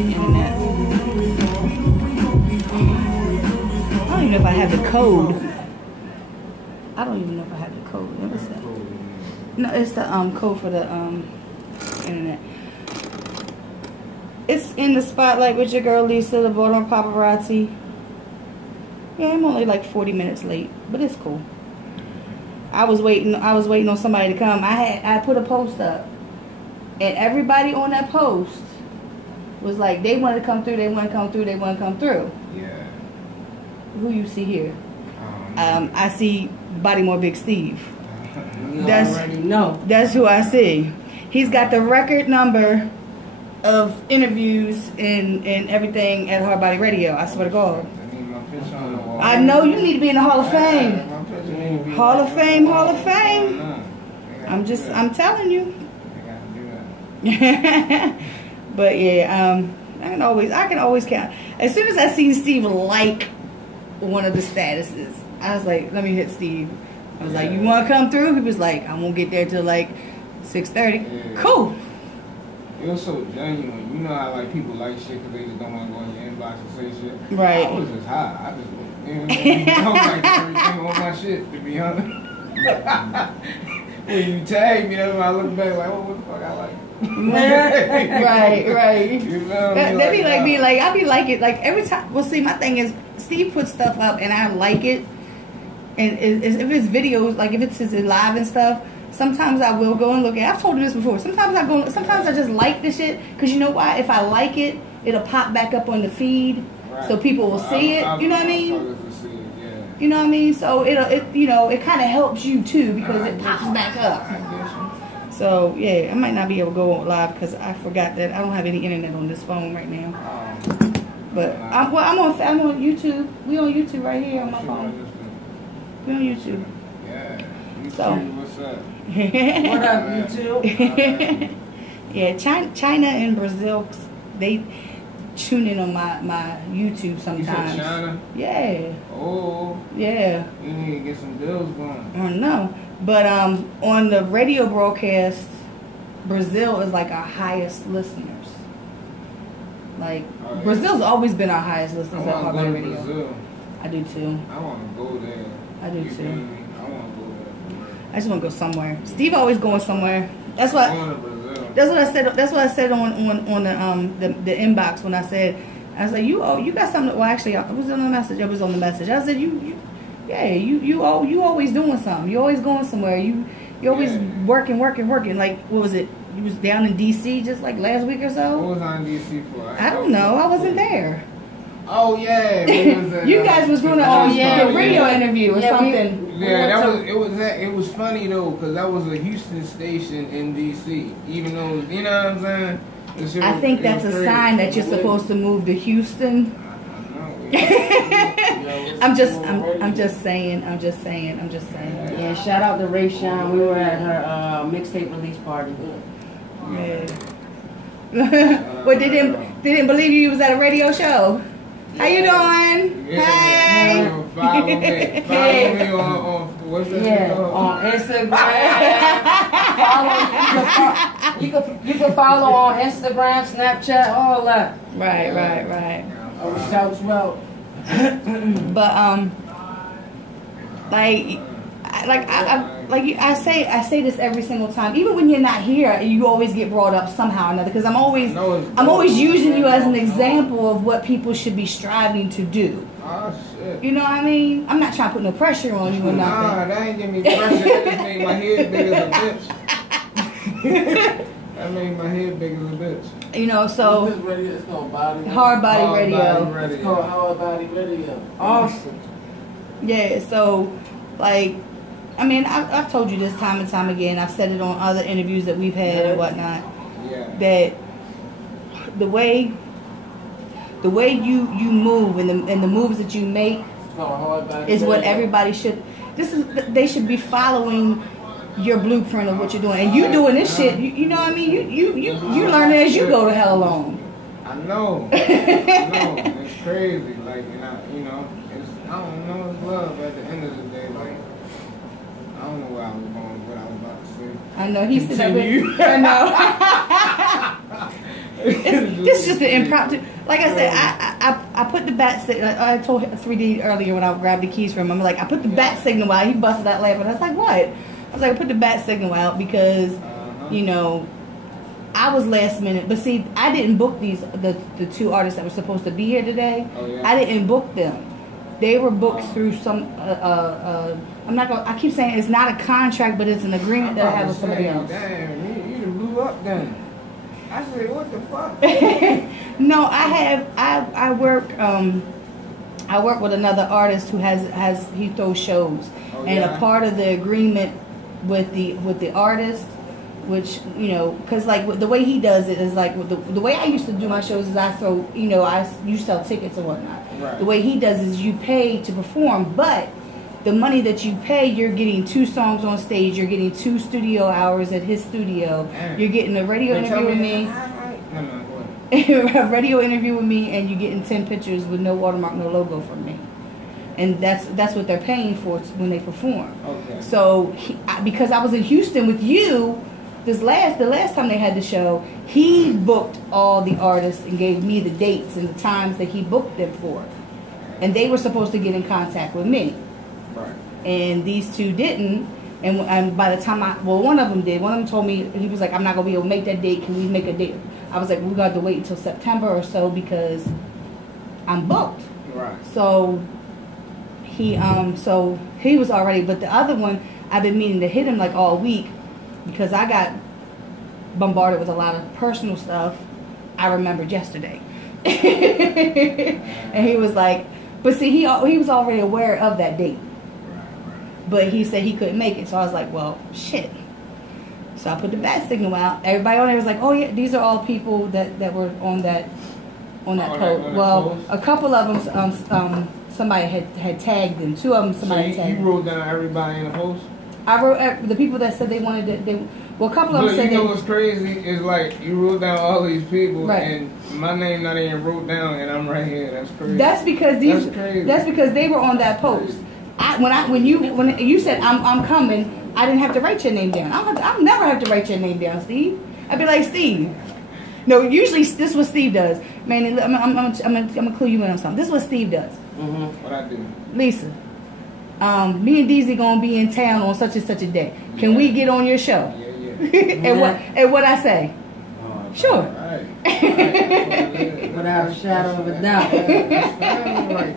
internet. I don't even know if I have the code. I don't even know if I have the code. What is that? No, it's the code for the internet. It's in the spotlight with your girl Lisa, the Bodymore Paparazzi. Yeah, I'm only like 40 minutes late, but it's cool. I was waiting on somebody to come. I put a post up, and everybody on that post was like, they want to come through, they want to come through, they want to come through. Yeah. Who you see here? I see Bodymore Big Steve. That's who I see. He's got the record number of interviews and everything at Hard Body Radio. I swear to God. I know you need to be in the Hall of Fame. Hall of Fame, Hall of Fame. I'm telling you. But yeah, I can always count. As soon as I see Steve like one of the statuses, I was like, let me hit Steve. I was like, you want to come through? He was like, I won't get there till like 6:30. Yeah. Cool. It was so genuine. You know how like people like shit because they just don't want to go in your inbox and say shit. Right. I was just high. I was like everything on my shit, to be honest. When you tag me, that's when I look back like, oh, what the fuck I like. right. You feel they be like me, like I be like it, like every time. Well, see, my thing is Steve puts stuff up and I like it, and if it's videos, like if it's live and stuff, sometimes I will go and look at. I've told you this before. Sometimes I just like the shit because you know why? If I like it, it'll pop back up on the feed, so people will see it. You know what I mean? You know what I mean? So it kind of helps you too because it pops back up. So yeah, I might not be able to go live because I forgot that I don't have any internet on this phone right now. But I'm on YouTube. We on YouTube right here on my phone. We on YouTube. Yeah. So what's up? What up, YouTube? Yeah, China and Brazil, they tune in on my YouTube sometimes. You said China? Yeah. Oh. Yeah. You need to get some bills going. I don't know. But on the radio broadcast, Brazil is like our highest listeners. Like Brazil's always been our highest listeners at Hard Body Radio. Brazil. I do too. I want to go there. I do too. I want to go there. I just want to go somewhere. Steve always going somewhere. That's what. That's what I said. That's what I said on the inbox when I said, I was like, you got something. Well, actually, I was on the message. I was on the message. I said you always doing something. You always going somewhere. You always working. Like what was it? You was down in D.C. just like last week or so. What was I in D.C. for? I don't know. I wasn't there. Oh yeah, you guys was doing a radio interview or something. It was funny though because that was a Houston station in D.C. Even though you know what I'm saying. I think that's a sign that you're supposed to move to Houston. I'm just saying. Yeah, shout out to Ray Sean. We were at her mixtape release party. Yeah. What they didn't believe you was at a radio show. How you doing? Yeah. Hey. Follow me on what's that? On Instagram. You can follow on Instagram, Snapchat, all that. Right. Shouts out. But I say this every single time. Even when you're not here, you always get brought up somehow or another. Because I'm always using you as an example of what people should be striving to do. Oh shit. You know what I mean? I'm not trying to put no pressure on you or nothing. Nah, that ain't giving me pressure. That just made my head big as a bitch. That made my head big as a bitch. You know, so This radio is called Bodymore. Hard Body Radio. It's called Hard Body Radio. Awesome. Yeah, so like, I mean, I've told you this time and time again. I've said it on other interviews that we've had and whatnot. Yeah. That the way you move and the moves that you make is what everybody should. They should be following your blueprint of what you're doing, and you doing this shit. You know what I mean? You learn it as you go to hell alone. I know. It's crazy. Like I don't know. It's love at the end of the day. Like I don't know where I was going, what I was about to say. I know he said that. I know. This is just an impromptu. Like I said, I put the bat signal. I told 3D earlier when I grabbed the keys from him. I'm like, I put the bat signal out. He busted out laughing. I was like, what? I was like, I put the bat signal out because, you know, I was last minute. But see, I didn't book the 2 artists that were supposed to be here today. Oh, yeah. I didn't book them. They were booked through some. I'm not gonna. I keep saying it's not a contract, but it's an agreement that I have with somebody else. Damn, you blew up then. I said, what the fuck? No, I work with another artist who he throws shows, and a part of the agreement with the artist, which, you know, because like the way he does it is like the way I used to do my shows is I throw, you know, you sell tickets and whatnot. Right. The way he does is you pay to perform, but the money that you pay, you're getting 2 songs on stage, you're getting 2 studio hours at his studio, you're getting a radio interview with me. A radio interview with me, and you're getting 10 pictures with no watermark, no logo from me, and that's what they're paying for when they perform. Okay. So because I was in Houston with you, the last time they had the show, he booked all the artists and gave me the dates and the times that he booked them for, and they were supposed to get in contact with me. Right. And these 2 didn't. And by the time one of them did. One of them told me, he was like, I'm not going to be able to make that date. Can we make a date? I was like, we're going to have to wait until September or so because I'm booked. Right. So he was already, but the other one, I've been meaning to hit him like all week because I got bombarded with a lot of personal stuff I remembered yesterday. And he was like, but see, he was already aware of that date. But he said he couldn't make it, so I was like, well, shit. So I put the bat signal out. Everybody on there was like, oh yeah, these are all people that were on that post. Well, a couple of them, somebody had tagged them. 2 of them, somebody tagged. You wrote down everybody in the post? I wrote the people that said they wanted to. Well, a couple of them said. You know what's crazy is like you wrote down all these people, right, and my name not even wrote down, and I'm right here. That's crazy. That's because That's because they were on that post. When you said I'm coming, I didn't have to write your name down. I'll never have to write your name down, Steve. I'd be like, Steve. No, usually this is what Steve does. Man, I'm gonna clue you in on something. This is what Steve does. What I do? Lisa, me and DZ gonna be in town on such and such a day. Can we get on your show? Yeah. and what I say? Sure. Right. Without a shadow of a doubt.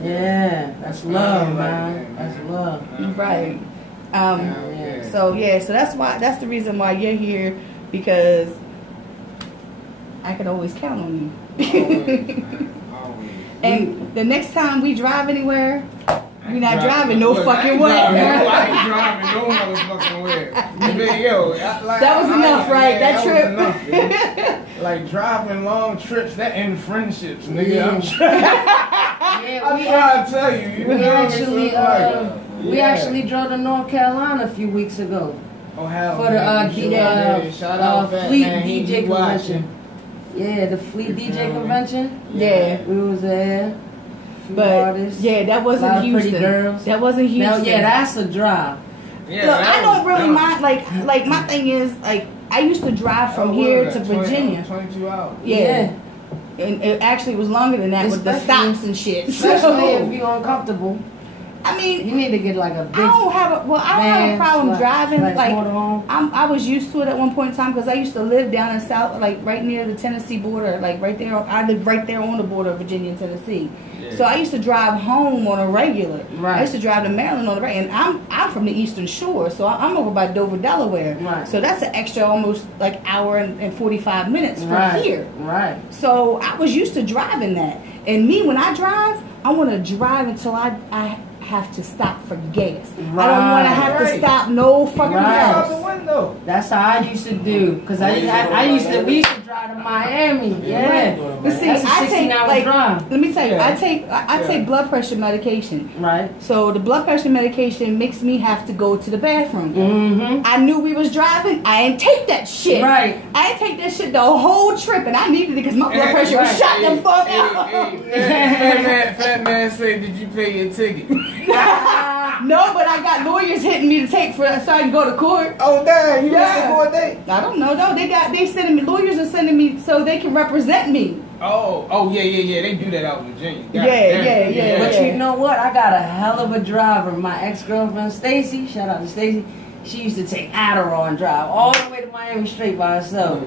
Yeah, that's love, man. That's love. Right. So that's the reason why you're here, because I can always count on you. Always. And the next time we drive anywhere, we're not driving no fucking way. I ain't driving no motherfucking way. Yo, that was enough, right? That trip. Was enough, like driving long trips, that end friendships, nigga. Yeah. I'm trying to tell you. We actually drove to North Carolina a few weeks ago. Oh hell. For the shout out Fleet man, DJ convention. Yeah, the Fleet DJ convention. Yeah, we was there. But artists, yeah, that wasn't Houston. Pretty girls. That wasn't Houston. Yeah, that's a drive. Yeah, look, I don't really mind. Like my thing is, like, I used to drive from here to Virginia. 22 hours. Yeah. And it actually was longer than that with the stops and shit. Especially if you're uncomfortable. I mean, you need to get like a big. I don't have a problem driving. Like motorhome. I was used to it at one point in time because I used to live down in South, like right near the Tennessee border, like right there. I lived right there on the border of Virginia and Tennessee. Yeah. So I used to drive home on a regular. Right. I used to drive to Maryland on the regular, and I'm from the Eastern Shore, so I'm over by Dover, Delaware. Right. So that's an extra almost like hour and 45 minutes from here. Right. So I was used to driving that, and me when I drive, I want to drive until I have to stop for gas. Right. I don't want to have to stop no fucking out gas. the window. That's how I used to do. Because we used to drive to Miami. Yeah. But see, that's a I take like drive. let me tell you, I take blood pressure medication. Right. So the blood pressure medication makes me have to go to the bathroom. Mm-hmm. I knew we was driving. I ain't take that shit. Right. I ain't take that shit the whole trip, and I needed it because my blood pressure was shot the fuck out. Fat man say, did you pay your ticket? No, but I got lawyers hitting me to take so I can go to court. Oh damn, you missed the court date? I don't know. No, they sending me, lawyers are sending me so they can represent me. Oh, yeah. They do that out in Virginia. Yeah. But you know what? I got a hell of a driver. My ex-girlfriend, Stacy, shout out to Stacy. She used to take Adderall and drive all the way to Miami straight by herself.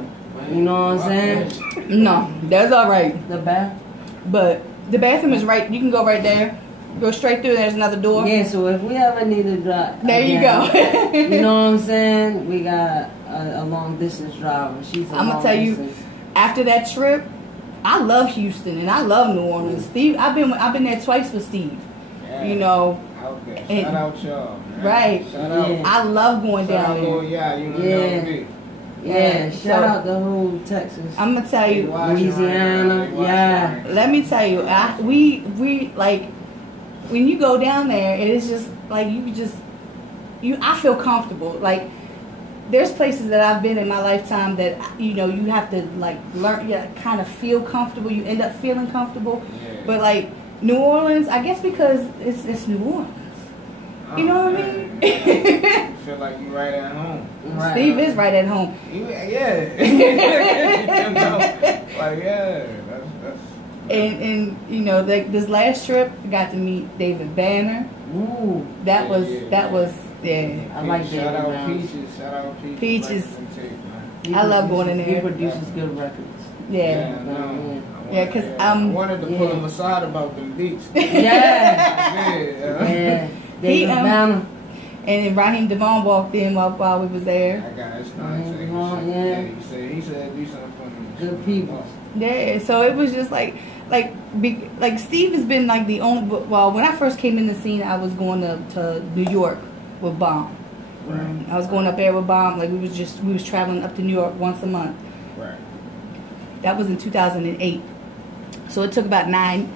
You know what I'm saying? No, that's all right. The bath? But the bathroom is right. You can go right there. Go straight through. There's another door. Yeah, so if we ever need to drive. There you go. You know what I'm saying? We got a long distance driver. I'm going to tell you, after that trip, I love Houston and I love New Orleans. Steve, I've been there twice with Steve. Yeah. You know. Okay. Shout out y'all. Man. Right. Shout out. I love going down there. Yeah, shout out the whole Texas. I'm gonna tell you, Louisiana. Yeah. Let me tell you, we like when you go down there, it is just like I feel comfortable. Like there's places that I've been in my lifetime that you have to like learn, kind of feel comfortable. You end up feeling comfortable, but like New Orleans, I guess because it's New Orleans. You know what I mean? You feel like you right at home. Right. Steve is right at home. That's and like this last trip, I got to meet David Banner. Ooh, that was I like Shout out Peaches. Peaches. I love going in there. He produces good records. Yeah, because I wanted to pull him aside about them beats. Yeah. David Banner. And then Raheem Devon walked in while we was there. That guy is He said do something for me. Good people. Yeah, so it was just like Steve has been like the only. Well, when I first came in the scene, I was going to New York with B.O.M.B. Right. I was going up there with B.O.M.B. Like we was traveling up to New York once a month. Right. That was in 2008. So it took about nine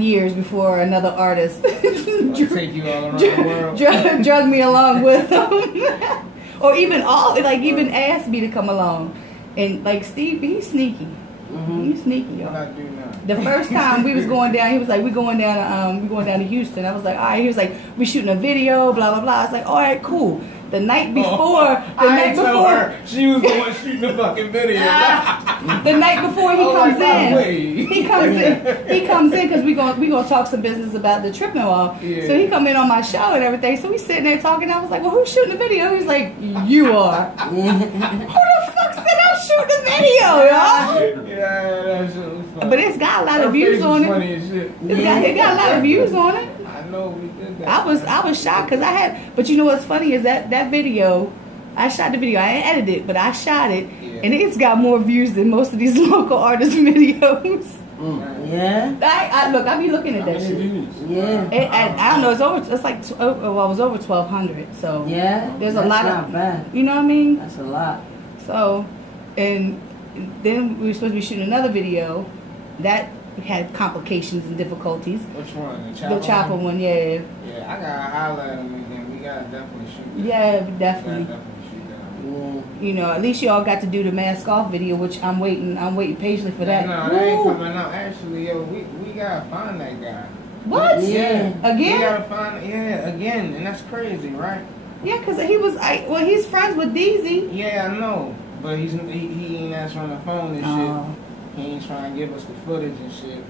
years before another artist take you all around the world. drug me along with them, or even asked me to come along. And like Steve, he's sneaky. He's sneaky, y'all. What I do now? The first time we was going down, he was like, "We're going down to Houston." I was like, "All right." He was like, "We're shooting a video, blah blah blah." I was like, "All right, cool." The night before, she was the one shooting the fucking video. The night before he comes in because we gonna talk some business about the trip and all. Yeah. So he come in on my show and everything. So we sitting there talking. I was like, "Well, who's shooting the video?" He's like, "You are." Who the fuck said I'm shooting the video, y'all? Yeah, that's really funny. But it's got a lot of views on it. Funny as shit. It got a lot of views on it. I know we did that. I was shocked because but you know what's funny is that video, I shot the video. I didn't edit it, but I shot it, and it's got more views than most of these local artists' videos. Yeah. I be looking at that shit. Yeah. I don't know. It was over 1,200. So yeah, there's a lot not of bad. You know what I mean? That's a lot. So, and then we were supposed to be shooting another video that had complications and difficulties. Which one? The chopper one, yeah. Yeah, I gotta highlight them again. We gotta definitely shoot that. Yeah, definitely. You know, at least y'all got to do the mask off video, which I'm waiting patiently for that. No, that ain't coming out. Actually, yo, we gotta find that guy. What? Yeah. Again? We gotta find, again, and that's crazy, right? Yeah, because he's friends with DZ. Yeah, I know, but he ain't answering the phone and shit. He ain't trying to give us the footage and shit.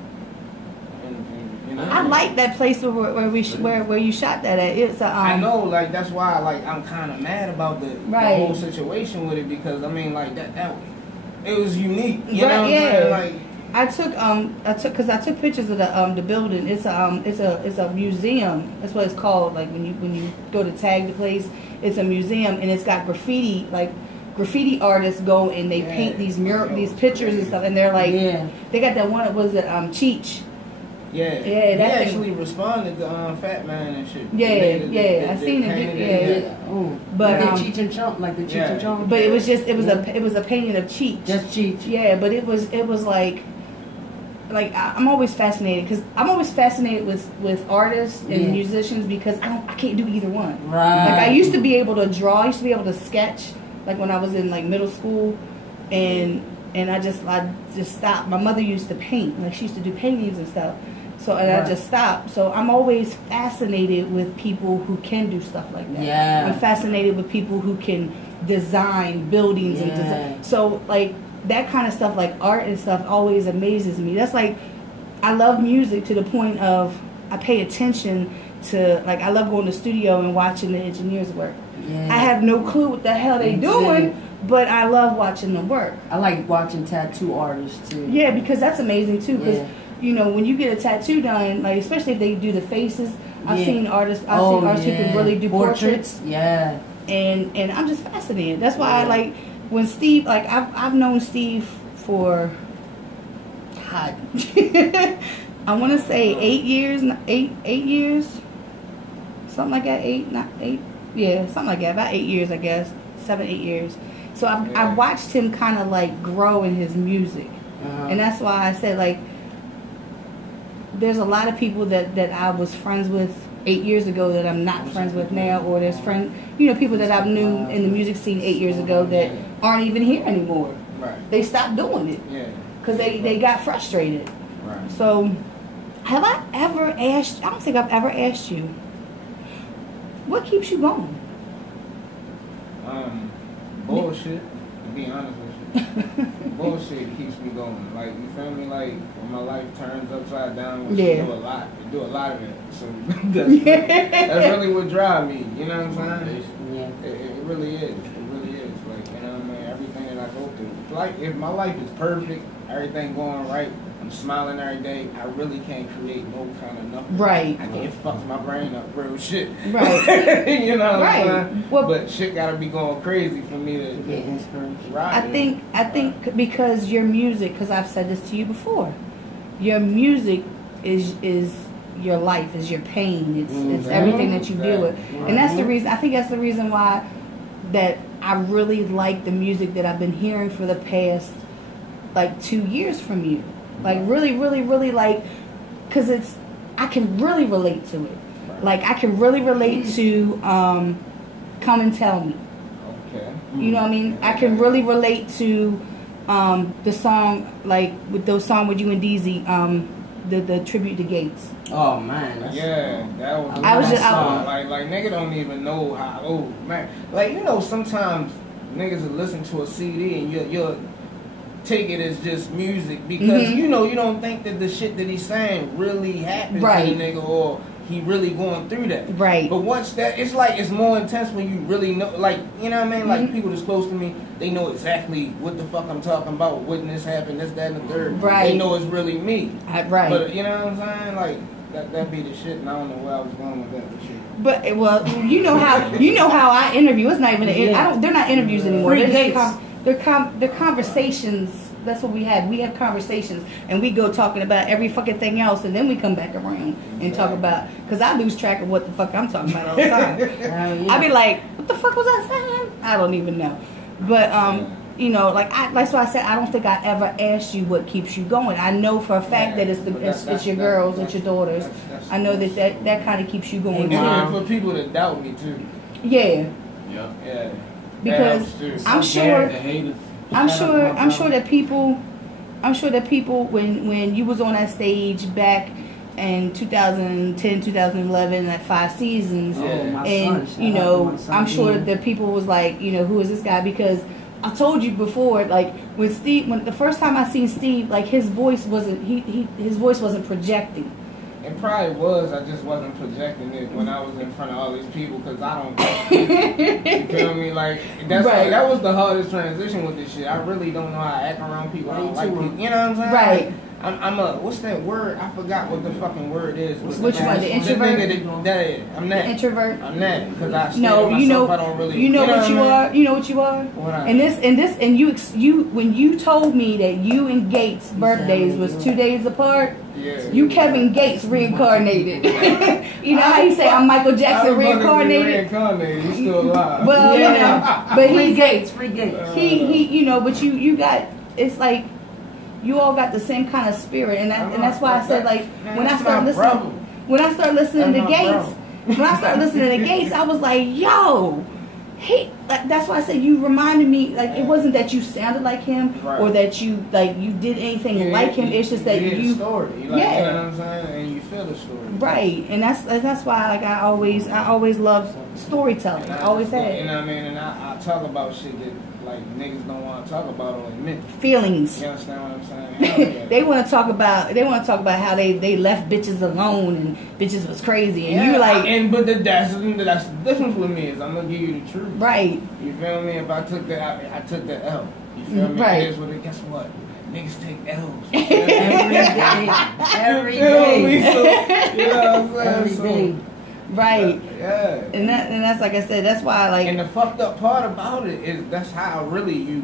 And you know. I like that place where you shot that at. It's I know, like that's why I'm kind of mad about the whole situation with it, because I mean like that it was unique. You know what I'm saying? Like I took pictures of the building. It's a museum. That's what it's called. Like when you go to tag the place, it's a museum and it's got graffiti. Like graffiti artists go and they paint these these pictures and stuff, and they're like they got that one. It was Cheech. Yeah, he actually responded to Fat Man and shit. I seen it. But the Cheech and Chong, like the Cheech and Chong. But it was a painting of Cheech. Just Cheech. Yeah, but it was like I'm always fascinated with artists and musicians, because I can't do either one. Right. Like I used to be able to draw. I used to be able to sketch. Like when I was in like middle school, and I just stopped. My mother used to paint. Like she used to do paintings and stuff. So I just stopped. So I'm always fascinated with people who can do stuff like that. Yeah. I'm fascinated with people who can design buildings and design. So like that kind of stuff, like art and stuff, always amazes me. That's like, I love music to the point of I pay attention to, like, I love going to the studio and watching the engineers work. Yeah. I have no clue what the hell they doing, but I love watching them work. I like watching tattoo artists too. Yeah, because that's amazing too. Because you know, when you get a tattoo done, like especially if they do the faces, I've seen artists. I've seen artists who can really do portraits. Yeah. And I'm just fascinated. That's why I like when Steve. Like I've known Steve for, God, I want to say 8 years. 8 years. Something like that. 8. Yeah, something like that. About 8 years, I guess. 7, 8 years. So I've watched him kind of like grow in his music, and that's why I said, like, there's a lot of people that I was friends with 8 years ago that I'm not friends with now, or there's people that I knew in the music scene 8 years ago that aren't even here anymore. Right. They stopped doing it. Yeah. Because they got frustrated. Right. So, have I ever asked? I don't think I've ever asked you. What keeps you going? Bullshit, to be honest with you. Bullshit keeps me going. Like, you feel me? Like, when my life turns upside down, you do a lot of it. So that's really what drives me. You know what I'm saying? Yeah. It really is. It really is. Like, you know what I mean? Everything that I go through. Like, if my life is perfect, everything going right, I'm smiling every day, I really can't create no kind of nothing. Right. I can't fuck my brain up, real shit. Right. You know what I'm saying? Well, but shit gotta be going crazy for me to get inspiration. Right. I think because your music, because I've said this to you before, your music is your life, is your pain. It's everything that you deal with. And that's the reason, I think that's the reason why that I really like the music that I've been hearing for the past like 2 years from you. Like really, really, really, like, because I can really relate to it. Like I can really relate to Come and Tell Me. Okay. You know what I mean? I can really relate to the song, like with those songs with you and DZ, the tribute to Gates. Oh man. That was just like nigga don't even know how. Oh man, like, you know, sometimes niggas will listen to a CD and you'll take it as just music because you know, you don't think that the shit that he's saying really happened to the nigga, or he really going through that. Right. But once that, it's like, it's more intense when you really know, like, you know what I mean? Like, people that's close to me, they know exactly what the fuck I'm talking about, when this happened, this, that, and the third. Right. They know it's really me. Right. But, you know what I'm saying? Like, that be the shit, and I don't know where I was going with that shit. But, well, you know how I interview. It's not even they're not interviews anymore. They're conversations. That's what we have. We have conversations, and we go talking about every fucking thing else, and then we come back around and talk about, because I lose track of what the fuck I'm talking about all the time. I be like, what the fuck was I saying? I don't even know. But you know, like that's why I said I don't think I ever asked you what keeps you going. I know for a fact that it's your girls, it's your daughters. I know that kind of keeps you going. And for people that doubt me too. Yeah. Yeah. Because I'm sure that people when you was on that stage back in 2010, 2011, like 5 seasons, and you know, I'm sure that people was like, you know, who is this guy? Because I told you before, like when the first time I seen Steve, like his voice wasn't his voice wasn't projecting. It probably was. I just wasn't projecting it when I was in front of all these people, because I don't talk to people. You feel me? Like, that's like, that was the hardest transition with this shit. I really don't know how to act around people. I don't like people. You know what I'm saying? Right. Like, I'm a, what's that word? I forgot what the fucking word is. Which one? The introvert? I'm that. The introvert? I'm that. Because I stay to myself, I don't really... You know what you are? You know what you are? And you when you told me that you and Gates' birthdays was 2 days apart, you Kevin Gates reincarnated. You know how you say I'm Michael Jackson reincarnated? He's still alive. Well, you know, but free Gates. He you know, but you got, it's like, you all got the same kind of spirit, and that's why I said, like, when I start listening to Gates, I was like, yo, he that's why I said you reminded me. Like it wasn't that you sounded like him or that you did anything like him. It's just that you story. You know what I'm saying, and you feel the story. Right, and that's why like I always loved storytelling. I always had. You know what I mean? And I talk about shit that like niggas don't want to talk about or admit. Feelings. You understand what I'm saying? They want to talk about how they left bitches alone and bitches was crazy and you like. But that's the difference with me is I'm gonna give you the truth. Right. You feel me? If I took the L. You feel me? Right. Here's what it. Guess what? Niggas take L's. Every day. So, you know what I'm saying? Every day. Right. Yeah. And that's like I said, that's why like. And the fucked up part about it is that's how really you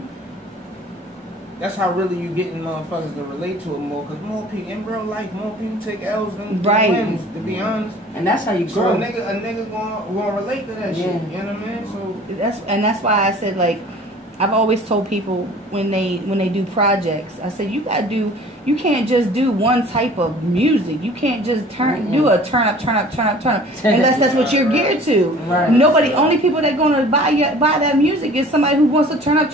getting motherfuckers to relate to it more, because more people in real life, more people take L's than wins, to be honest. And that's how you grow. So a nigga gonna relate to that shit. You know what I mean? So that's why I said like. I've always told people when they do projects, I said you can't just do one type of music. You can't just do a turn up, unless that's what you're geared to. Right. Only people that gonna buy that music is somebody who wants to turn up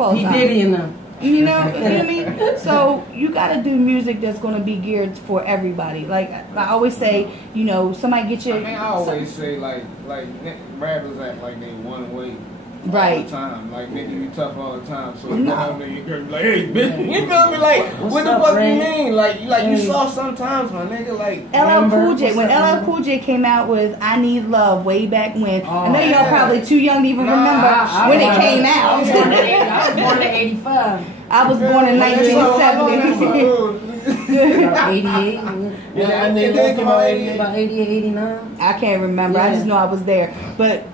all the time. He did, you know. You know what I mean? So you gotta do music that's gonna be geared for everybody. Like I always say, you know, somebody get you. I mean, I always say like rappers act like they one way. Right. All the time, like nigga, you tough all the time. So you go home to your girl, be like, hey, bitch, you feel me? Like, what the fuck you mean? Like you saw sometimes, my nigga, like LL Cool J. When LL Cool J came out with "I Need Love" way back when, I know y'all probably too young to even remember when it came out. I was born in '85. I was born in 1970. About 88. Yeah, and then came out about 88, 89. I can't remember. I just know I was there, but.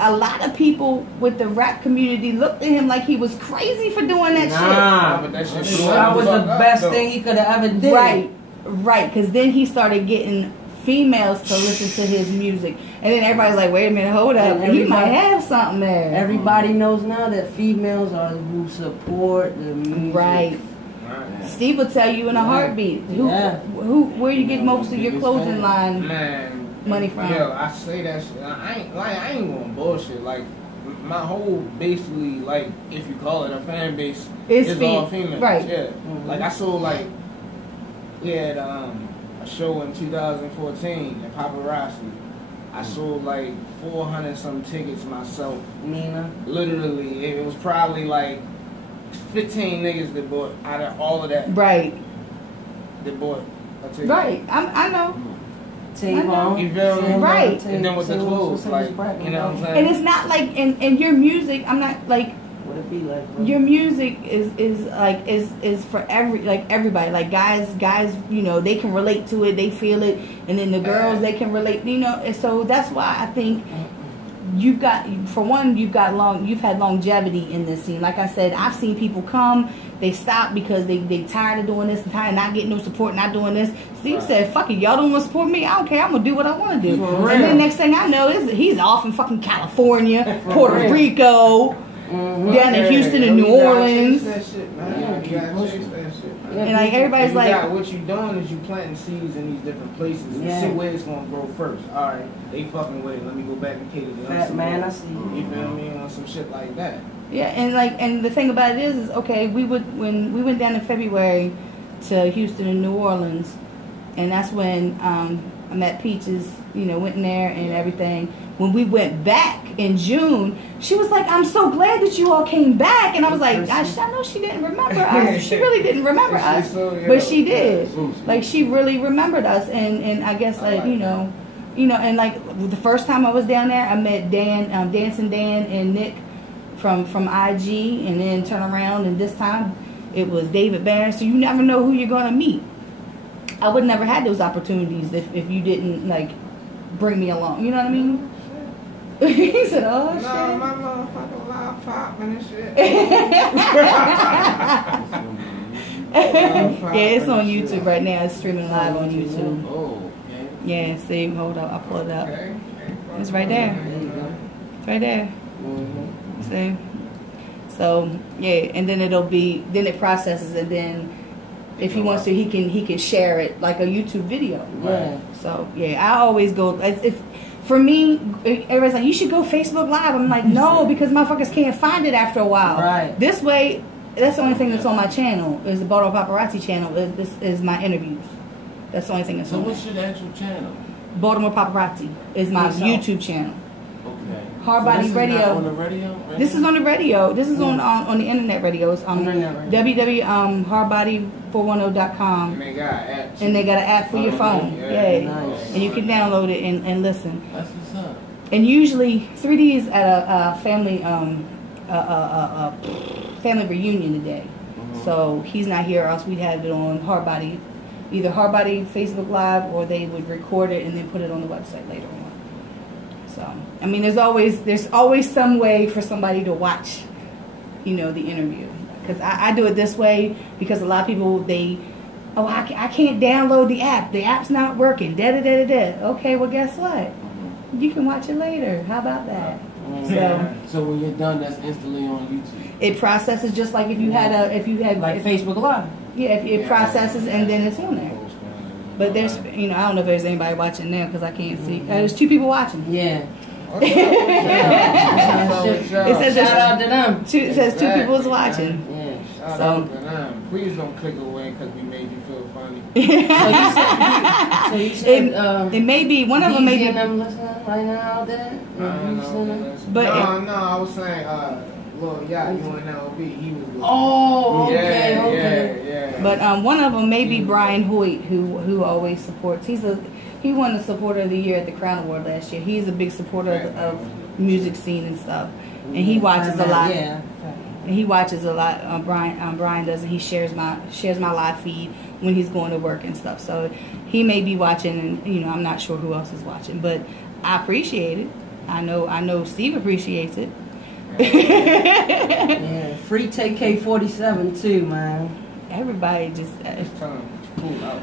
A lot of people with the rap community looked at him like he was crazy for doing that shit. But that shit that was the best thing he could have ever did. Right. Because then he started getting females to listen to his music, and then everybody's like, "Wait a minute, hold up, he might have something there." Everybody knows now that females are who support the music. Right. Steve will tell you in a heartbeat. Where you get most of your clothing line? Man. Money from. Yo, I say that shit. I ain't going bullshit. Like my whole basically like if you call it a fan base is all females. Right. Yeah. Like I sold we had a show in 2014 at Paparazzi. I sold like 400 some tickets myself. Nina. Literally, it was probably like 15 niggas that bought out of all of that. Right. That bought a ticket. Right. I know. You feel me? Right. And then with the clothes, like, you know what I'm saying? And it's not like in your music, I'm not like what it be like, bro? Your music is for everybody. Like guys, you know, they can relate to it, they feel it, and then the girls they can relate, you know, and so that's why I think you've had longevity in this scene. Like I said, I've seen people come, they stop because they tired of doing this and tired of not getting no support, not doing this. Steve said, fuck it, y'all don't want to support me, I don't care, I'm going to do what I want to do. And then next thing I know, he's off in fucking California, Puerto Rico, down in Houston and New Orleans. And like everybody's like, what you doing is you planting seeds in these different places and see where it's going to grow first. Alright, they fucking with it, let me go back and cater to Fat man, I see you. You feel me? On some shit like that. Yeah, and the thing about it is okay, when we went down in February to Houston and New Orleans, and that's when I met Peaches, you know, went in there and everything. When we went back in June, she was like, "I'm so glad that you all came back," and I was like, "I know she didn't remember us. She really didn't remember us, but she did. Like she really remembered us, and I guess like you know, and like the first time I was down there, I met Dan, Dancing Dan, and Nick from IG, and then turn around and this time it was David Barron. So you never know who you're gonna meet. I would never had those opportunities if you didn't like bring me along. You know what I mean? He said, "Oh shit." No, my motherfucking live popping and shit. Yeah, it's on YouTube right now. It's streaming live on YouTube. Oh, okay. Yeah, see, hold up, I'll pull it up. Okay. It's right there. It's right there. See? So yeah, and then it processes, and then if he wants to, he can share it like a YouTube video. Yeah. So yeah, I always go. It's for me, everybody's like, you should go Facebook Live. I'm like, no, because motherfuckers can't find it after a while. Right. This way, that's the only thing that's on my channel, is the Baltimore Paparazzi channel. This is my interviews. That's the only thing that's on. So what's your actual channel? Baltimore Paparazzi is my YouTube channel. Okay. Hard Body Radio. Not on the radio? This is on the radio. This is on the internet radio. It's on www.hardbody410.com. And they got an app. And they got an app for your phone. Yeah. Nice. And you can download it and listen. That's what's up. And usually 3D is at a family family reunion today. So he's not here, or else we'd have it on Hard Body, either Hard Body Facebook Live, or they would record it and then put it on the website later on. So I mean, there's always some way for somebody to watch, the interview. Because I do it this way because a lot of people I can't download the app. The app's not working. Okay, well guess what? You can watch it later. How about that? So when you're done, that's instantly on YouTube. It processes just like if you had Facebook Live. Yeah, it processes and then it's on there. But there's, I don't know if there's anybody watching now because I can't see. There's 2 people watching. Yeah. It says shout out to them. It says 2 people is watching. Yeah. Shout out to them. Please don't click away because we made you feel funny. So you said it may be one of them. May be them listening right now out there. But no, I was saying, Lil Yacht, UNLV, he was. Oh, okay. Yeah. But one of them may be Brian Hoyt, who always supports. He won the Supporter of the Year at the Crown Award last year. He's a big supporter of music scene and stuff, and he watches a lot. Yeah. And he watches a lot. Brian does, and he shares my live feed when he's going to work and stuff. So he may be watching, and I'm not sure who else is watching, but I appreciate it. I know Steve appreciates it. Yeah, free take K47 too, man. Everybody just Just tell him cool out.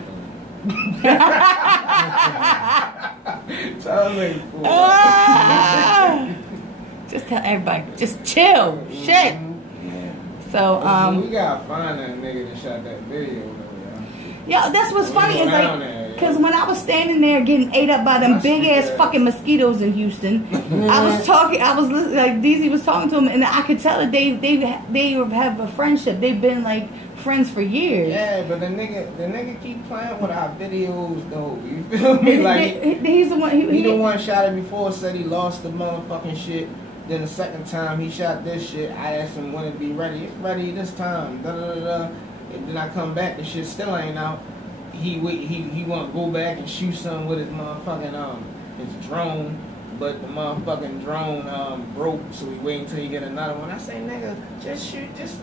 just tell everybody, just chill, shit. So we gotta find that nigga that shot that video. Yeah, that's what's funny is like, because when I was standing there getting ate up by them big ass fucking mosquitoes in Houston, I was listening, like DZ was talking to him, and I could tell that they have a friendship. They've been like friends for years. Yeah, but the nigga keep playing with our videos though. You feel me? Like he's the one. He the one shot it before, said he lost the motherfucking shit. Then the second time he shot this shit, I asked him when it be ready. It's ready this time. And then I come back, the shit still ain't out. He want to go back and shoot something with his motherfucking his drone, but the motherfucking drone broke, so he waiting until he get another one. I say, nigga, just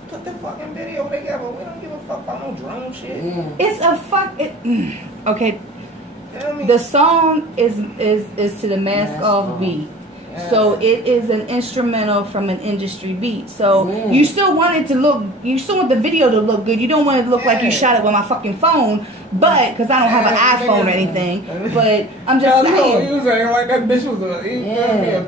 put the fucking video together. We don't give a fuck about no drone shit. It's a okay. The song is to the Mask Off beat. Yeah. So it is an instrumental from an industry beat. So you still want it to look, you still want the video to look good. You don't want it to look like you shot it with my fucking phone, but because I don't have an iPhone or anything. But I'm just saying. He was like that bitch was a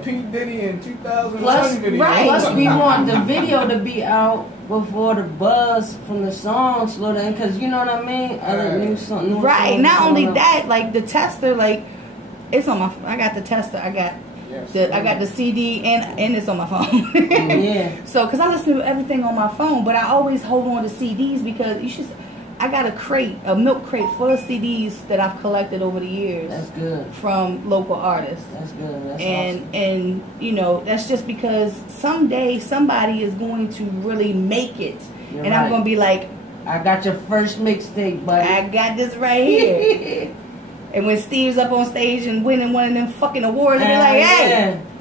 P Diddy in 2001 video. Right. Plus we want the video to be out before the buzz from the song slow down, because you know what I mean. Other new songs. Right. Not only that, like the tester, like it's on my. I got the tester. I got the CD and it's on my phone. So, because I listen to everything on my phone, but I always hold on to CDs because I got a milk crate full of CDs that I've collected over the years. That's good. From local artists. That's good. That's awesome. And that's just because someday somebody is going to really make it. You're and right. I'm going to be like, I got your first mixtape, buddy. I got this right here. And when Steve's up on stage and winning one of them fucking awards, they're like,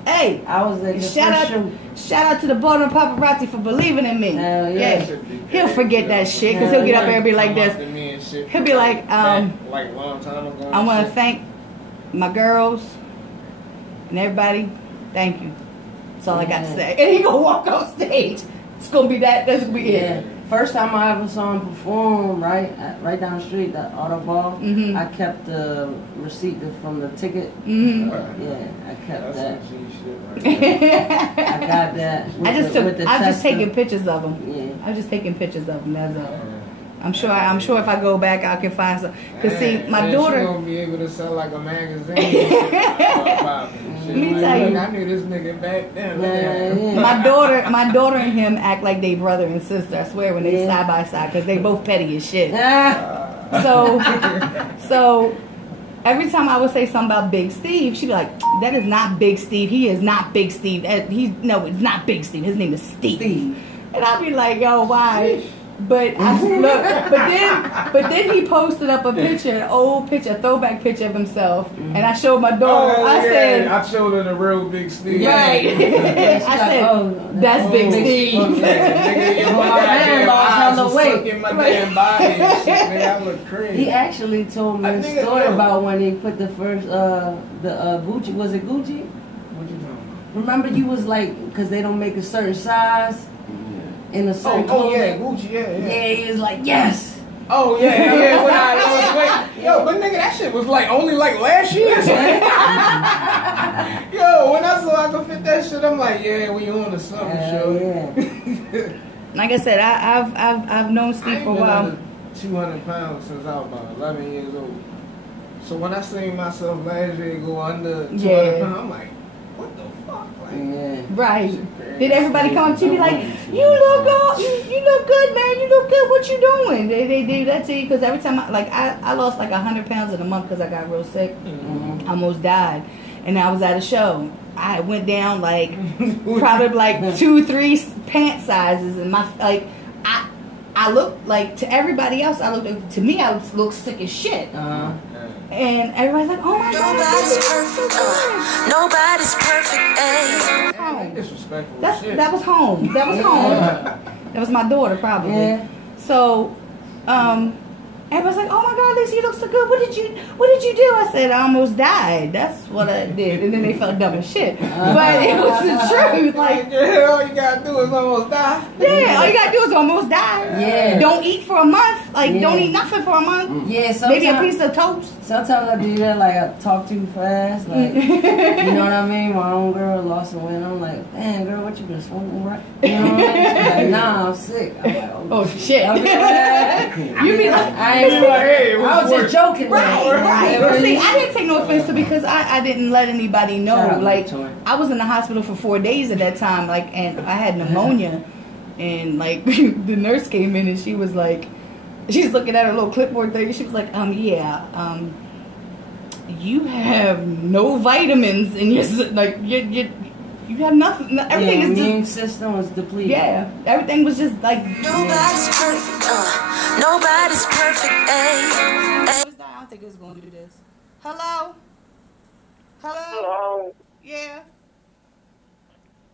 hey, I was like, shout out to the Baltimore Paparazzi for believing in me. He'll forget that shit because he'll get up there and be like this. He'll be like, like a long time ago. I want to thank my girls and everybody. Thank you. That's all I got to say. And he gonna walk off stage. It's gonna be that. That's gonna be it. First time I ever saw him perform, right down the street, that auto ball, I kept the receipt from the ticket. I kept that. I got that. I'm just taking pictures of him. I'm just taking pictures of him. That's all. I'm sure if I go back, I can find some. Cause see, my daughter. She gonna be able to sell like a magazine. Let me tell you. I knew this nigga back then. My daughter and him act like they brother and sister. I swear when they side by side, cause they both petty as shit. So every time I would say something about Big Steve, she'd be like, "That is not Big Steve. He is not Big Steve. No, it's not Big Steve. His name is Steve." And I'd be like, "Yo, why?" But then he posted up a picture, an old picture, a throwback picture of himself, and I showed my daughter. I said, I showed her the real Big Steve. Right. I said, "That's Big Steve." I look crazy. He actually told me a story about when he put the first Gucci. Was it Gucci? What you talking about? Remember, you was like, because they don't make a certain size. In a certain Gucci, yeah, he was like, yes. Oh yeah. When I lost weight, yo, but nigga, that shit was like only like last year. Yo, when I saw I could fit that shit, I'm like, yeah, we on to something, sure. Yeah. Like I said, I've known Steve for a while. 200 pounds since I was about 11 years old. So when I seen myself last year go under 200 pounds, I'm like, what the fuck? Like, right. Did everybody come up to you like, you look good, you look good, man, you look good, what you doing? They do that to you? Because every time I lost like 100 pounds in a month because I got real sick. I almost died. And I was at a show. I went down like probably like 2-3 pant sizes, and my I looked like, to everybody else, to me I look sick as shit. And everybody's like, "Oh my God, nobody's perfect. Disrespectful. That was home. That was home. That was my daughter, probably. Yeah. So, everybody's like, "Oh my God, Lisa, you look so good. What did you do?" I said, "I almost died. That's what I did." And then they felt dumb as shit. But it was the truth. Like, all you gotta do is almost die. Yeah, all you gotta do is almost die. Yeah. Don't eat for a month. Like, don't eat nothing for a month. Yeah. Maybe a piece of toast. Sometimes I do that, like I talk too fast, like, you know what I mean? My own girl lost some weight, I'm like, "Man, girl, what you been smoking, right?" You know what I mean? Like, "Nah, I'm sick." I'm like, "Oh shit." You be like, I was just joking. Right. See, I didn't take no offense to, because I didn't let anybody know. Like, I was in the hospital for 4 days at that time, like, and I had pneumonia, and like the nurse came in and she was like, she's looking at her little clipboard thing. She was like, you have no vitamins in your, like, you have nothing. Everything is just, immune system was depleted. Yeah, everything was just like, nobody's perfect. Nobody's perfect. I don't think it's gonna do this. Hello. Yeah.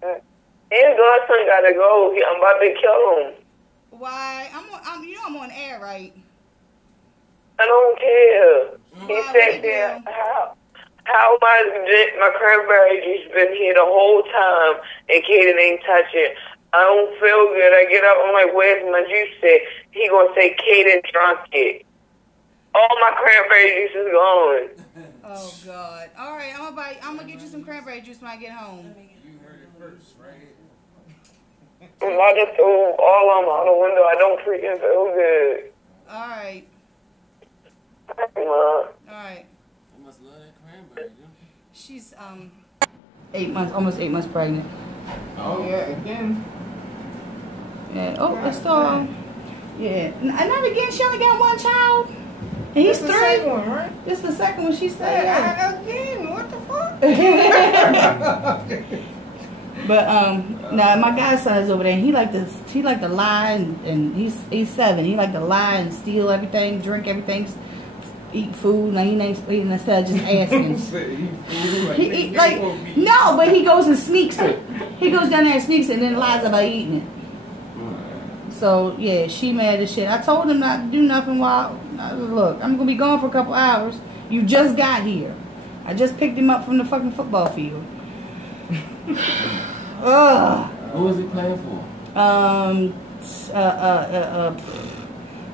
His godson gotta go. I'm about to kill him. Why? I'm on air, right? I don't care. He said there, how my cranberry juice been here the whole time and Kaden ain't touch it. I don't feel good. I get up, I'm like, "Where's my juice at?" He gonna say Kaden drunk it. All my cranberry juice is gone. Oh God! All right, I'm gonna get you some cranberry juice when I get home. You heard it first, right? I'm about to throw all of them out the window. I don't freaking feel good. All right. All right. You must love that cranberry, dude. She's 8 months, almost 8 months pregnant. Oh yeah, again. Yeah. Oh, that's all. Yeah. Not again. She only got one child. And he's 3. The second one, right? This is the second one. She said. Again, what the fuck? But now my godson's over there, and he like to lie, and he's 7. He like to lie and steal everything, drink everything, eat food. Now he ain't eating instead of just asking. No, but he goes and sneaks it. He goes down there and sneaks it, and then lies about eating it. So yeah, she mad as shit. I told him not to do nothing while. Look, I'm gonna be gone for a couple hours. You just got here. I just picked him up from the fucking football field. Who was he playing for?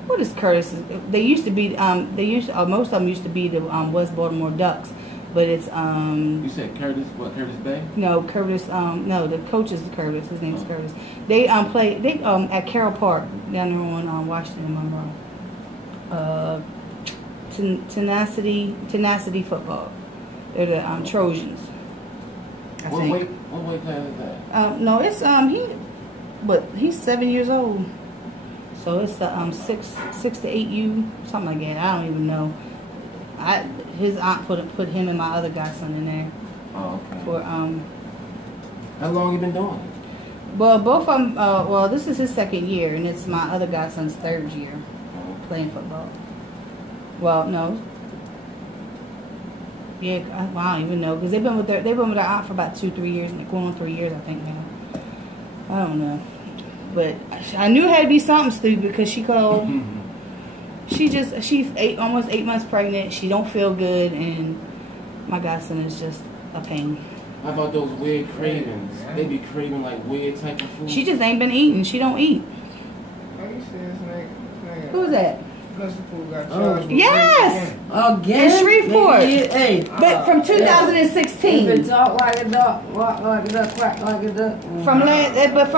What is Curtis? They used to be. Most of them used to be the West Baltimore Ducks, But it's You said Curtis? What, Curtis Bay? No, Curtis. No, the coach is Curtis. His name is Curtis. They play. They at Carroll Park down there on Washington Monroe. Tenacity football. They're the Trojans. What weight class is that? No, it's he's 7 years old. So it's the 6 to 8U, something like that. I don't even know. His aunt put him and my other godson in there. Oh, okay. For How long you been doing it? Well, both of them. Well, this is his 2nd year, and it's my other godson's 3rd year playing football. Well, no. Yeah, I don't even know because they've been with their aunt for about 2-3 years, and they're going on 3 years, I think now. I don't know, but I knew it had to be something stupid because she called. She's almost 8 months pregnant. She don't feel good, and my godson is just a pain. How about those weird cravings? They be craving like weird type of food. She just ain't been eating. She don't eat. Who's that? Yes! Again? In Shreveport. Hey. But from 2016. If it talk like a duck, walk like a duck, quack like a duck. From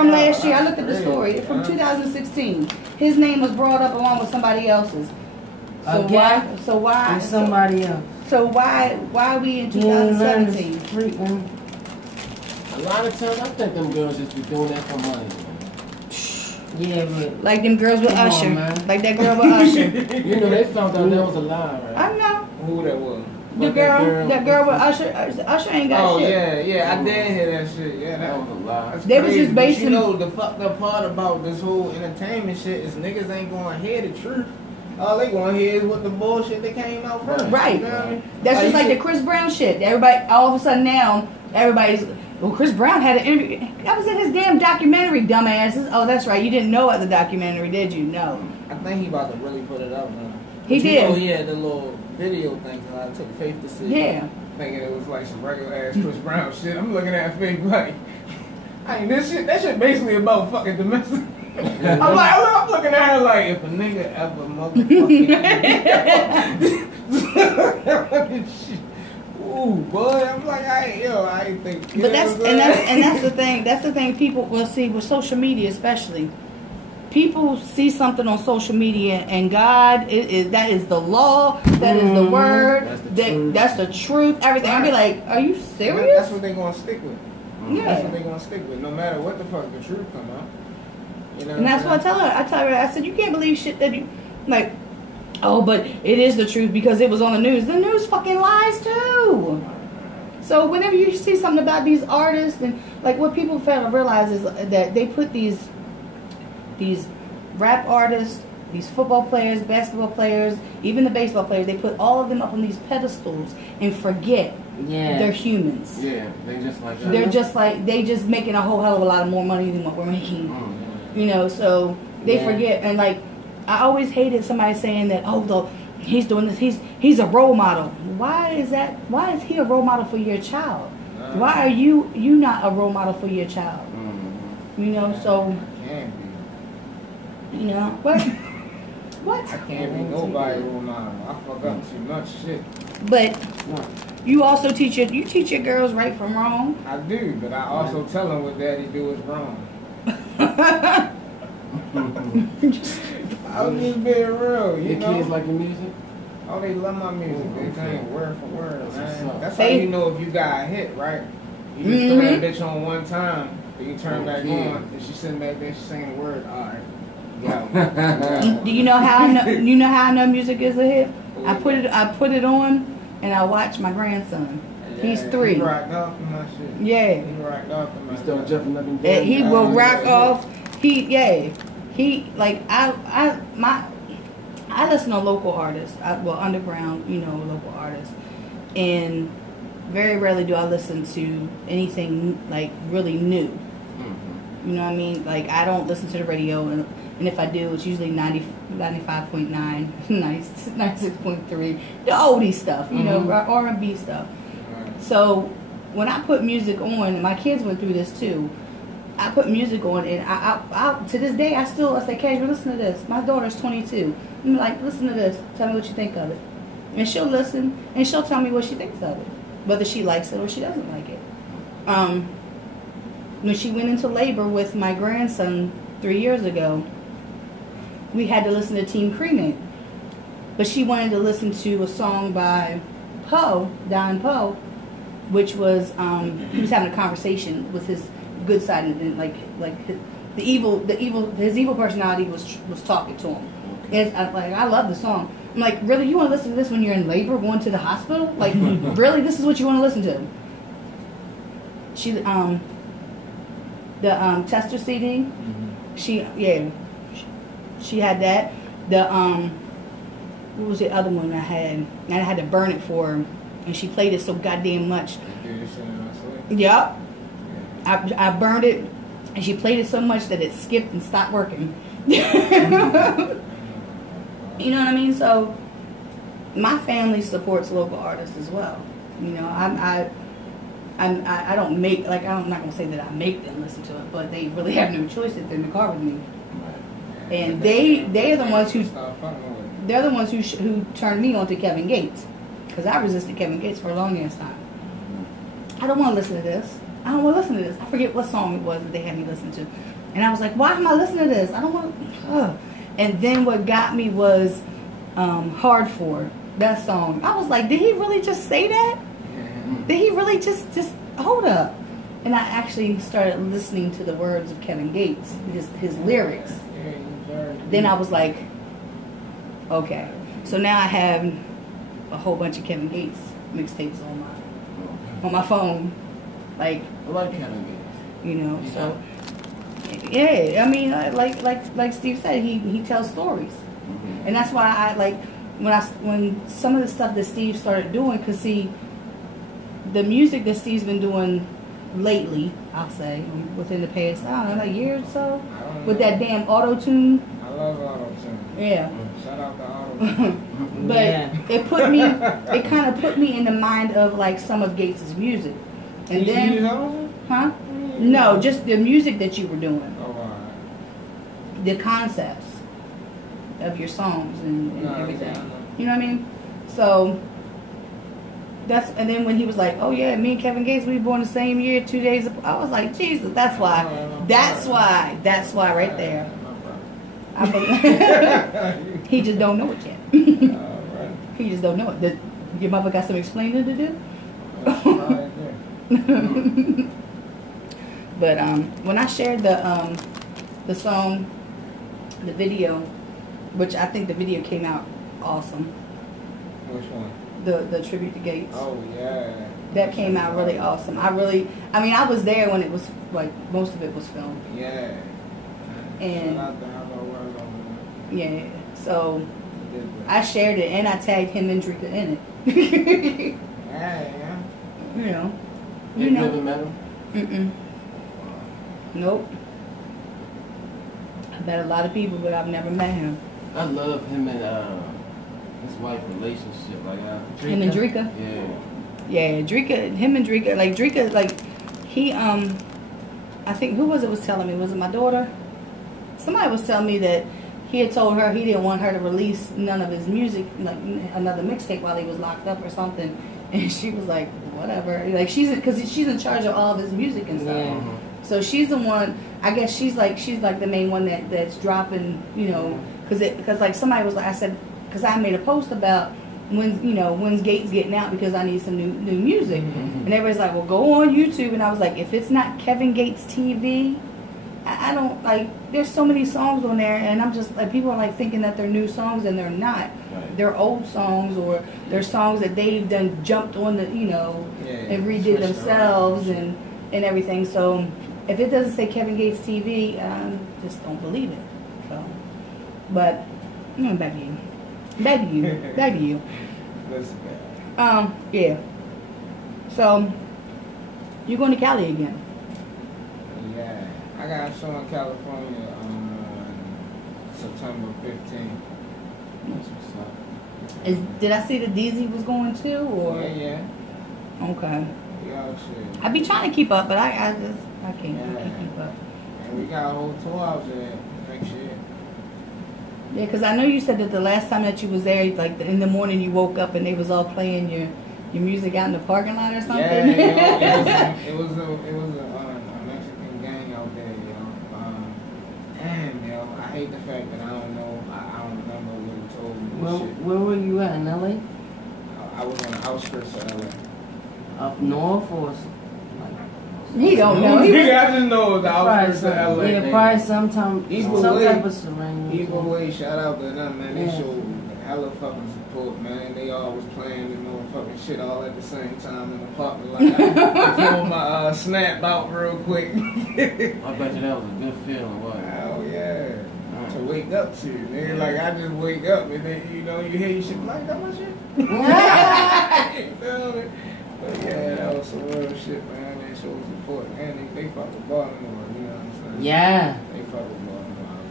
last year, I looked at the story. From 2016. His name was brought up along with somebody else's. So again? why? With somebody else. So why are we in 2017? A lot of times I think them girls just be doing that for money. Yeah, but like them girls with Usher. On, like that girl with Usher. You know, they found out that was a lie, right? I know. Who that was? That girl with Usher. Usher ain't got shit. Oh, yeah, I did hear that shit. Yeah, that was a lie. They was just basing. You know, the fucked up part about this whole entertainment shit is niggas ain't going to hear the truth. All they going to hear is what the bullshit that came out first. Right. You know what I mean? That's just like the Chris Brown shit. Everybody, all of a sudden now, everybody's, well, Chris Brown had an interview. That was in his damn documentary, dumbasses. Oh, that's right. You didn't know about the documentary, did you? No. I think he about to really put it up now. He did. Know, he had the little video thing that I took Faith to see. Yeah. Thinking it was like some regular ass Chris Brown shit. I'm looking at Faith like, I mean, that shit basically about fucking domestic. I'm looking at her like, if a nigga ever motherfucking ooh, boy, I'm like, I ain't think. But that's the thing. That's the thing. People will see with social media, especially. People see something on social media, and God that is the law. That is the word. That's the truth. Everything. I'll be like, are you serious? That's what they're gonna stick with. Yeah. That's what they're gonna stick with, no matter what the fuck the truth come out. You know, and that's what I tell her. I said, you can't believe shit that you like. Oh, but it is the truth because it was on the news. The news fucking lies too. So whenever you see something about these artists and like what people fail to realize is that they put these rap artists, these football players, basketball players, even the baseball players, they put all of them up on these pedestals and forget they're humans. Yeah, they just like that. They're just like they just making a whole hell of a lot more money than what we're making. You know, so they forget. And like I always hated somebody saying that, oh, though he's doing this, he's a role model. Why is that? Why is he a role model for your child? Why are you not a role model for your child? You know, so you know what? What? I can't be nobody role model. I fuck up too much shit. But you also teach your girls right from wrong. I do, but I also tell them what daddy do is wrong. I'm just being real, you know. Your kids like your music? Oh, they love my music. They sing word for word, man. That's how Faith. you know if you got a hit, right? You just throw that bitch on one time, then you turn back on, and she's sitting back there, she's singing the word. All right, Do you know how I know? You know how I know music is a hit? I put it on, and I watch my grandson. He's 3. He rocked off in my shit. Yeah. He rocked off in my shit. He started jumping up and down. He will rock off. He like I listen to local artists. Underground, you know, local artists, and very rarely do I listen to anything like really new. You know what I mean? Like I don't listen to the radio, and if I do, it's usually 95.9, 96.3, the oldie stuff, you know, R&B stuff. So when I put music on, and my kids went through this too, I put music on, and I to this day I say, Casual, listen to this. My daughter's 22. I'm like, listen to this. Tell me what you think of it. And she'll listen, and she'll tell me what she thinks of it. whether she likes it or she doesn't like it. When she went into labor with my grandson 3 years ago, we had to listen to Team Cremate. But she wanted to listen to a song by Poe, Don Poe, which was he was having a conversation with his good side, and like his evil personality was talking to him. And I love the song. I'm like, really, you want to listen to this when you're in labor, going to the hospital? Like, really, this is what you want to listen to? She the Tester CD. Mm-hmm. She had that. The what was the other one I had? And I had to burn it for her, and she played it so goddamn much. Yep. I burned it, and she played it so much that it skipped and stopped working. You know what I mean? So my family supports local artists as well. You know, I don't make, like, I'm not gonna say that I make them listen to it, but they really have no choice if they're in the car with me. And they're the ones who turned me on to Kevin Gates, because I resisted Kevin Gates for a long ass time. I don't want to listen to this. I don't want to listen to this. I forget what song it was that they had me listen to, and I was like, why am I listening to this? I don't want to. And then what got me was Hard For, that song. I was like, did he really just say that? Did he really just hold up? And I actually started listening to the words of Kevin Gates, his lyrics. Then I was like, okay. So now I have a whole bunch of Kevin Gates mixtapes on my phone. Like, I like Kevin Gates. You know, so yeah. I mean, like Steve said, he tells stories, and that's why I like when some of the stuff that Steve started doing, because see, the music that Steve's been doing lately, I'll say, within the past, I don't know, like a year or so, with that damn auto-tune. I love auto-tune. Yeah. Shout out to auto-tune. But it kind of put me in the mind of like some of Gates' music. And then, you know? Huh? No, just the music that you were doing. Oh, wow. The concepts of your songs and everything. You know what I mean? So and then when he was like, oh yeah, me and Kevin Gates, we were born the same year, 2 days apart. I was like, Jesus, that's why right there. He just don't know it yet. He just don't know it. Your mother got some explaining to do? But when I shared the song, the video, which I think the video came out awesome. Which one? The tribute to Gates. Oh yeah. That came out really awesome. I was there when it was like most of it was filmed. Yeah. And yeah, so I shared it and I tagged him and Drika in it. Yeah. You know. You never met him? Nope. I met a lot of people, but I've never met him. I love him and his wife relationship, like him and Drika. Yeah, Drika. Him and Drika, like he I think who was telling me? Was it my daughter? Somebody was telling me that he had told her he didn't want her to release none of his music, like another mixtape while he was locked up or something. And she was like, whatever. Like because she's in charge of all of his music and stuff. Yeah. So she's the one. I guess she's like the main one that's dropping. You know, because like somebody was like, I said, because I made a post about when's Gates getting out because I need some new music. And everybody's like, well, go on YouTube. And I was like, if it's not Kevin Gates TV, I don't like. There's so many songs on there, and I'm just like, people are like thinking that they're new songs, and they're not. Right. They're old songs, or they're songs that they've done jumped on the and redid themselves and everything. So if it doesn't say Kevin Gates TV, I just don't believe it. So, but back to you. Yeah. So you're going to Cali again? Yeah. I got a show in California on September 15th. That's what's up. Did I see that DZ was going too, or? Yeah. Okay. Yeah, shit. I be trying to keep up, but I can't. I can't keep up. And we got a whole tour out there next year. Yeah, because I know you said that the last time that you was there, like in the morning you woke up and they was all playing your music out in the parking lot or something? Yeah, it was a Mexican gang out there, damn, I hate the fact that I don't remember what he told me. Where were you at in LA? I was on the outskirts of LA. Up north or? He don't know. I just know the outskirts of LA. Yeah, probably some type of surrounding. Either way, shout out to them, man. They showed hella fucking support, man. They all was playing the motherfucking shit all at the same time in the parking lot. I pulled my snap out real quick. I bet you that was a good feeling, wasn't it? Hell yeah. To wake up to, nigga. Like, I just wake up and then, you hear your shit like, that my shit? You feel me? But yeah, that was some real shit, man. They showed support. And they fuck with Baltimore, you know what I'm saying? Yeah. They fuck with Baltimore out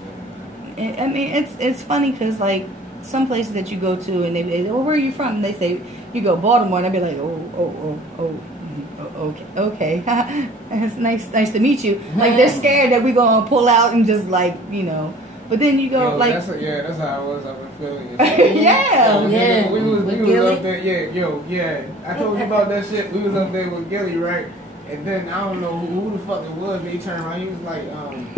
there, man. I mean, it's funny because, like, some places that you go to and they say, well, where are you from? And they say, you go Baltimore. And I'd be like, okay. It's nice to meet you. Like, they're scared that we're going to pull out and just, like, But then you go, like... That's how I was up in Philly. Yeah. We was up there, I told you about that shit. We was up there with Gilly, right? And then, I don't know who the fuck it was, but he turned around, he was like,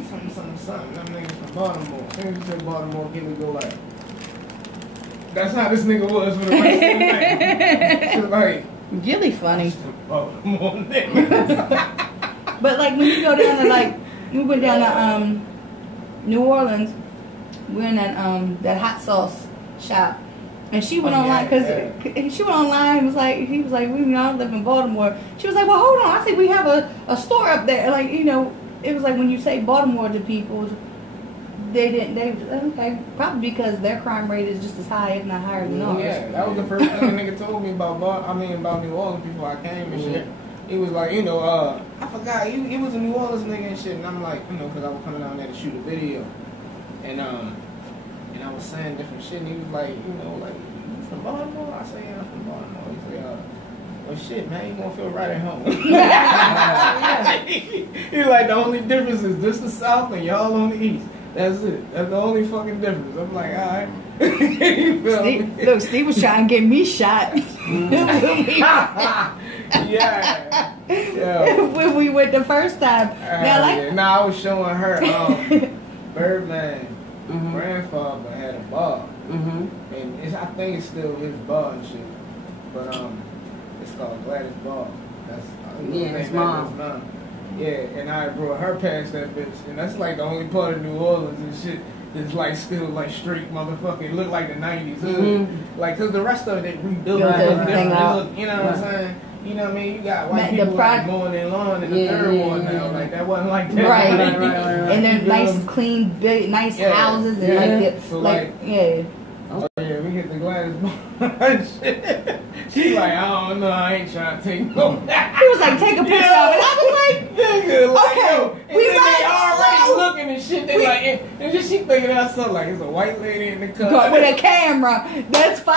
something. Them niggas from Baltimore. As soon as you said Baltimore, Gilly go like... That's how this nigga was for the rest of the night. Just like... Gilly funny. Baltimore nigga. But, like, when you go down to, like... We went down to, New Orleans, we're in that hot sauce shop, and she went online because she went online and was like, he was like, I live in Baltimore. She was like, well, hold on, I think we have a store up there. Like, it was like when you say Baltimore to people, they okay, probably because their crime rate is just as high, if not higher than ours. Yeah, that was the first thing a nigga told me about New Orleans before I came and shit. He was like, I forgot, he was a New Orleans nigga and shit, and I'm like, because I was coming down there to shoot a video, and I was saying different shit, and he was like, like, you from Baltimore? I said, yeah, I'm from Baltimore. He said, well, shit, man, you gonna feel right at home. He's like, the only difference is this the South and y'all on the East. That's it. That's the only fucking difference. I'm like, all right. Steve was trying to get me shot. Yeah. When we went the first time. I was showing her Birdman grandfather had a bar. And I think it's still his bar and shit. But it's called Gladys Bar. That's his mom. Yeah, and I brought her past that bitch, and that's like the only part of New Orleans and shit that's like still like straight motherfucking look like the 90s. Like, cause the rest of it they rebuilt different. Look, you know what I'm saying? You know what I mean? You got white people like mowing their lawn in the third one now. Like, that wasn't like that. Right. And they're nice, clean, big, nice houses and Oh yeah, we get the Gladys Bar and shit. She's like, I don't know, I ain't trying to take no. He was like, take a picture of it. I was like, nigga, like, okay, we already looking and shit. They like, and just she thinking out something like it's a white lady in the car with a camera. That's 50.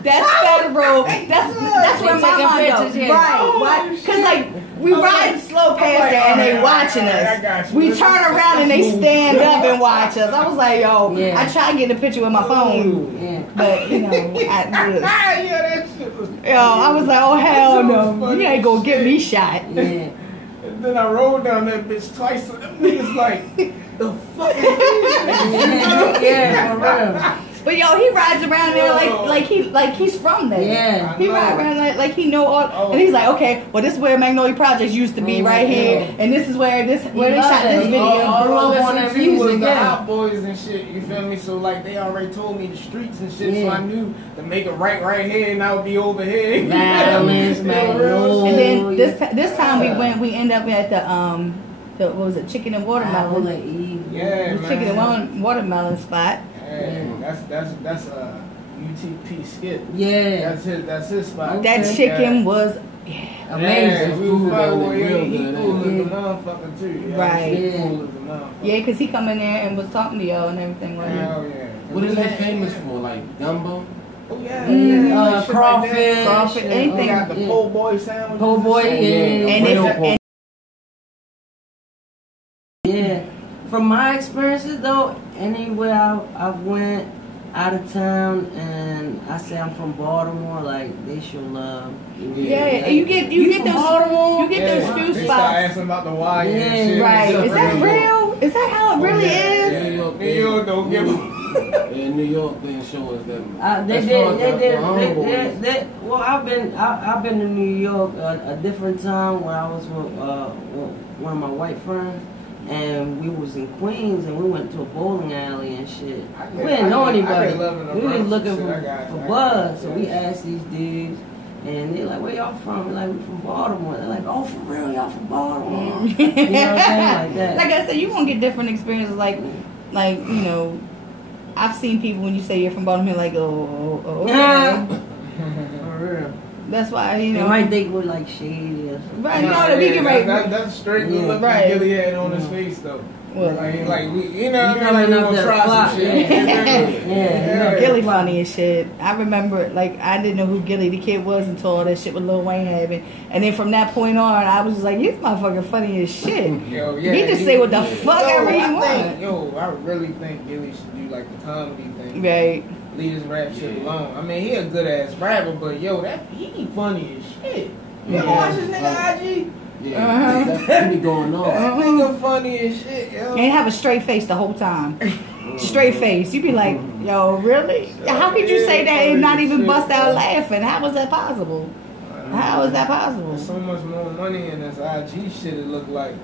That's federal. That's where my mind goes. Right? Because like we ride slow past there and they watching us. We turn around and they stand up and watch us. I was like, yo, I tried to get a picture with my phone, but I was like, oh hell no, you ain't gonna get me shot. And then I rolled down that bitch twice, and them niggas like, the fuck is this? For real. But yo, he rides around there like he's from there. Yeah, he rides around like he know all, and he's like, okay, well this is where Magnolia Projects used to be right here, and this is where they shot this video. All on that music was the Hot Boys and shit. You feel me? So like they already told me the streets and shit, so I knew to make it right here, and I would be over here. Nice, and then this time we end up at the what was it, chicken and watermelon? Yeah, man. Chicken and watermelon spot. Yeah, that's a UTP skip. Yeah, that's his spot. That chicken was amazing. We was real good. Motherfucker too. Yeah, because he come in there and was talking to y'all and everything. Hell yeah. What is they famous for? Like gumbo? Oh yeah. Crawfish, anything. We got the po' boy sandwich. Po' boy, From my experiences though, anywhere I went out of town and when I say I'm from Baltimore, like they show love. Yeah, you get those Baltimore? You get those few They spots. start asking about the why and shit. Right. Is that real? Is that how it really is? New York don't give a. In New York, they show us that. They did. Well, I've been to New York a different time when I was with one of my white friends, and we was in Queens, and we went to a bowling alley and shit. We didn't know anybody. We was looking for buzz, so we asked these dudes. And they're like, where y'all from? We're like, we from Baltimore. They're like, oh, for real, y'all from Baltimore. You know what I'm saying? Like that. Like I said, you gonna get different experiences. Like you know, I've seen people when you say you're from Baltimore, like, okay. For real. That's why, you know. They might think we're like shady or something. Right, we can that's straight good look that Gilly had on his face, though. Well, like we, you know what I mean? Like, we gonna try some shit. Yeah. Gilly funny as shit. I remember, like, I didn't know who Gilly the Kid was until all that shit with Lil Wayne happened. And then from that point on, I was just like, you motherfucking funny as shit. Yo, yeah, he just say what the fuck ever he want. I really think Gilly should do, like, the comedy thing. Right. Leave his rap shit alone. I mean, he a good ass rapper, but yo, he funny as shit. You watch this nigga IG? Yeah, that's be going on. That nigga funny as shit, yo. And have a straight face the whole time. Straight face. You be like, yo, really? How could you say that and not even bust out laughing? How was that possible? How is that possible? There's so much more money in this IG shit. It look like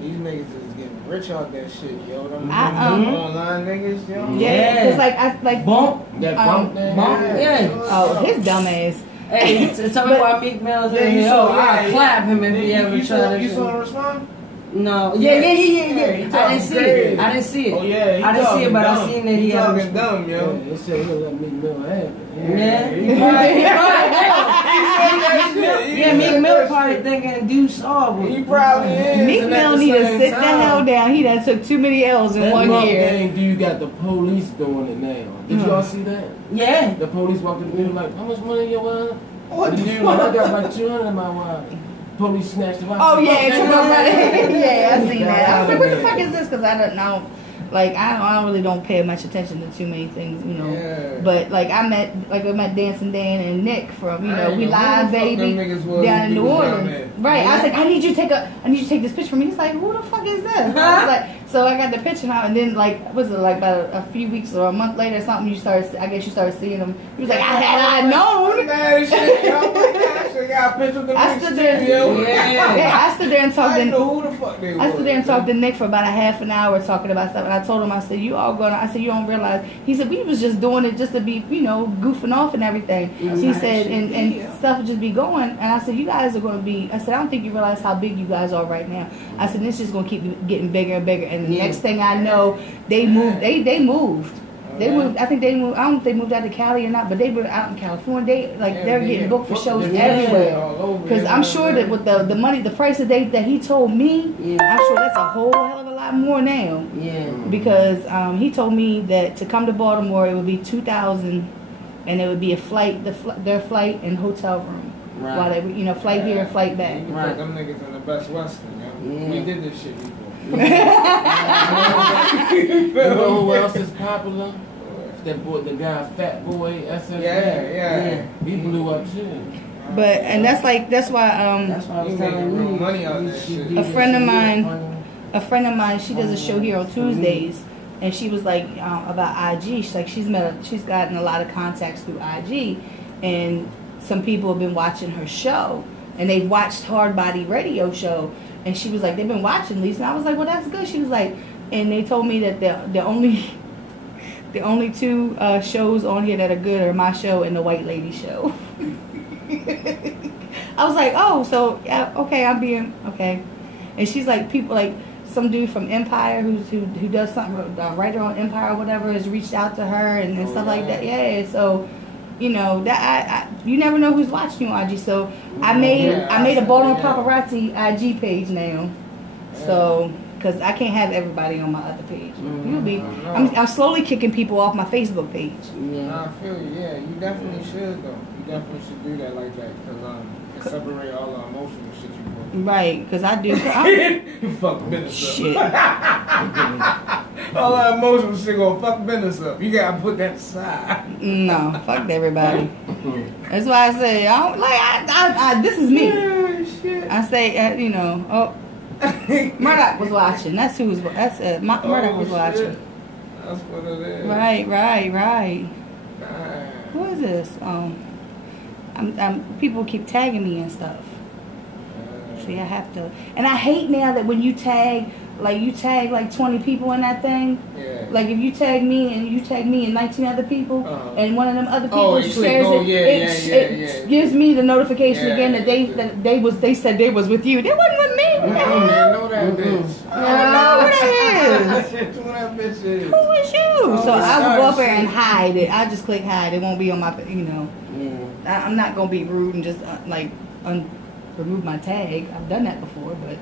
these niggas is getting rich off that shit, yo. Them online niggas, yo. Yeah, it's like Bump. That bump. Yeah. Oh, his dumb ass. Hey, tell me why Meek Mill's in here. I'll clap him if he ever try to. You saw him respond? No. Yeah. I didn't see it. Oh yeah, I didn't see it, but I seen that he talking dumb, yo. They say he'll let Meek Mill have it. Yeah, Meek Mill probably thinking Deuce Saw. He probably is. Meek Mill need to sit the hell down. He done took too many L's in 1 year. Thing, do you got the police doing it now? Did y'all see that? Yeah. The police walked in the middle like, how much money in your wallet? What the fuck? I got like 200 in my wallet. Police snatched him out. Oh yeah, I seen that. I was like, what the fuck is this? Because I don't know. Like I really don't pay much attention to too many things, you know. Yeah. But like I met Dancing Dan and Nick from We Live Baby down in New Orleans. Right. I was like, I need you to take this picture for me. He's like, who the fuck is this? I was like, so I got the picture now, and then like was it like about a few weeks or a month later or something? I guess you started seeing him. He was like, I known. I stood there. I stood there and talked. I didn't know who the fuck they were. I stood there and talked to Nick for about a half an hour talking about stuff, and I told him, I said, you don't realize. He said, we was just doing it just to be, you know, goofing off and everything. He said, and stuff would just be going, and I said, you guys are going to be, I said, I don't think you realize how big you guys are right now. I said, this is just going to keep getting bigger and bigger, and the next thing I know, they moved. They moved. They moved. I think they moved. I don't know if they moved out to Cali or not, but they were out in California. They're getting booked for shows everywhere. Because I'm sure that with the money, the price that he told me, I'm sure that's a whole hell of a lot more now. Yeah. Because he told me that to come to Baltimore it would be $2,000, and it would be a flight, their flight and hotel room. Right. While they, you know, flight here and flight back. You put them niggas in the Best Western, yo. We did this shit before. You know who else is popular? That boy, the guy, Fat Boy, SFA. Yeah. He blew up too. But and that's why That's why I was telling you. Money out that shit. A friend of mine, she does a show here on Tuesdays, and she was like about IG. She's like she's gotten a lot of contacts through IG, and some people have been watching her show, and they've watched Hard Body Radio show, and she was like they've been watching Lisa. And I was like, well, that's good. She was like, and they told me that the only two shows on here that are good are my show and the White Lady show. I was like, oh, so yeah, okay, I'm being okay. And she's like, people like some dude from Empire who does something, a writer on Empire or whatever, has reached out to her and stuff like that. Yeah, so you know that you never know who's watching you on IG. So I made a Baltimore Paparazzi IG page now. So. Because I can't have everybody on my other page. I'm slowly kicking people off my Facebook page. Nah, I feel you. Yeah, you definitely should though. You definitely should do that like that because it separate all the emotional shit you put. Right, because I do. Fuck business. Shit. All that emotional shit gonna fuck business up. You gotta put that aside. No, fuck everybody. That's why I say I don't like. I this is me. Yeah, shit. I say you know. Oh, Murdoch was watching. That's who was. That's Murdoch was watching. That's what it is. Right. Who is this? People keep tagging me and stuff. See, I have to, and I hate now that when you tag like 20 people in that thing. Yeah. Like if you tag me and 19 other people, and one of them other people shares it, gives me the notification again that they said they was with you. They wasn't with me. I know that bitch. I don't know who that is. Who is you? So I will go up there and hide it. I just click hide. It won't be on my, I'm not gonna be rude and just remove my tag. I've done that before, but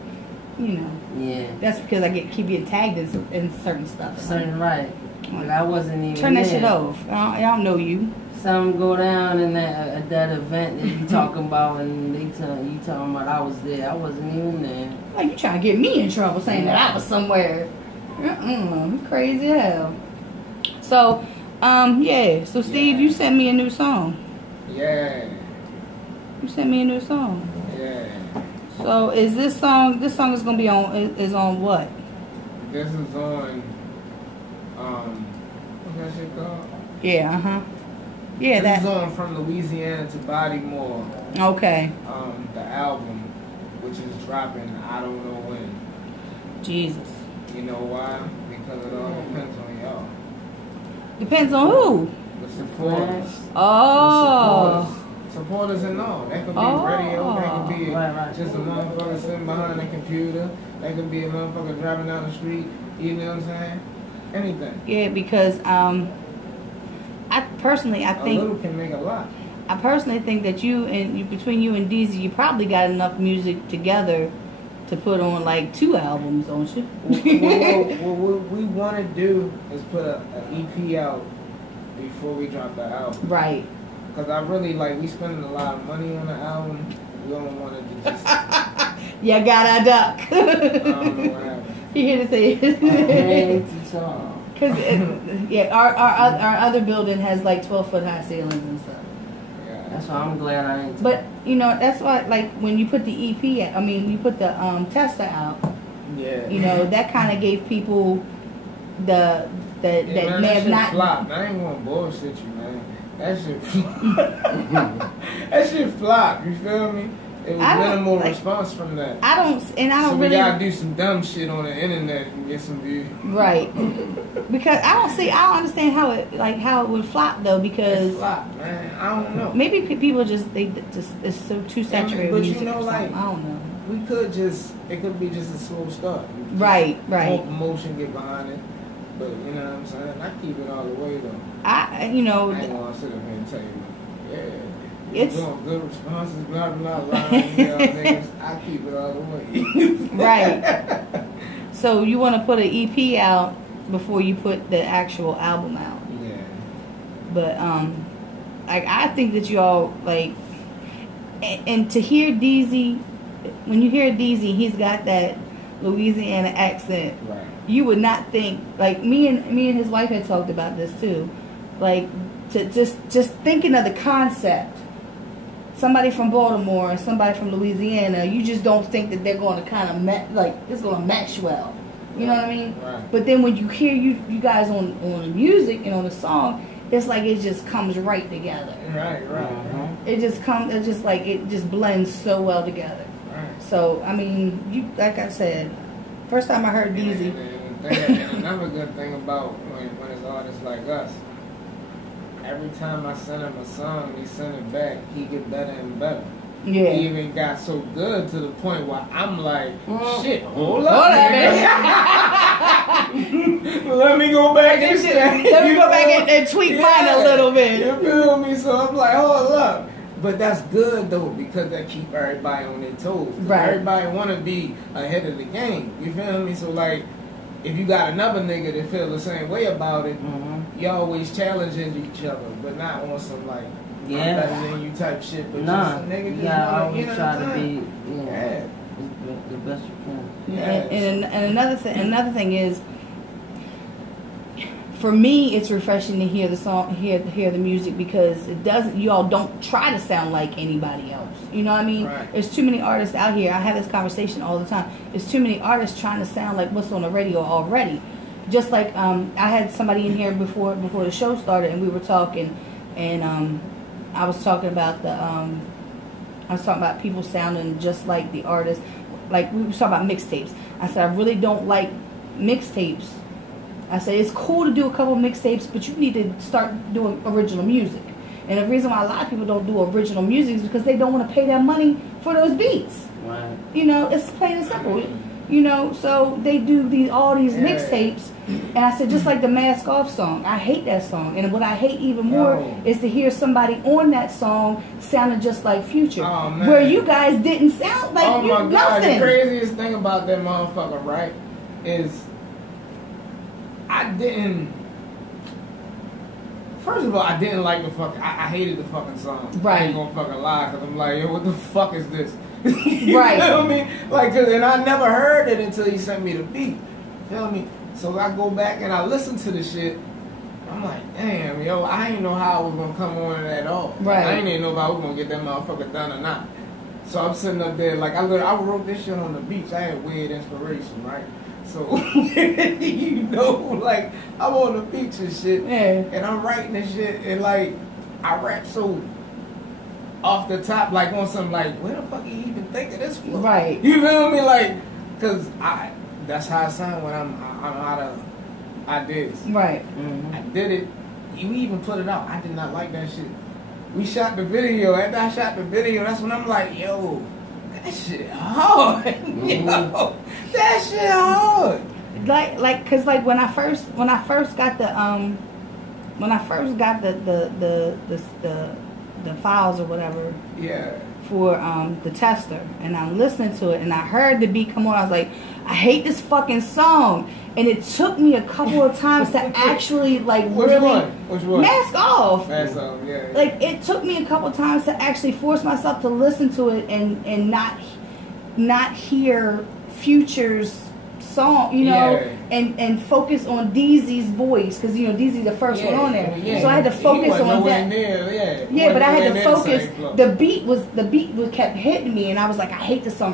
that's because I keep getting tagged in certain stuff. Right. Like I wasn't even turn that shit off. I don't know you. Some go down in that event that you talking about, and you talking about I was there. I wasn't even there. Like you trying to get me in trouble saying that I was somewhere. Crazy hell. So, So Steve, you sent me a new song. Yeah. You sent me a new song. Yeah. So is this song is gonna be on what? This is on what's that shit called? Yeah, Yeah, this is on From Louisiana to Bodymore. Okay. The album, which is dropping I don't know when. Jesus. You know why? Because it all depends on y'all. Depends on who? The supporters. Oh. Supporters and all. That could be radio. That could be just a motherfucker sitting behind a computer. That could be a motherfucker driving down the street. You know what I'm saying? Anything. Yeah, because I think a little can make a lot. I personally think that between you and DZ, you probably got enough music together to put on like 2 albums, don't you? What we want to do is put an EP out before we drop the album. Right. Because I really we spending a lot of money on the album. We don't want to just. You got a duck. I don't know what happened. You hear to say it? Because our other building has like 12-foot high ceilings and stuff. Yeah. That's why I'm glad I ain't. But that's why when you put the EP out, you put the tester out. Yeah. That kind of gave people that may have not. Flopped. I ain't gonna bullshit you, man. That shit flopped. That shit flopped. You feel me? It was minimal response from that. I don't so really. we gotta do some dumb shit on the internet and get some views. Right. Because I don't understand how it would flop though, because it flopped, man. I don't know. Maybe people it's so too saturated with music. But I don't know. We could it could be just a slow start. Right. More promotion get behind it. But you know what I'm saying? I keep it all the way though. I ain't gonna sit up here and tell you, it's doing good responses, blah blah blah. Niggas, I keep it all the way. Right. So you want to put an EP out before you put the actual album out. Yeah. But I think that y'all and to hear DZ, when you hear DZ, he's got that Louisiana accent. Right. You would not think me and his wife had talked about this too, to just thinking of the concept. Somebody from Baltimore and somebody from Louisiana, you just don't think that they're going to kind of it's going to mesh well. You know what I mean? Right. But then when you hear you guys on the music and on the song, it's like it just comes right together. Right. It just blends so well together. Right. So you like I said, first time I heard DZ. And another good thing about when it's artists like us, every time I send him a song, he send it back, he get better and better. Yeah. He even got so good to the point where I'm like, shit, hold up, man. Let me go back and shit. Let me go back and tweak mine a little bit. You feel me? So I'm like, hold up. But that's good though, because that keep everybody on their toes. Right. Everybody want to be ahead of the game. You feel me? So if you got another nigga that feel the same way about it, you always challenging each other, but not on some I'm better than you type shit. But just a nigga just always try to be the best you can. And another thing is, for me, it's refreshing to hear the song, hear the music, because it doesn't. Y'all don't try to sound like anybody else. You know what I mean? Right. There's too many artists out here. I have this conversation all the time. There's too many artists trying to sound like what's on the radio already. Just like I had somebody in here before the show started, and we were talking, and I was talking about people sounding just like the artist. Like, we were talking about mixtapes. I said, I really don't like mixtapes. I said, it's cool to do a couple mixtapes, but you need to start doing original music. And the reason why a lot of people don't do original music is because they don't want to pay that money for those beats. Right. You know, it's plain and simple. You know, so they do all these mixtapes. And I said, just like the Mask Off song, I hate that song. And what I hate even more is to hear somebody on that song sounding just like Future. Oh, man. Where you guys didn't sound like oh you my God, nothing. The craziest thing about that motherfucker, right, is I didn't. First of all, I didn't like the fucking. I hated the fucking song. Right. I ain't gonna fucking lie, because I'm like, yo, what the fuck is this? Right. You know what I mean? Like, and I never heard it until he sent me the beat. Feel me? So I go back and I listen to the shit. I'm like, damn, yo, I ain't know how I was gonna come on it at all. Right. I ain't even know if I was gonna get that motherfucker done or not. So I'm sitting up there, like, I wrote this shit on the beach. I had weird inspiration, right? So, you know, like, I'm on the beach and shit, and I'm writing this shit, and, like, I rap so off the top, like, on some, like, where the fuck you even think of this flow? Right. You feel me? Like, because that's how I sound when I'm out of ideas. Right. Mm-hmm. I did it. You even put it out. I did not like that shit. We shot the video. After I shot the video, that's when I'm like, yo, that shit hard. Yo, that shit hard. Cause like when I first got the files or whatever. Yeah. For the tester, and I'm listening to it, and I heard the beat come on. I was like, I hate this fucking song, and it took me a couple of times to actually like Which one? Mask Off. Mask Off, yeah. Like, it took me a couple of times to actually force myself to listen to it and not hear Future's song, you know, and focus on DZ's voice, because you know DZ's the first one on there, so I had to focus on that. But I had to focus. The beat was kept hitting me, and I was like, I hate the song,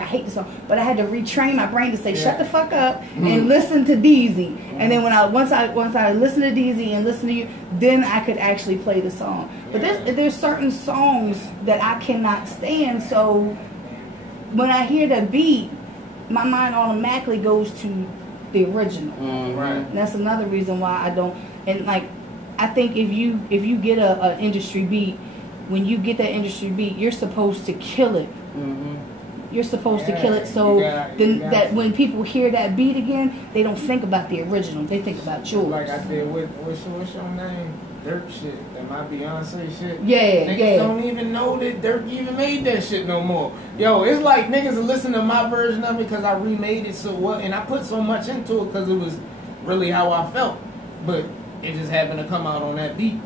but I had to retrain my brain to say, shut the fuck up and listen to DZ. And then once I listened to DZ and listened to you, then I could actually play the song. But there's certain songs that I cannot stand, so when I hear the beat, my mind automatically goes to the original. Right. And that's another reason why I don't. And like, I think if you get a industry beat, when you get that industry beat, you're supposed to kill it. You're supposed to kill it, so that when people hear that beat again, they don't think about the original. They think about yours. Like I did with what's your name? Dirt shit. That my Beyonce shit. Niggas don't even know that Dirt even made that shit no more. Yo, it's like niggas are listening to my version of it because I remade it so what, and I put so much into it because it was really how I felt. But it just happened to come out on that beat.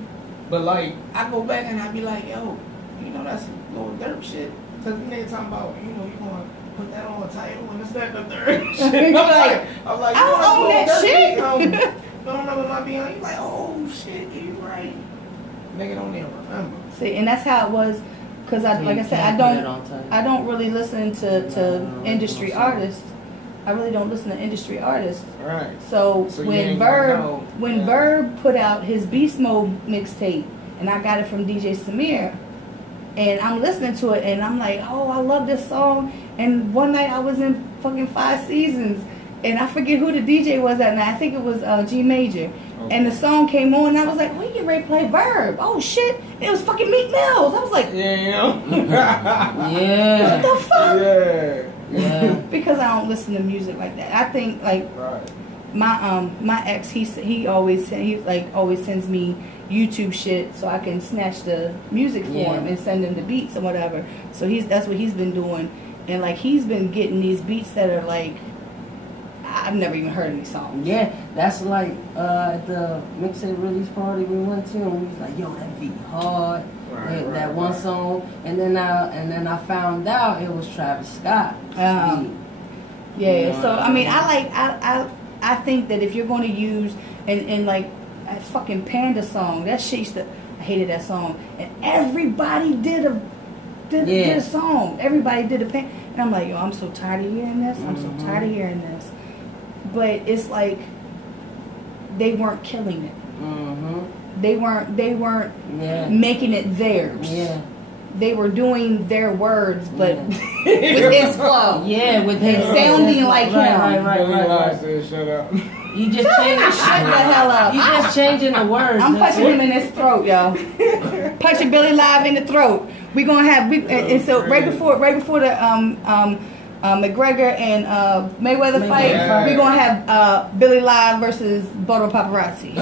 But like, I go back and I be like, yo, you know that's a little Dirt shit. Because the nigga talking about, you know, you gonna put that on the title and it's that the third shit. I'm like, I don't own that shit. Don't know what my Beyonce. You like, oh shit, you right. Nigga don't even remember. See, and that's how it was, because like I said, I don't really listen to industry artists. I really don't listen to industry artists. Right. So when B.O.M.B put out his Beast Mode mixtape, and I got it from DJ Samir, and I'm listening to it, and I'm like, oh, I love this song. And one night I was in fucking 5 Seasons, and I forget who the DJ was that night. I think it was G Major. Okay. And the song came on, and I was like, we get ready to play Verb. Oh, shit. And it was fucking Meek Mills. I was like, what the fuck? Yeah. Because I don't listen to music like that. I think, like, my ex, he always sends me YouTube shit so I can snatch the music for him and send him the beats or whatever. So that's what he's been doing. And, like, he's been getting these beats that are, like, I've never even heard of these songs. Yeah, that's like at the mixtape release party we went to, and we was like, yo, that beat hard. That one song, and then I found out it was Travis Scott's beat. Yeah. So I mean, I think that if you're going to use and like a fucking Panda song. That shit used to, I hated that song. And everybody did a song. Everybody did a Panda. And I'm like, yo, I'm so tired of hearing this. I'm so tired of hearing this. But it's like they weren't killing it. They weren't making it theirs. Yeah. They were doing their words, but with his flow. Yeah, with his sounding like him. Right. Said, shut up. You just changing shut the hell up. You just changing the words. I'm punching him in his throat, yo. Punching Billy live in the throat. We gonna have and so right before the McGregor and Mayweather fight, we're gonna have Billy Live versus Baltimore Paparazzi.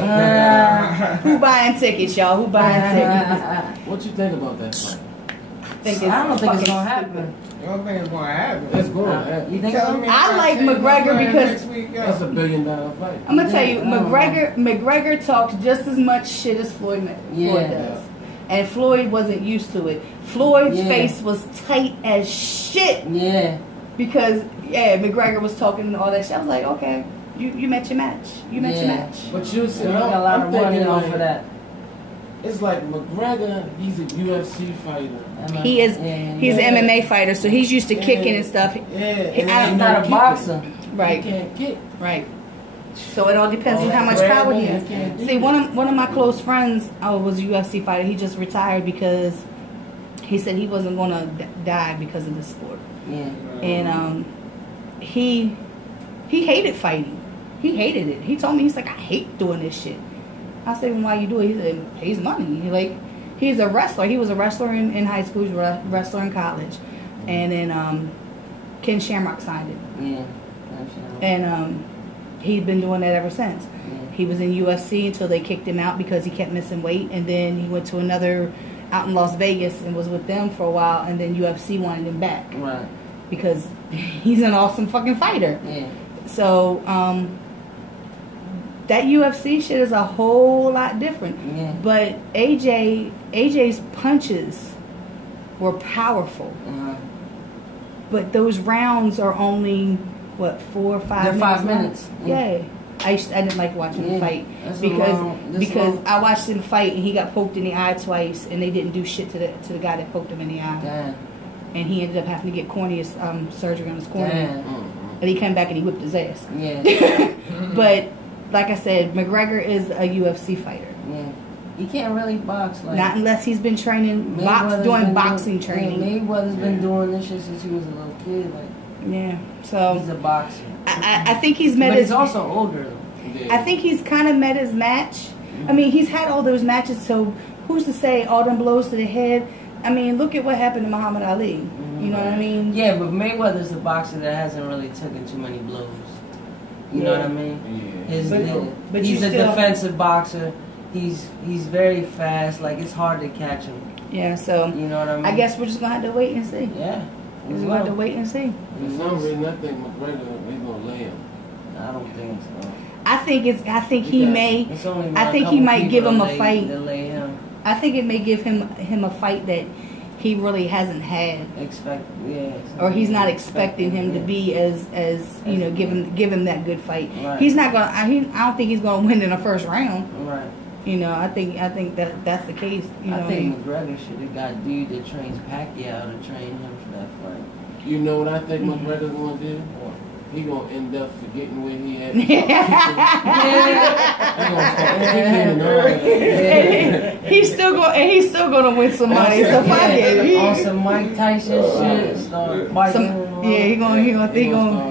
Who buying tickets, y'all? Who buying tickets? What you think about that fight? I don't think it's gonna happen. You don't think it's gonna happen? It's gonna happen. You think so? I like McGregor because that's $1 billion fight. I'm gonna tell you, McGregor talks just as much shit as Floyd does. And Floyd wasn't used to it. Floyd's face was tight as shit. Yeah. Because McGregor was talking and all that shit. I was like, okay, you met your match. You met your match. But you see, got a lot of money on for that. It's like McGregor, he's a UFC fighter. He is. He's an MMA fighter, so he's used to kicking and stuff. He's not a boxer. Right. He can't kick. Right. So it all depends on how much power he has. See, one of my close friends was a UFC fighter. He just retired because he said he wasn't going to die because of the sport. Yeah. And he hated fighting. He hated it. He told me, he's like, I hate doing this shit. I said, well, why you do it? He said, pays money. He's a wrestler. He was a wrestler in high school. He was a wrestler in college. And then Ken Shamrock signed him. Yeah. And he'd been doing that ever since. Yeah. He was in UFC until they kicked him out because he kept missing weight. And then he went to another out in Las Vegas and was with them for a while. And then UFC wanted him back. Right. Because he's an awesome fucking fighter. Yeah. So that UFC shit is a whole lot different. Yeah. But AJ's punches were powerful. But those rounds are only, what, 4 or 5 minutes? They're 5 minutes. Yeah. I didn't like watching him fight because I watched him fight and he got poked in the eye twice and they didn't do shit to the guy that poked him in the eye. Damn. And he ended up having to get corneas surgery on his cornea. And he came back and he whipped his ass. Yeah. But like I said, McGregor is a UFC fighter. Yeah. You can't really box like not unless he's been training doing boxing training. Mayweather's been doing this shit since he was a little kid. So he's a boxer. I think he's met. But he's also older though. Yeah. I think he's kind of met his match. I mean, he's had all those matches. So who's to say all them blows to the head? I mean, look at what happened to Muhammad Ali. You know what I mean? Yeah, but Mayweather's a boxer that hasn't really taken too many blows. You know what I mean? Yeah. But he's a defensive boxer. He's very fast. Like, it's hard to catch him. Yeah, so you know what I mean? I guess we're just gonna have to wait and see. Yeah. We're just gonna have to wait and see. For some reason, I think McGregor is gonna lay him. I don't think so. I think he might give him a fight. I think it may give him a fight that he really hasn't had. Or he's not expecting him to be as give him that good fight. Right. He's not gonna. I don't think he's gonna win in the first round. Right. I think that's the case. I think McGregor should have got dude that trains Pacquiao to train him for that fight. You know what I think McGregor's gonna do? He gonna end up forgetting where he at. He's still gonna win some money. So fuck it. On some Mike Tyson shit. Start biting. He gonna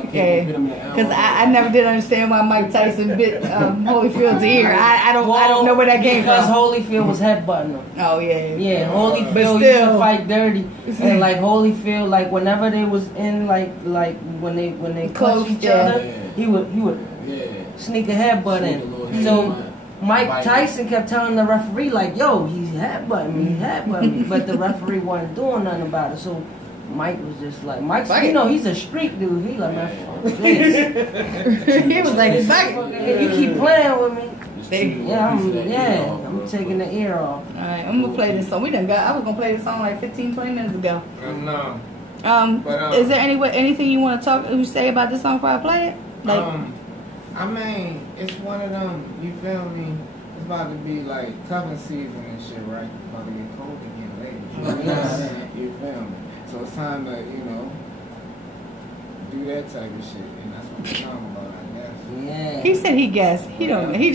because I never did understand why Mike Tyson bit Holyfield's ear. I don't know where that came from. Because Holyfield was headbutting him. Oh yeah. Yeah, Holyfield used to fight dirty, and like Holyfield, like whenever they was in like when they close each other, he would sneak a headbutt in. So Mike Tyson kept telling the referee like, "Yo, he's headbutting me, but the referee wasn't doing nothing about it. So Mike was just like, he's a street dude. He like, man, fuck this. He was like, you keep playing with me. I'm taking the ear off. Alright, I'm gonna play this song. I was gonna play this song like 15-20 minutes ago. No. Is there anything you want to say about this song before I play it? I mean, it's one of them. You feel me? It's about to be like cuffing season and shit, right? It's about to get cold again later. You feel me? So it's time to, you know, do that type of shit, and that's what we're talking about, I guess. Yeah. He said he guessed. He don't. He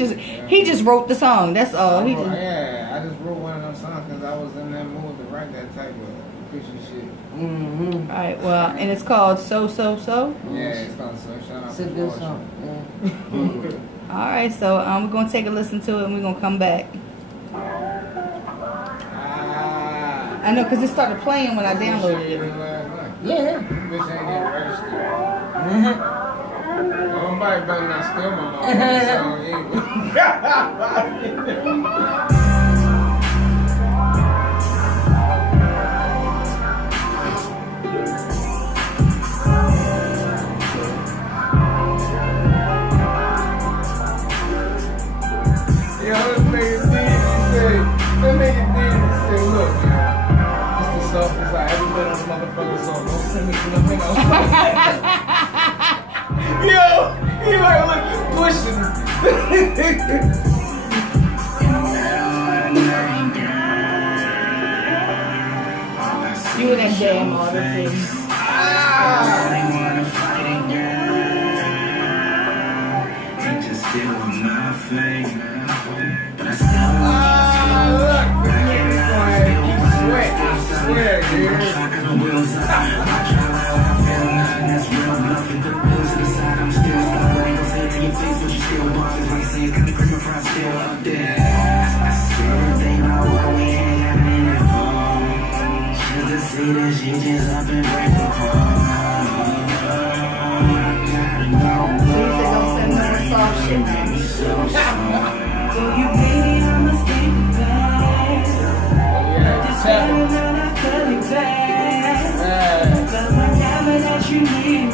just wrote the song. That's all. I just wrote one of them songs because I was in that mood to write that type of fishy shit. Mm-hmm. All right. Well, and it's called So. Yeah, it's called So. Shout out It's a good song. Yeah. All right. So we're gonna take a listen to it, and we're gonna come back. I know, because it started playing when I downloaded it. Yeah. Bitch ain't get registered. Nobody better not steal my mom. Yo, this nigga did say, look, man, this the softest I ever been on a motherfucking song. Don't send me to nothing else. Yo, he like, look, he's pushing. You and that damn artist. Look, I swear, dude.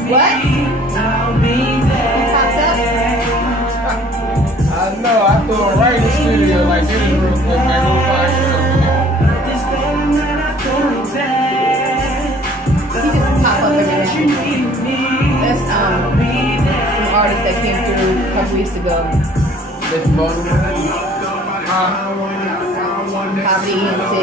What? I know, I threw it right in the studio like this real quick, man. Don't find shit up in there. He just pop up every That's some artist that came through a couple weeks ago. This Bodymore? Poverty ENT.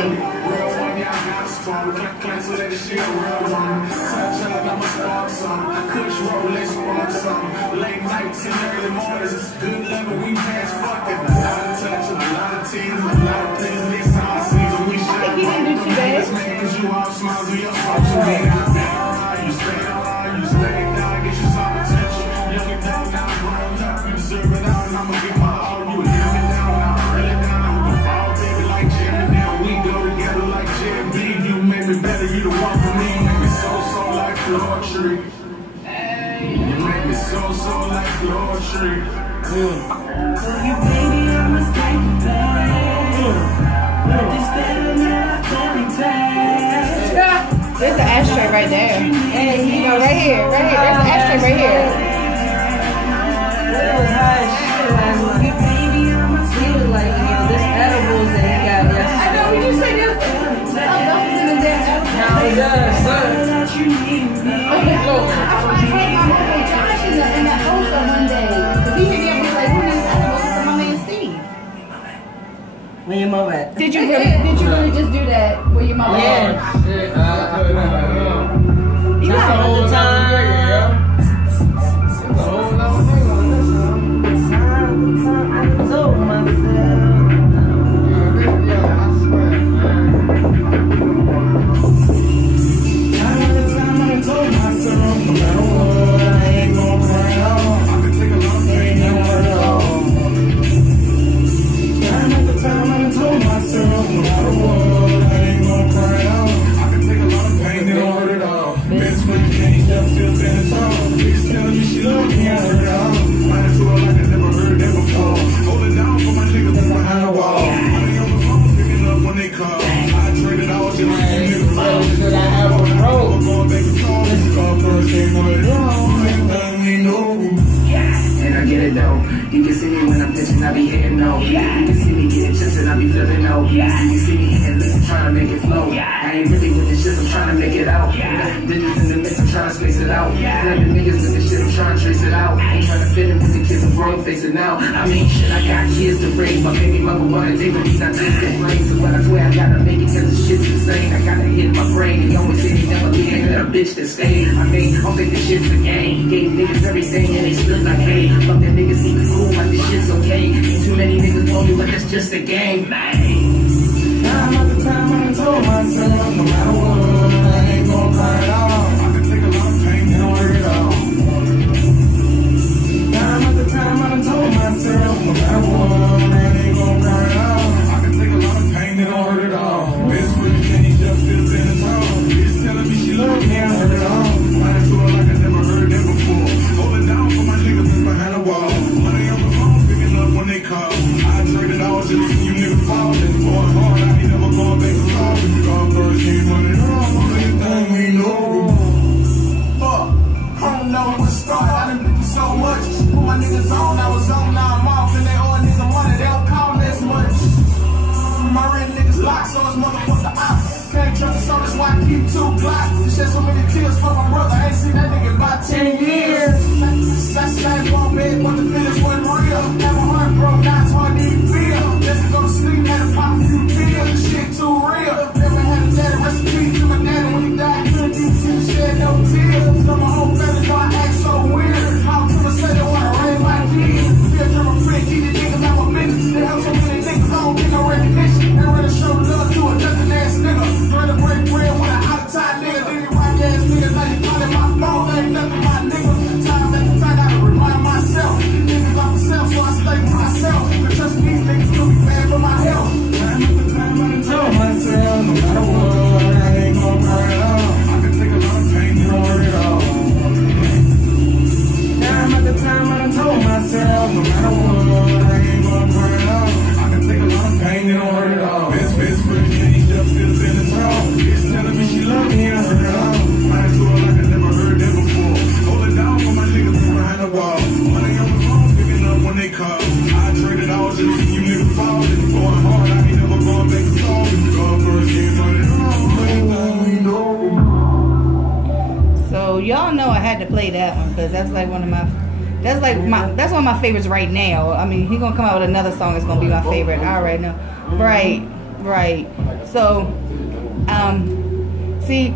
Late nights and early mornings, good level, we pass fucking. A lot of touch, a lot of tears, a lot of things this time season. We I think he didn't do too bad. cause you all smiles, we all smiles. You stay down, you stay down, get you some attention. Young and down, now grown up, you deserve it all, and I'ma get my all. You hear me now, now really down. All baby like Jim and now we go together like J&B. You make me better, you the one for me. Make me so like poetry. You make me so like poetry. For you, baby, I must take you back. But this better not coming back. There's an ashtray right there. And you know, right here. There's an ashtray right here. That was high as shit last night. He was like, this edibles that he got yesterday. I know, we just say this. Nothing's in the damn ashtray. Now he does, son. Josh in that poster one day. He hit me up and was like, who needs edibles? For my man Steve. Where your mom at? Did you really just do that? Where your mom at? Yeah. Shit, You That's got the whole time. It's a whole nother thing on this song. I told myself. Yo, I swear, man. And I get it though. You can see me when I'm pitching, I be hitting no. You can see me getting chips and I be flipping no. You can see me hitting listen, trying to make it flow. I ain't really with the shit, I'm trying to make it out. Digits in the mix, I'm trying to space it out. Like the niggas with the shit, I'm trying to trace it out. Ain't trying to fit in with the kids, I'm grown face it now. I mean, shit, I got kids to raise. My baby mother wanna take with me, not take that brain. So what I swear I gotta make it cause the shit's insane. I gotta hit my brain. He always said he never be hanging at a bitch that stayed. I mean, I don't think this shit's a game. Gave niggas everything and they stood like, hey, fuck that niggas seem cool, like this shit's okay. Ain't too many niggas know you, but that's just a game, man. Time after time I told myself, no matter what, I ain't gon' cry at all. I can take a lot of pain and don't hurt it all. Time after time I told myself, no matter what, I ain't gon' cry at all. I can take a lot of pain and don't hurt it all. Best friend and he just feels in the tone. Bitch telling me she love me, I heard it all. Lying to her like I never heard that before. Hold it down for my niggas that's behind the wall. Money on the phone, picking up when they call. I traded all just to see you niggas falling. Going hard, I ain't never going back to start. If you gone first, you ain't running wrong. Anything we know. Fuck, I don't know what started. I done been through so much. Put my niggas on, I was on, now I'm off. And they owe niggas money, they don't call me as much. My real niggas locked, so it's motherfucker out. Can't trust the soul, that's why I keep 2 Glocks. Shed so many tears for my brother, I ain't seen that nigga in about 10 years. That's like one bed, but the feelings wasn't real. Have a heart broke, now it's hard to even feel. Just to go to sleep, had to pop a few pills. This shit too real. Never had a daddy, recipe to my daddy when he died. Couldn't even see the shed no tears. So my whole family know I act so weird. How to say they wanna raise my kids. Feel German friend, keep the niggas out my business. They help so many niggas, I don't get no recognition. They rather show love to a nothing ass nigga. Rather break bread with an out-of-time nigga. Then you rock ass nigga, now you calling my phone. Ain't nothing my nigga. Time after time, gotta remind myself. These niggas off the self, so I stay to myself. But trust me, these niggas could be bad for my health. Time after time, I done told myself, no matter what, I ain't gon' cry at all. I can take a lot of pain and don't hurt it all. Time after time, I done told myself, no matter what, I ain't gon' cry at all. I can take a lot of pain and don't hurt it all. Best friend, yeah, he just feels in the tone. Bitch telling me she love me, I heard it all. Lying to her like I never heard that before. Hold it down for my niggas behind the wall. Money on the phone, picking up when they call. I traded all just to see you niggas falling. Going hard, I ain't never going back to stall. If you gone first, you ain't running wrong. Anything we know. So y'all know I had to play that one because that's like one of my, that's one of my favorites right now. I mean, he's gonna come out with another song that's gonna be my favorite. I already know. Right. So, see,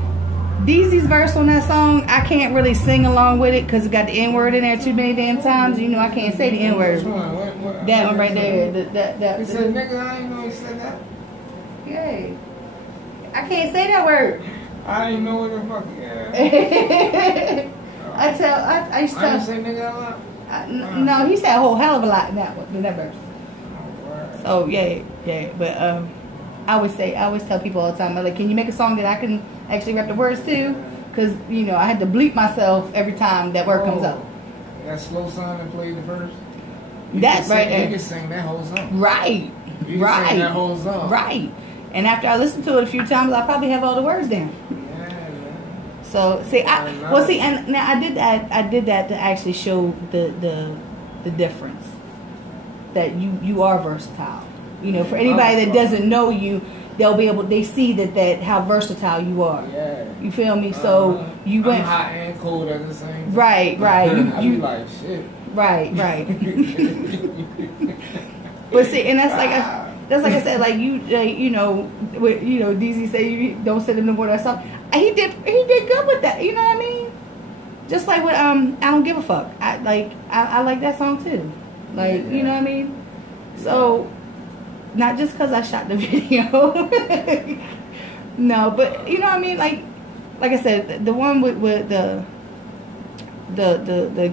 DZ's verse on that song, I can't really sing along with it because it got the N-word in there too many damn times. You know, I can't say the N-word. That one right there. He said, nigga, I ain't know he said that. Yeah. I can't say that word. I didn't know what the fuck, yeah. I used to tell. I didn't say nigga a lot? No, he said a whole hell of a lot in that one, in that verse. So, yeah. But, I always tell people all the time, I'm like, can you make a song that I can actually rap the words to? Because, you know, I had to bleep myself every time that word comes up. That slow song that played the verse? That's right there. You can sing that whole song. Right. You can sing that whole song. Right. And after I listen to it a few times, I probably have all the words down. So see, and now I did that to actually show the difference that you are versatile. You know, for anybody that doesn't know you, they see that how versatile you are. Yeah. You feel me? So you went I'm hot and cold at the same time. Right. You like shit. Right. But see, and that's like I said, like you know, DZ say you don't send him no more that song. He did good with that. You know what I mean? Just like with I Don't Give a Fuck. I like that song too. Like you know what I mean? So not just because I shot the video. No, but you know what I mean? Like I said, the one with the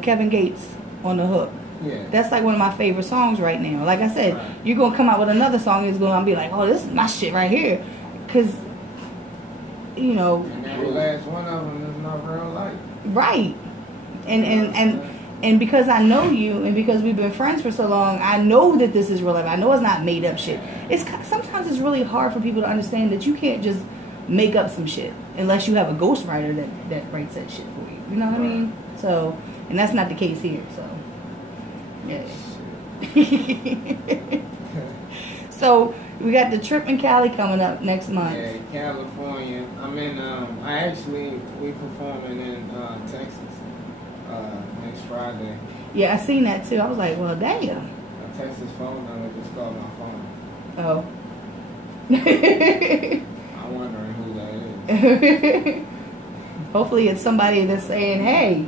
Kevin Gates on the hook. Yeah. That's like one of my favorite songs right now. Like I said, you're going to come out with another song that's going to be like, oh, this is my shit right here. Because, you know. And that last one of them is not real life. Right. And because I know you and because we've been friends for so long, I know that this is real life. I know it's not made up shit. Sometimes it's really hard for people to understand that you can't just make up some shit unless you have a ghostwriter that writes that shit for you. You know what I mean? So, and that's not the case here, so. Yeah. So we got the trip in Cali coming up next month. Yeah, California. We performing in Texas. Next Friday. Yeah, I seen that too. I was like, well, damn. I text his phone number, just called my phone. Oh. I'm wondering who that is. Hopefully it's somebody that's saying, hey,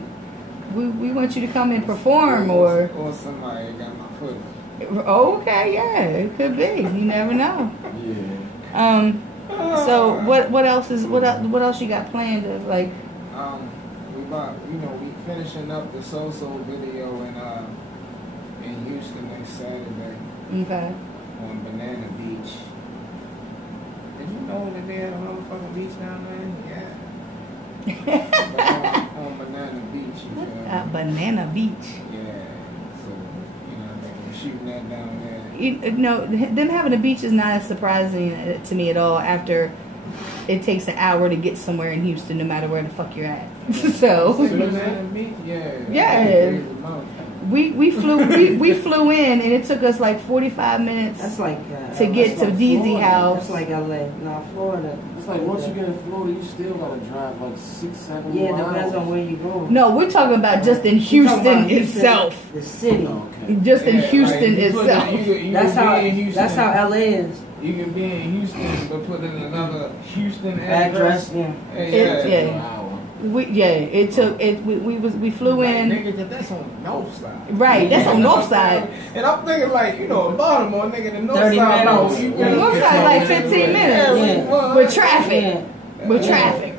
we want you to come and perform, or somebody that got my foot. Okay, yeah, it could be. You never know. Yeah. So what else you got planned? Like, we finishing up the So-So video in Houston next Saturday. Okay. On Banana Beach. Did you know that they had a motherfucking beach down there? Yeah. on Banana Beach. You feel me? Banana Beach. Yeah. So, we're shooting that down there. Them having a beach is not as surprising to me at all after it takes an hour to get somewhere in Houston, no matter where the fuck you're at. So. Banana Beach? Yeah. Yeah. We flew in, and it took us like 45 minutes. That's like to get to DZ house. That's like LA, no, Florida. It's like once you get in Florida, you still gotta drive like 6-7 miles. Yeah, it depends on where you go. No, we're talking about just in Houston itself. The city. Oh, okay. Just in Houston itself. That's how LA is. You can be in Houston, but put in another Houston address. Yeah. It took it. We flew in. Nigga, that's on the north side. Right, that's on north side. And I'm thinking like, Baltimore, nigga, the north 30 side. minutes. The north side like 15 minutes with traffic. With traffic.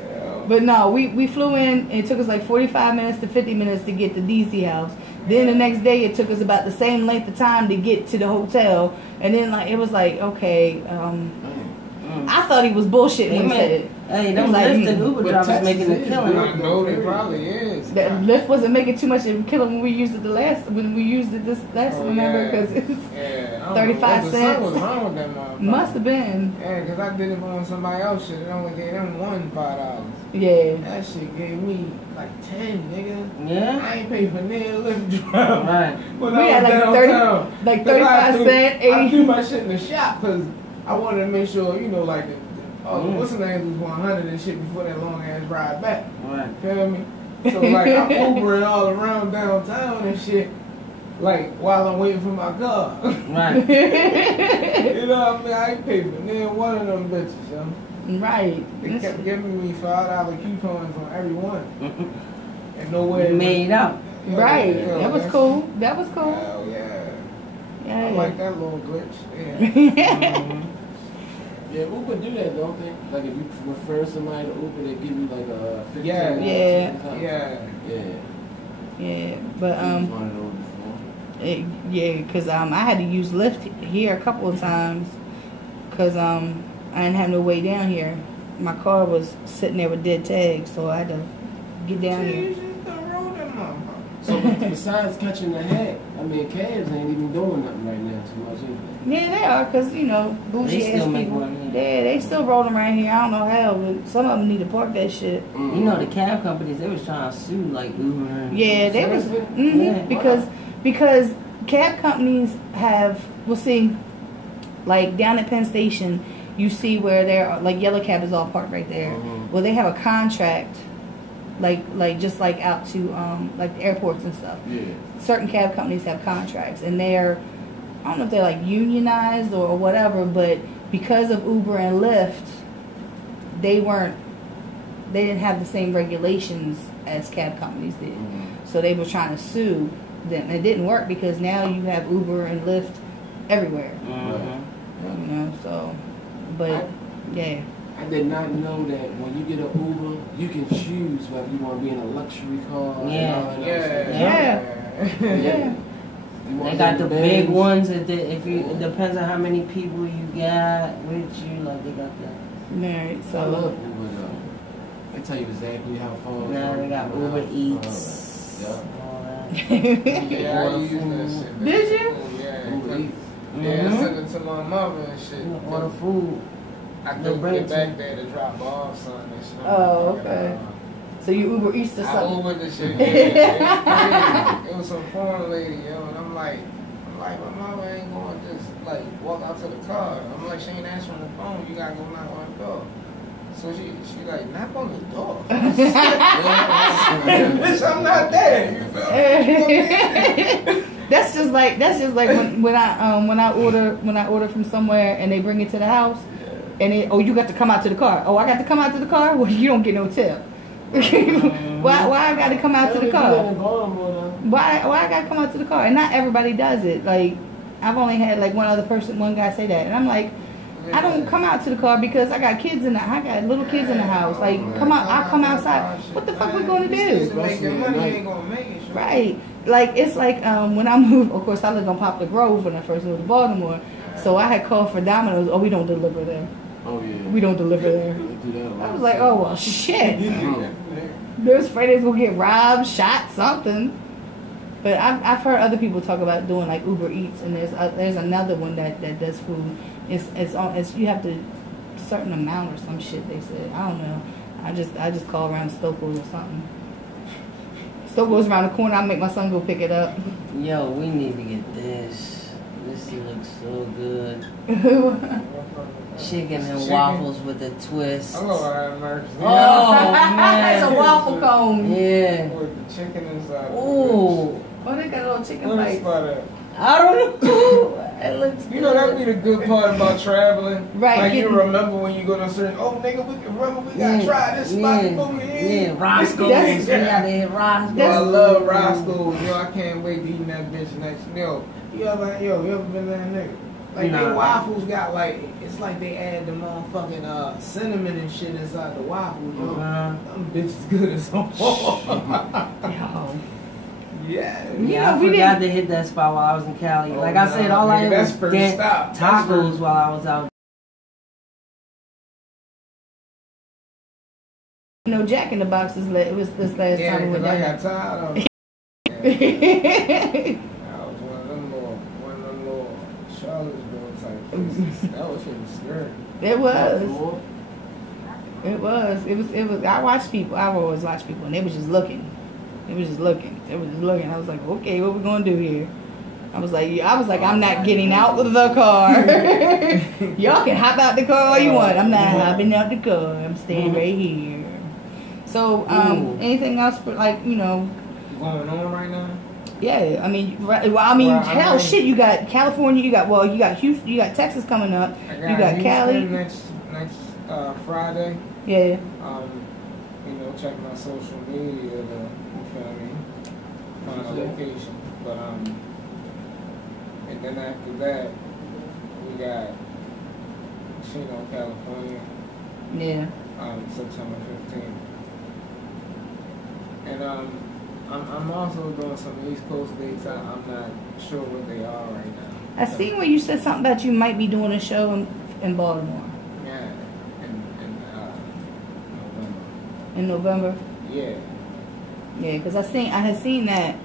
But no, we flew in. It took us like 45 minutes to 50 minutes to get to DC house. Then the next day, it took us about the same length of time to get to the hotel. And then it was like, okay. I thought he was bullshitting when he said it. Hey, them Lyft and Uber drivers making a killing. I know they probably is. That Lyft wasn't making too much of a killing when we used it this last one, remember? Because it was 35 cents. What was wrong with that motherfucker? Must have been. Yeah, because I did it on somebody else shit. It only gave them $5. Yeah. That shit gave me like 10, nigga. Yeah. I ain't paid for near Lyft drive. Right. When we had like 35 cents. I threw my shit in the shop because I wanted to make sure, like what's the name was 100 and shit before that long ass ride back. Right. Feel me? So like I'm Ubering all around downtown and shit, like while I'm waiting for my car. Right. You know what I mean? I ain't paid for near one of them bitches, yo. Right. They kept giving me $5 coupons on every one. And no way. Made up. Right. That was cool. That was cool. Hell yeah. Yeah. I like that little glitch. Yeah. Yeah, Uber do that, don't they? Like if you refer somebody to Uber, they give you like a 15. Yeah. But because I had to use Lyft here a couple of times because I didn't have no way down here. My car was sitting there with dead tags, so I had to get down here. So besides catching the hack, I mean, cabs ain't even doing nothing right now too much either. Yeah, they are, because, bougie ass people. Yeah, they still rolling around here. I don't know how, but some of them need to park that shit. The cab companies, they was trying to sue, like, Uber. Yeah, they was, because cab companies have, like, down at Penn Station, you see where they're, like, yellow cab is all parked right there. Well, they have a contract, just like out to, like, the airports and stuff. Yeah. Certain cab companies have contracts, and they're, I don't know if they're like unionized or whatever, but because of Uber and Lyft, they didn't have the same regulations as cab companies did. So they were trying to sue them. It didn't work because now you have Uber and Lyft everywhere. Yeah. I did not know that when you get an Uber, you can choose whether you want to be in a luxury car. Yeah. They got the big ones. It depends on how many people you got with you. Like they got that. Right. So I love Uber though. They tell you exactly how far. Now they got Uber Eats. Yeah. All that. Yeah, I use that shit. Did you? Yeah. Uber Eats. Yeah, I sent it to my mother and shit. Order food. I couldn't get back there to drop off something and shit. Oh, okay. So you Uber Eats or something? I Ubered the shit. Yeah. It was some foreign lady, yo, and I'm like, my mama ain't going to just like walk out to the car. I'm like, she ain't answering the phone. You gotta go knock on the door. So she like, knock on the door. Bitch, I'm not there. You feel me? That's just like when I order from somewhere and they bring it to the house, and you got to come out to the car. Oh, I got to come out to the car. Well, you don't get no tip. Why I got to come out to the car? Why I got to come out to the car? And not everybody does it. Like, I've only had like one guy say that, and I'm like, I don't come out to the car because I got little kids in the house. Like, I'll come outside. What the fuck we going to do? Right. Like, it's like when I moved, of course I lived on Poplar Grove when I first moved to Baltimore. So I had called for Domino's. Oh, we don't deliver there. Oh yeah. We don't deliver there. I was like, oh well, shit. They're afraid they're gonna get robbed, shot, something. But I've heard other people talk about doing like Uber Eats, and there's another one that does food. It's you have to certain amount or some shit. They said, I don't know. I just call around Stoko's or something. Stoko's around the corner. I make my son go pick it up. Yo, we need to get this. This looks so good. Chicken and waffles with a twist. I love that merch. Oh man, it's a waffle cone. Yeah. With the chicken inside. Ooh. Oh, they got a little chicken What is bites. that? I don't know. It looks You know, that'd be the good part about traveling. Right. Like, you remember when you go to a certain, oh, nigga, we gotta try this spot before we eat. Yeah, Roscoe's. We gotta hit Roscoe's. I love Roscoe's. Yo, I can't wait to eat that bitch next. Yo, you ever been that nigga? Like, their waffles got, like, it's like they add the motherfucking cinnamon and shit inside the waffles, yo. Them bitches good as hell. Yeah, I forgot to hit that spot while I was in Cali. Like I said, all I ate was tacos while I was out. You know, Jack in the Box it was this last time we were I there. got tired of it. I was one of them little Charlottesville type places. That was scary. It was. I watched people. I always watch people, and they was just looking. I was like, okay, what we gonna do here? I was like, I'm not getting out of the car. Y'all can hop out the car all you want. I'm not hopping out the car. I'm staying right here. So, anything else for, like, you know, going on right now? Yeah, I mean, hell, shit. You got California. You got Houston. You got Texas coming up. You got Cali next Friday. Yeah. You know, check my social media. Find a location, but and then after that we got Chino, California. Yeah. September 15th, and I'm also doing some East Coast dates. I'm not sure what they are right now. I seen where you said something about you might be doing a show in Baltimore. Yeah, in November. In November. Yeah. Yeah, because I had seen that,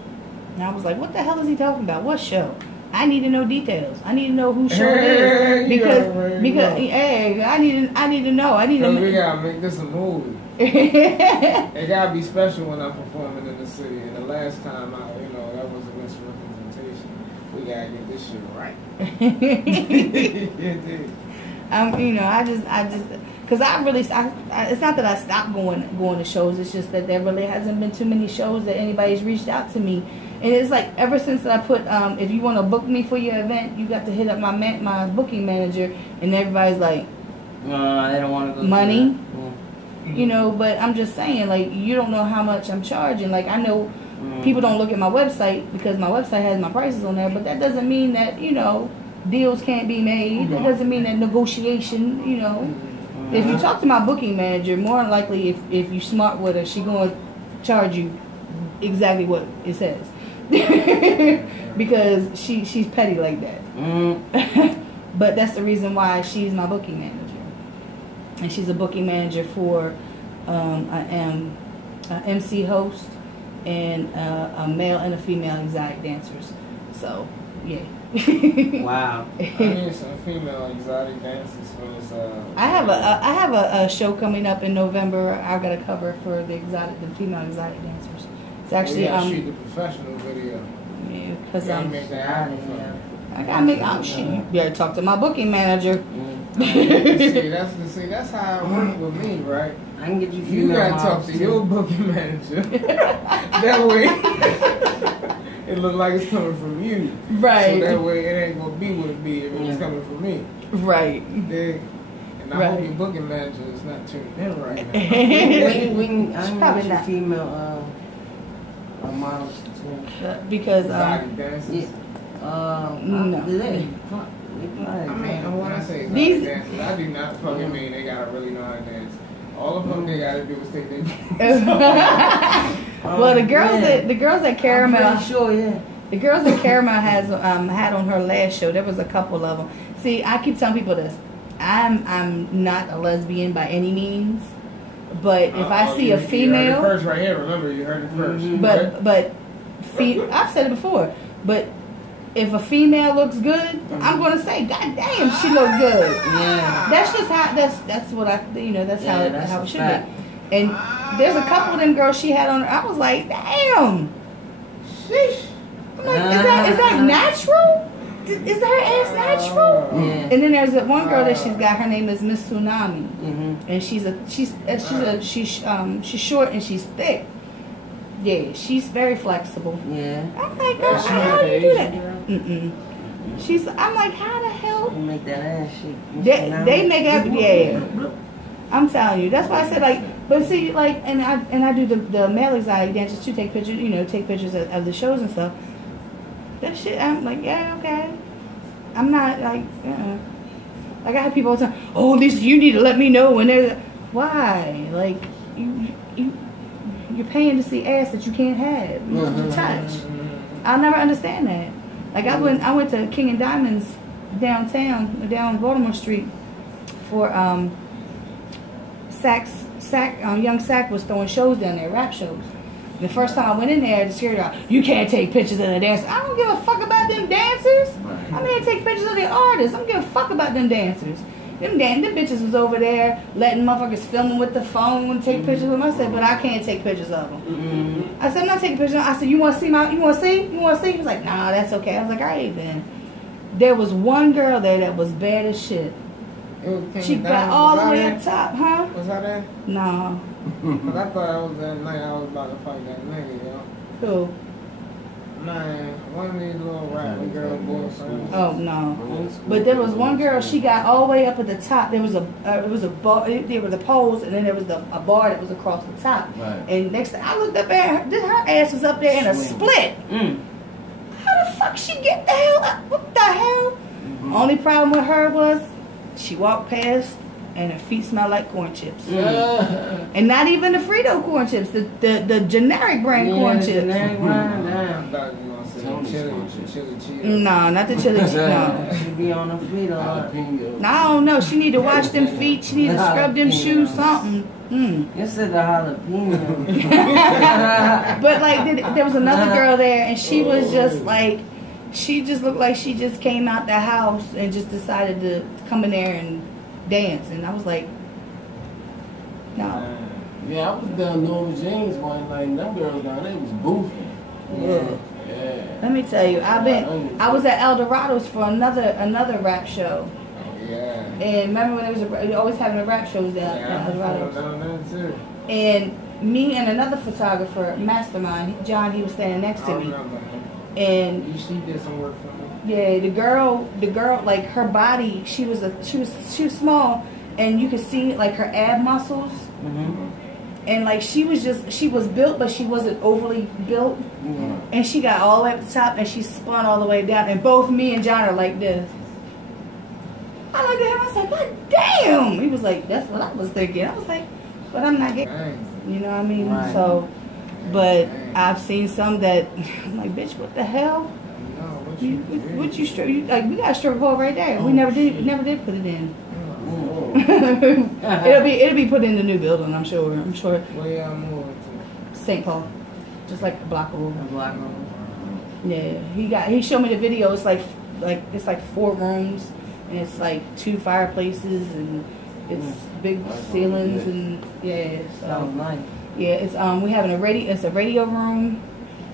and I was like, "What the hell is he talking about? What show? I need to know details. I need to know who show it is because hey, I need to know. Because we gotta make this a movie. It gotta be special when I'm performing in the city. And the last time that was a misrepresentation. We gotta get this shit right. I just. Because it's not that I stopped going to shows. It's just that there really hasn't been too many shows that anybody's reached out to me. And it's like ever since that I put, if you want to book me for your event, you got to hit up my booking manager. And everybody's like, they don't want to go. Money, you know. But I'm just saying, like, you don't know how much I'm charging. Like, I know people don't look at my website because my website has my prices on there. But that doesn't mean that deals can't be made. That doesn't mean that negotiation, If you talk to my booking manager, more than likely, if you smart with her, she going to charge you exactly what it says. Because she's petty like that. But that's the reason why she's my booking manager. And she's a booking manager for an MC host and a male and a female exotic dancers. So, yeah. Wow. I need some female exotic dancers for this. I have a show coming up in November. I've got a cover for the female exotic dancers. It's actually shoot the professional video. Yeah, because make that happen. I gotta make out. You better talk to my booking manager. See, that's how it works with me, right? I can get you. You gotta talk to your booking manager. That way, it look like it's coming from you. Right. So that way, it ain't gonna be what it be if it's coming from me. Right. And I hope your booking manager is not tuned in right now. we can, I can probably get you not. female models too. Because dances. no. I mean, when I say These dances, I do not fucking mean they gotta really know how to dance. All of them they gotta do is take their well, the girls that Caramel, I'm pretty sure, yeah. the girls that Caramel has had on her last show, there was a couple of them. See, I keep telling people this. I'm not a lesbian by any means, but if I see a female, you heard it first right here. Remember, you heard it first. But I've said it before. But if a female looks good, I'm gonna say, God damn, she looks good. Yeah. That's just how. That's what I. That's how it should fact. be. And there's a couple of them girls she had on her. I was like, damn. Sheesh. I'm like, is that natural? Is her ass natural? Yeah. And then there's that one girl that she's got. Her name is Miss Tsunami, and she's short and she's thick. Yeah, she's very flexible. Yeah. I'm like, girl, how do you do that? I'm like, how the hell? You make that ass shake. They make up. Yeah. I'm telling you. That's why I said like. But see, like, and I do the male exotic dances too. Take pictures, take pictures of the shows and stuff. That shit, I'm like, yeah, okay. I'm not like, like I have people all the time. Oh, Lisa, you need to let me know when they're. Why? Like, you're paying to see ass that you can't have, to touch. I'll never understand that. Like I went to King and Diamonds downtown, down Baltimore Street, for Young Sack was throwing shows down there, rap shows. The first time I went in there, the security guard, you can't take pictures of the dancers. I don't give a fuck about them dancers. I'm here to take pictures of the artists. I don't give a fuck about them dancers. Them bitches was over there letting motherfuckers film them with the phone and take pictures of them. I said, but I can't take pictures of them. I said, I'm not taking pictures. I said, you want to see? You want to see? He was like, nah, that's okay. I was like, all right then. There was one girl there that was bad as shit. She got all the way up top, huh? Was that there? No. But I thought it was that night I was about to fight that nigga, yo. Who? Man, one of these little rapping girl boyfriends. Oh no! But there was one girl. She got all the way up at the top. There was a bar. There were the poles, and then there was a bar that was across the top. Right. And next thing I looked up at her, her ass was up there in a split. How the fuck she get the hell up? What the hell? Only problem with her was she walked past and her feet smelled like corn chips. And not even the Frito corn chips, the generic brand corn chips. Generic brand, I thought you were going to say chili cheese. No, not the chili cheese. No. She be on the Frito. No, I don't know. She need to wash them feet. She need to scrub them shoes, something. You said the jalapeno. But like, there was another girl there, and she was just like, she just looked like she just came out the house and just decided to come in there and dance. And I was like, no. Yeah, I was down Norma James one night, and them girls down there was boofing. Yeah. Let me tell you, I was at El Dorado's for another rap show. Yeah. And remember when they always having the rap shows down at El Dorado's? Down there too. And me and another photographer, Mastermind, John, he was standing next to me. And she did some work for me. Yeah, the girl, like her body, she was small, and you could see like her ab muscles, and like she was built, but she wasn't overly built, and she got all the way up the top, and she spun all the way down, and both me and John are like this. I looked at him, I was like, God damn! He was like, that's what I was thinking. I was like, but I'm not getting, you know what I mean? Right. So, but I've seen some that I'm like, bitch, what the hell? What you strip? Like, we got a strip pole right there. We never did put it in. It'll be put in the new building. I'm sure. Where y'all moving to? St. Paul, just like a block over. Yeah, he showed me the video. It's like it's like 4 rooms, and it's like 2 fireplaces, and it's big ceilings, and yeah. So nice. Yeah, it's we having it's a radio room,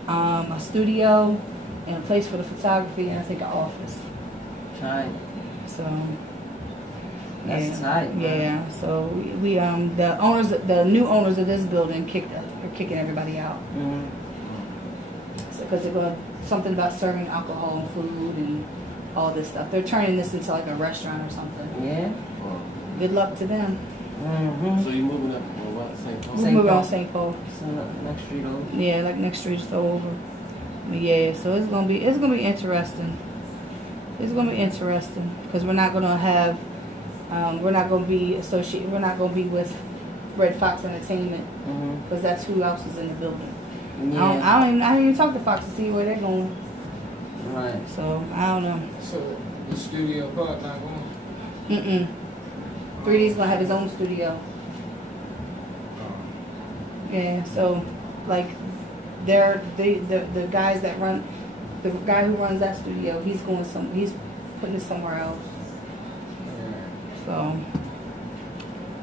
a studio, and a place for the photography, and I think an office. Right. So That's tight. Yeah. So we the new owners of this building are kicking everybody out. So because they're going something about serving alcohol and food and all this stuff. They're turning this into like a restaurant or something. Yeah. Good luck to them. So you moving up on what? St. Paul? We're moving on St. Paul. So next street over. Yeah, like next street so over. But yeah, so it's gonna be interesting. It's gonna be interesting because we're not gonna have we're not gonna be associated. We're not gonna be with Red Fox Entertainment because that's who else is in the building. Yeah. I don't even talk to Fox to see where they're going. Right. So I don't know. So the studio part not going. 3D's gonna have his own studio. Yeah. So like the guys that run the guy who runs that studio, he's putting it somewhere else. So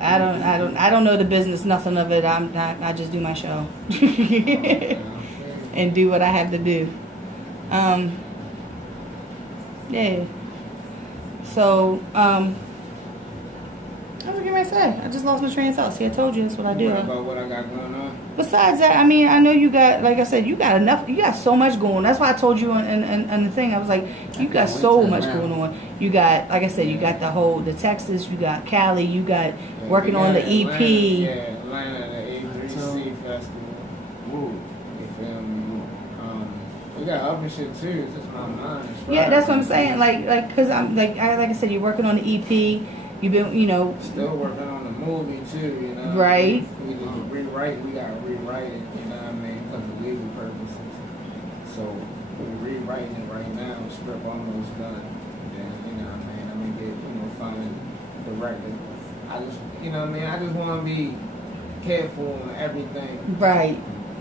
I don't know the business, nothing of it. I just do my show and do what I have to do. Yeah. So what was I going to say? I just lost my train of thought. See, I told you that's what I do. What about what I got going on? Besides that, I mean, I know you got, like I said, you got enough. You got so much going on. That's why I told you on the thing. I was like, you got so much going on. You got, like I said, you got the Texas. You got Cali. You got working on the EP. Atlanta, the A3C festival. You feel me? We got other shit too. It's just my mind. Yeah, that's what I'm saying. Like, cause I'm like I said, you're working on the EP. You've been, still working on the movie too, Right. We need to rewrite. We gotta rewrite it. You know what I mean? Because of legal purposes. So we're rewriting it right now. Script almost done. Then I'm gonna get find the director. I just I just want to be careful on everything. Right.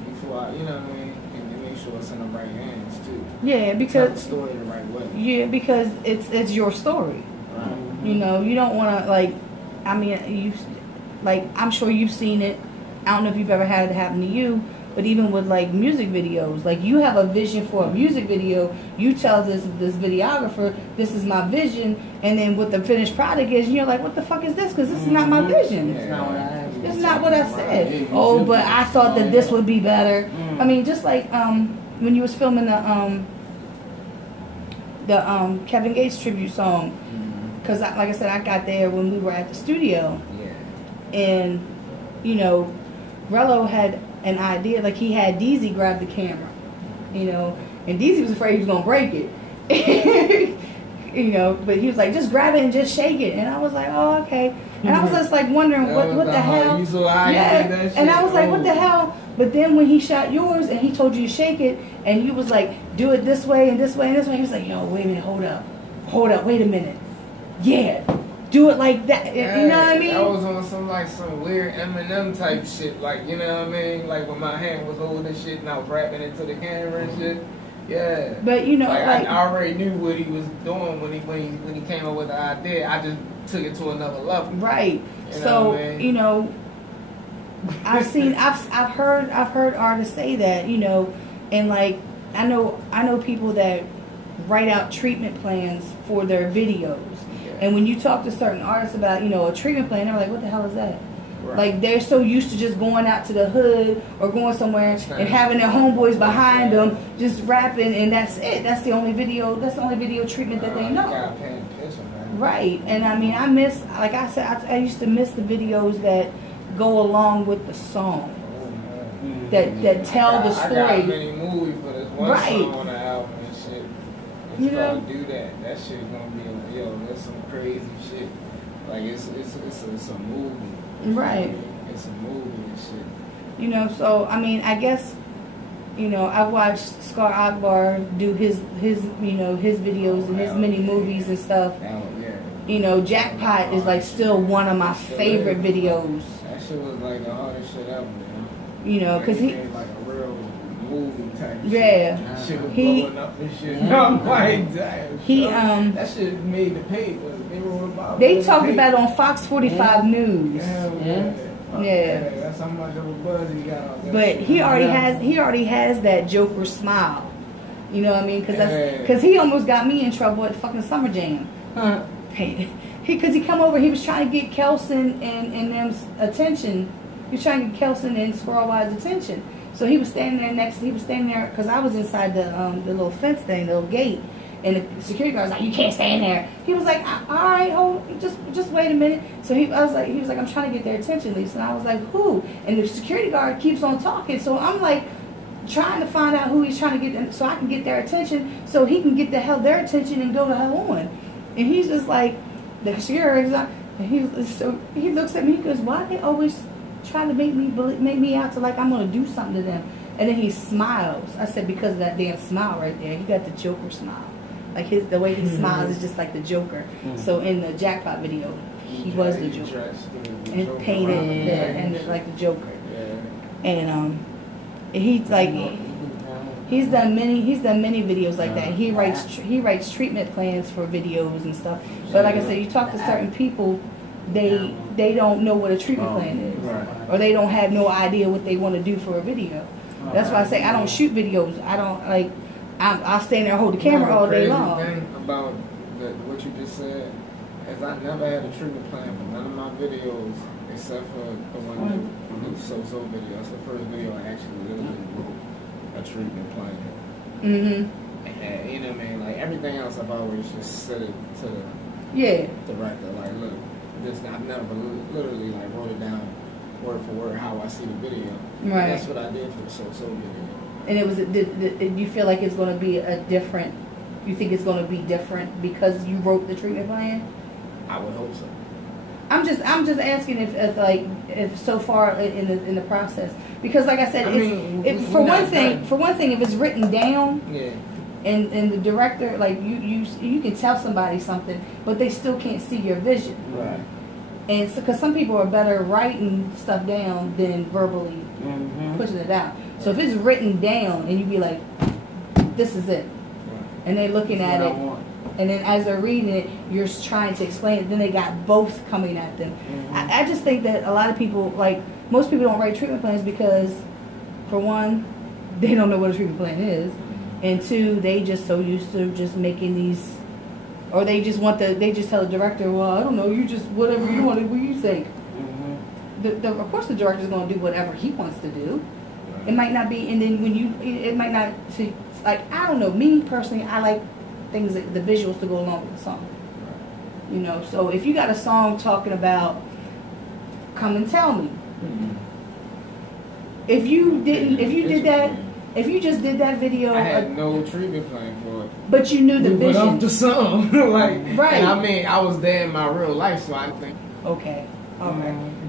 Before I, and make sure it's in the right hands too. Yeah, because tell the story the right way. Yeah, because it's your story. Right. You don't want to I'm sure you've seen it. I don't know if you've ever had it happen to you, but even with like music videos, like you have a vision for a music video, you tell this videographer, this is my vision, and then what the finished product is, you're like, what the fuck is this? Because this is not my vision. It's not what I It's not what I said. Oh, but I thought that this would be better. I mean, just like when you was filming the Kevin Gates tribute song. Because, like I said, I got there when we were at the studio. Yeah. And, Rello had an idea. Like, he had Deezy grab the camera. And Deezy was afraid he was going to break it. But he was like, just grab it and just shake it. And I was like, oh, okay. And I was just, like, wondering, what the hell? Yeah. And I was like, what the hell? But then when he shot yours and he told you to shake it, and you was like, do it this way and this way and this way, he was like, yo, wait a minute, hold up, wait a minute. Yeah, do it like that. Yeah, you know what I mean? I was on some weird Eminem type shit, like, you know what I mean? Like when my hand was holding shit and I was rapping into the camera and shit. Yeah. But I already knew what he was doing when he came up with the idea. I just took it to another level. Right. I've heard artists say that, and like I know people that write out treatment plans for their videos. And when you talk to certain artists about, a treatment plan, they're like, what the hell is that? Right. Like, they're so used to just going out to the hood or going somewhere and having their homeboys behind them just rapping, and that's it. That's the only video treatment that they know. Right. And I mean, I miss, like I said, I used to miss the videos that go along with the song. That tell the story. I got many movies for this one song on the album and shit. It's gonna do that. That shit's gonna be that's some crazy shit. Like it's a movie. Right. It's a movie and shit. So I mean, I guess, I've watched Scar Akbar do his videos and his mini movies and stuff. Jackpot is like still one of my favorite videos. That shit was like the hardest shit ever, man. Because he like a real movie type shit. Yeah. Shit was blowing up and shit. I'm like, damn. That shit made the paper. They talked about it on Fox 45 News. Yeah. That's how much of a buzz he got on that. But he already has that Joker smile. You know what I mean? Because he almost got me in trouble at fucking Summer Jam. Because he come over, he was trying to get Kelson and them's attention. He was trying to get Kelson and Squirrel Wise's attention. So he was standing there because I was inside the little fence thing, the little gate. And the security guard was like, "You can't stand there." He was like, "All right, hold, just wait a minute." So he was like, "I'm trying to get their attention, Lisa." And I was like, "Who?" And the security guard keeps on talking. So I'm like, trying to find out who he's trying to get, so I can get their attention, so he can get their attention and go the hell on. And he's just like, the security guard, and he looks at me, he goes, "Why they always try to make me out to like I'm gonna do something to them?" And then he smiles. I said, "Because of that damn smile right there. He got the Joker smile. Like the way he smiles is just like the Joker." So in the Jackpot video, he was the Joker, and painted and like the Joker. And he's like, he's done many videos like that. He writes treatment plans for videos and stuff. But like I said, you talk to certain people, they don't know what a treatment plan is, or they don't have no idea what they want to do for a video. That's why I say I don't shoot videos. I don't like. I'll stand there and hold the camera all day long. The thing about what you just said is I never had a treatment plan for none of my videos except for the one the So video. That's the first video I actually literally wrote a treatment plan. And you know what I mean? Like everything else I've always just said it to the director. Like, look, this I've never literally like wrote it down word for word how I see the video. Right. And that's what I did for the So video. And it was. Did you feel like it's going to be a different? You think it's going to be different because you wrote the treatment plan? I would hope so. I'm just asking if so far in the process, because like I said, for one thing, if it's written down, and the director, like you can tell somebody something, but they still can't see your vision, right? And so, because some people are better writing stuff down than verbally pushing it out. So if it's written down and you be like, this is it, and they're looking at it, and then as they're reading it, you're trying to explain it, then they got both coming at them. I just think that a lot of people, like most people don't write treatment plans because, for one, they don't know what a treatment plan is, and two, they just so used to just making these, or they just tell the director, well, I don't know, you just whatever you want, what you think. Of course the director's going to do whatever he wants to do. It might not be, and then it might not, like, I don't know, me personally, I like things, the visuals to go along with the song. You know, so if you got a song talking about come and tell me, if you just did that video, I had no treatment plan for it, but you knew the vision of the song, like, right? And I mean, I was there in my real life, so I think, okay.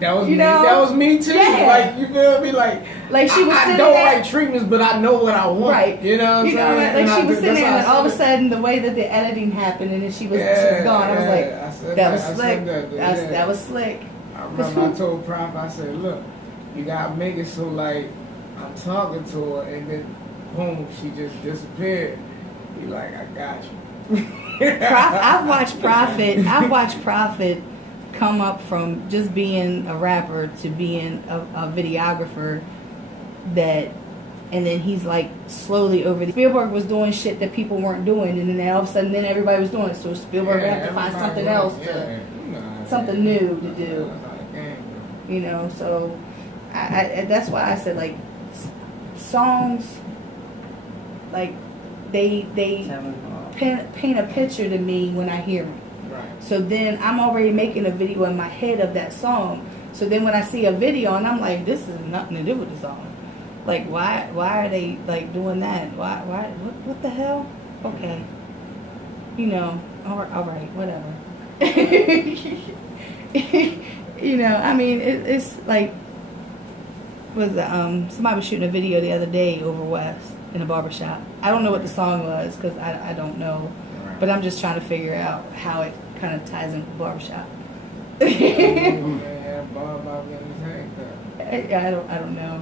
That was me. That was me too. Yeah. Like, you feel me? Like she was. I don't write treatments, but I know what I want. Right. You know what I'm saying? Like she was sitting there, and all of a sudden, the way that the editing happened, and then she was gone. I was like, that was slick. That was slick. I remember I told Prof, I said, look, you gotta make it so like I'm talking to her, and then boom, she just disappeared. He like, I got you. I've watched Prophet come up from just being a rapper to being a videographer, and then he's like slowly over the Spielberg was doing shit that people weren't doing, and then all of a sudden then everybody was doing it, so Spielberg had to find something else something new to do, you know. So I that's why I said, like, songs, like they paint a picture to me when I hear them. So then I'm already making a video in my head of that song. So then when I see a video and I'm like, this has nothing to do with the song. Like, why are they like doing that? Why what the hell? Okay. You know, all right, whatever. You know, I mean, it's like, somebody was shooting a video the other day over West in a barbershop. I don't know what the song was because I don't know. But I'm just trying to figure out how it kind of ties into barbershop. I don't know.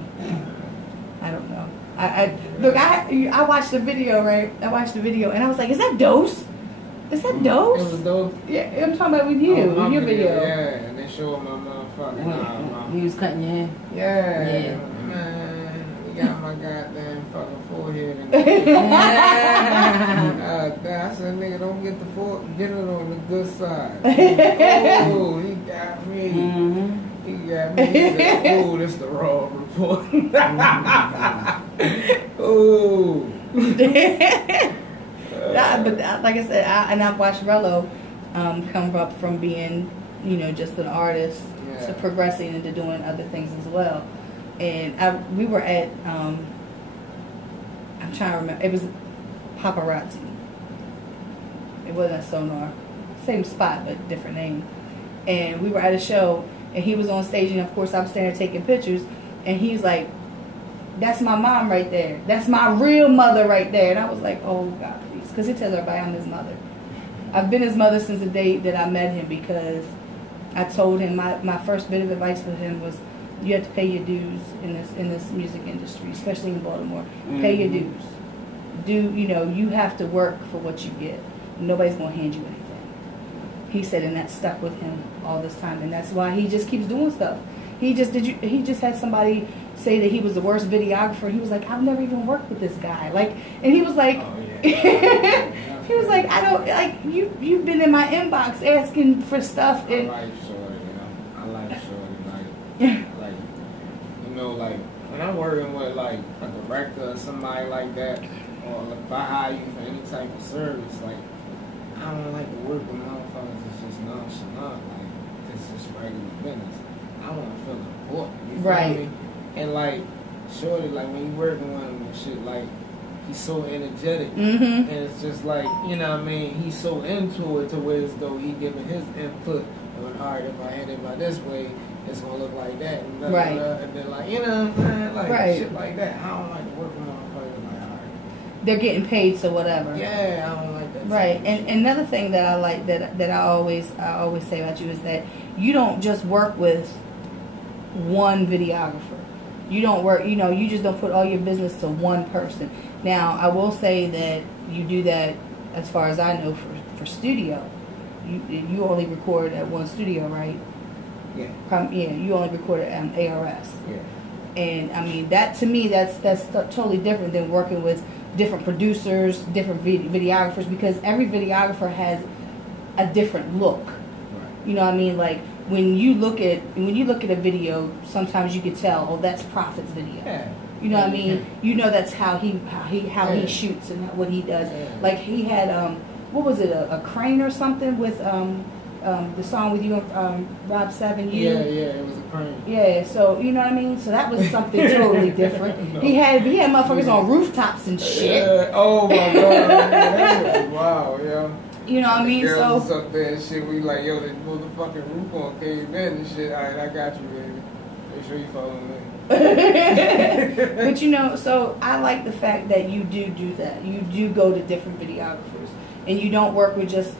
I don't know. I watched the video, right? I watched the video and I was like, is that Dose? Is that Dose? It was Dose. Yeah, I'm talking about with you, in your video. Yeah, and they showed my motherfucker. He was cutting your hair. Yeah. Man. got my goddamn fucking forehead in I said, nigga, don't get get it on the good side. Oh, he got me. He got me. He said, oh, this the raw report. Oh. But like I said, I've watched Rello come up from being, just an artist to progressing into doing other things as well. And we were at, I'm trying to remember, it was Paparazzi. It wasn't Sonar. Same spot, but different name. And we were at a show, and he was on stage, and of course I'm standing there taking pictures, and he was like, that's my mom right there. That's my real mother right there. And I was like, oh, God, please. Because he tells everybody I'm his mother. I've been his mother since the day that I met him, because I told him my first bit of advice for him was, you have to pay your dues in this music industry, especially in Baltimore. Pay your dues. You have to work for what you get. Nobody's going to hand you anything. He said, and that stuck with him all this time, and that's why he just keeps doing stuff. He just had somebody say that he was the worst videographer. He was like, I've never even worked with this guy. And he was like, he was like, I don't, like, you've been in my inbox asking for stuff. And I like Shorty, I like Shorty, like, when I'm working with, like, a director or somebody like that, or like, if I hire you for any type of service, like, I don't like to work with motherfuckers that's just nonchalant, like, it's just regular business. I want to feel important, you feel me? And, like, Shorty, like, when you working with him and shit, like, he's so energetic, and it's just like, you know what I mean, he's so into it to where as though he giving his input on, all right, if I hit it by this way, it's gonna look like that, and blah, blah, blah, and then, like, you know what I'm saying, like, shit like that. I don't like to work with motherfuckers like, all right, they're getting paid, so whatever. Yeah, I don't like that. Right, and another thing that I like that I always say about you is that you don't just work with one videographer. You don't work, you just don't put all your business to one person. Now, I will say that you do that, as far as I know, for studio. You only record at one studio, right? Yeah. You only record at ARS. Yeah. And I mean, that to me, that's totally different than working with different producers, different videographers, because every videographer has a different look. Right. You know what I mean? Like, when you look at a video, sometimes you can tell, oh, that's Prophet's video. Yeah. You know what I mean? You know that's how he shoots and what he does. Yeah. Like, he had what was it, a crane or something with the song with you and Rob 7 U. Yeah, it was a crane. Yeah, so you know what I mean? So that was something totally different. No. He had motherfuckers on rooftops and shit. Yeah. Oh my god, that was wow, yeah. You know what I mean? Girls was up there and shit. We like, yo, the motherfucking roof on caved in and shit. All right, I got you, baby. Make sure you follow me. But so I like the fact that you do that. You do go to different videographers, and you don't work with just,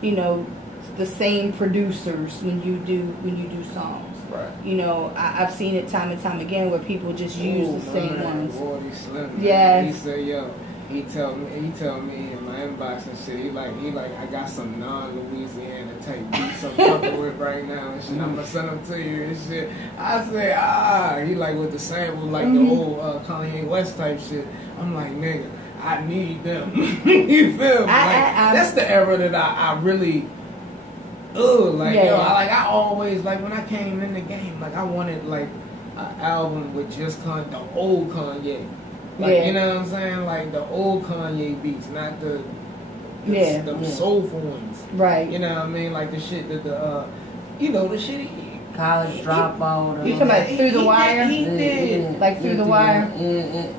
the same producers when you do songs. Right. I've seen it time and time again where people just use the same ones. Yeah. He said, yo. He tell me in my inbox and shit, he like, I got some non-Louisiana type beats I'm fucking with right now and shit. I'm gonna send them to you and shit. I say, he like with the sample, like the old Kanye West type shit. I'm like, nigga, I need them. You feel me? That's the era that I really, I always, like, when I came in the game, like, I wanted, like, an album with just the old Kanye. Like, you know what I'm saying? Like, the old Kanye beats, not the soulful ones. Right. You know what I mean? Like, the shit that the shit College Dropout. You talking about Through the Wire? He did. Like, Through the Wire? And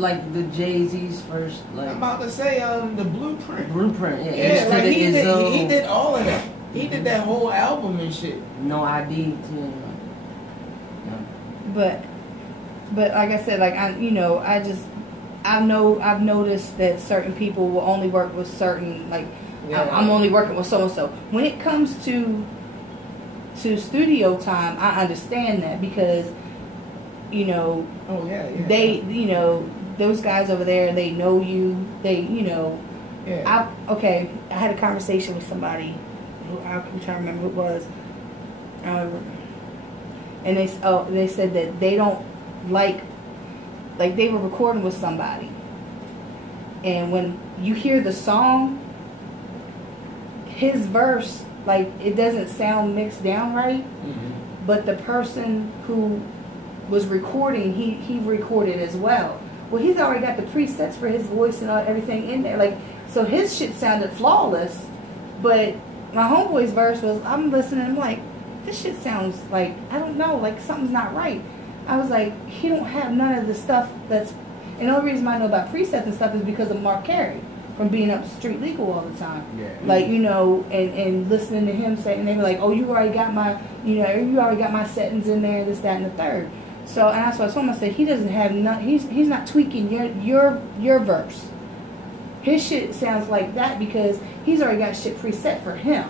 like the Jay-Z's first, like. I'm about to say, the Blueprint. Yeah, like, he did all of that. He did that whole album and shit. No ID, too. But like I said, like, I've noticed that certain people will only work with certain, like, I'm only working with so and so. When it comes to studio time, I understand that, because they those guys over there, they know you, they I had a conversation with somebody who I'm trying to remember who it was, and they said that they don't like like they were recording with somebody, and when you hear the song, his verse, like it doesn't sound mixed down right, but the person who was recording, he recorded as well. Well, he's already got the presets for his voice and everything in there, like, so his shit sounded flawless. But my homeboy's verse was, I'm listening, I'm like, this shit sounds like, I don't know, like something's not right. I was like, he don't have none of the stuff that's, and the only reason I know about presets and stuff is because of Mark Carey, from being up Street Legal all the time. Yeah. Like, you know, and listening to him say, and they were like, oh, you already got my, you know, you already got my settings in there, this, that, and the third. So, and that's what I told him. I said, he doesn't have none, he's not tweaking your verse. His shit sounds like that because he's already got shit preset for him.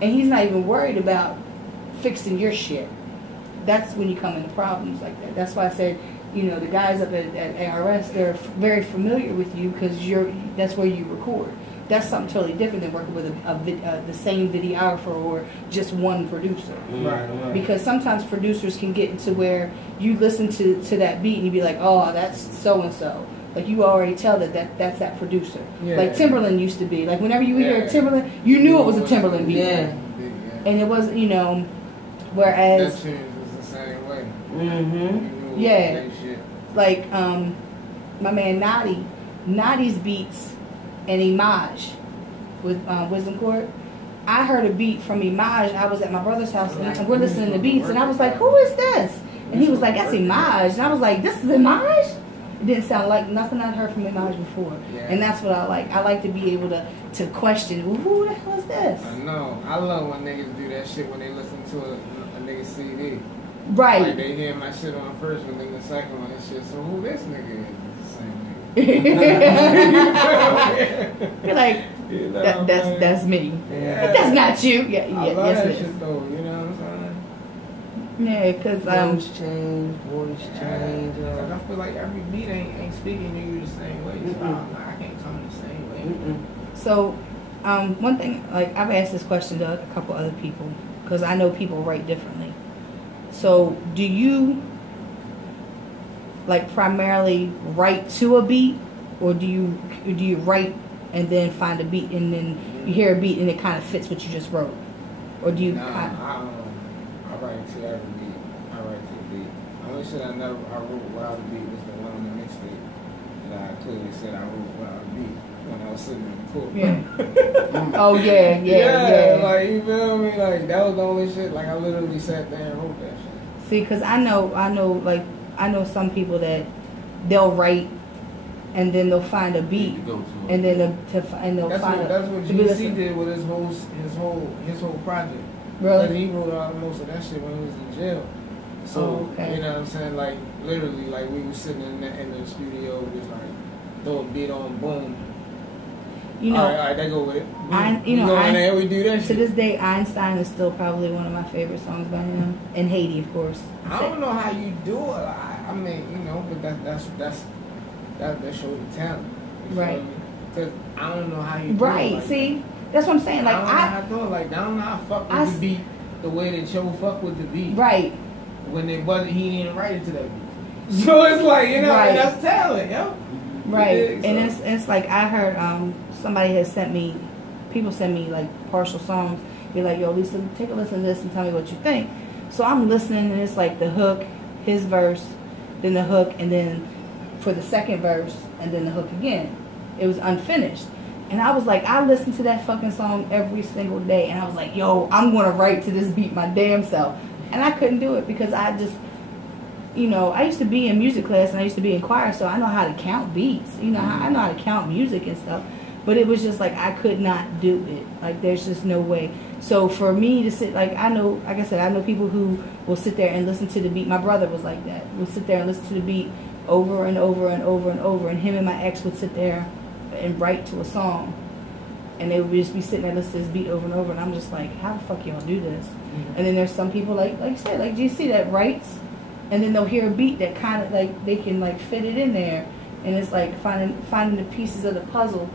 And he's not even worried about fixing your shit. That's when you come into problems like that. That's why I said, you know, the guys up at ARS, they're very familiar with you because that's where you record. That's something totally different than working with the same videographer or just one producer. Right. Because sometimes producers can get into where you listen to that beat and you be like, oh, that's so-and-so. Like you already tell that's that producer. Yeah. Like Timberland used to be. Like whenever you hear Timberland, you knew it was a Timberland beat. Yeah. And it wasn't, you know, whereas... That shit was the same way. Mm-hmm. Yeah. Like, my man Nadi's beats and Image with Wisdom Court. I heard a beat from Image. I was at my brother's house and we're listening to beats and I was like, who is this? And he was like, that's Image. And I was like, this is Image? It didn't sound like nothing I'd heard from Image before. Yeah. And that's what I like. I like to be able to question, well, who the hell is this? I know. I love when niggas do that shit when they listen to a nigga CD. Right. Like they hear my shit on first one, then the second one and shit. So who this nigga is? It's the same nigga. You're like, you know, that's me. Yeah. That's not you. Yeah, I love that shit though. You know what I'm saying? Yeah, because voice change. I feel like every beat ain't speaking to you the same way. So I can't come the same way. So, one thing, like I've asked this question to a couple other people because I know people write differently. So, do you like primarily write to a beat, or do you write and then find a beat and then you hear a beat and it kind of fits what you just wrote, or do you? I write to every beat. I write to the beat. The only shit I wrote without a beat was the one on the mixtape that I clearly said I wrote without a beat when I was sitting in the court. Yeah. Oh yeah. Like you feel me? Like that was the only shit. Like I literally sat there and wrote that shit. See, because I know some people that they'll write and then they'll find a beat and then they'll find. That's what GC did with his whole project. Really? He wrote out most of that shit when he was in jail. So, you know what I'm saying? Like, literally, like, we were sitting in the studio, just like, throw a beat on, boom. You know, all right, they go with it. We go in there, we do that shit. To this day, Einstein is still probably one of my favorite songs by him. And Haiti, of course. I don't know how you do it. I mean, you know, but that shows the talent. Right. Because I don't know how you do it. Right, see? That's what I'm saying. Like, I don't know how I fuck with the beat the way that Joe fuck with the beat. Right. When he didn't write it to that beat. So it's like, you know, that's talent, yo. Right. Yeah, and it's like I heard somebody has sent me, people send me like partial songs, be like, yo, Lisa, take a listen to this and tell me what you think. So I'm listening and it's like the hook, his verse, then the hook, and then for the second verse, and then the hook again. It was unfinished. And I was like, I listened to that fucking song every single day. And I was like, yo, I'm going to write to this beat my damn self. And I couldn't do it because I just, you know, I used to be in music class and I used to be in choir. So I know how to count beats. You know, I know how to count music and stuff. But it was just like, I could not do it. Like, there's just no way. So for me to sit, like, I know, like I said, I know people who will sit there and listen to the beat. My brother was like that. We'll sit there and listen to the beat over and over and over and over. And him and my ex would sit there and write to a song, and they would just be sitting there listening to this beat over and over, and I'm just like, how the fuck y'all do this? And then there's some people like you said, like GC, that writes, and then they'll hear a beat that kind of like they can like fit it in there, and it's like finding the pieces of the puzzle,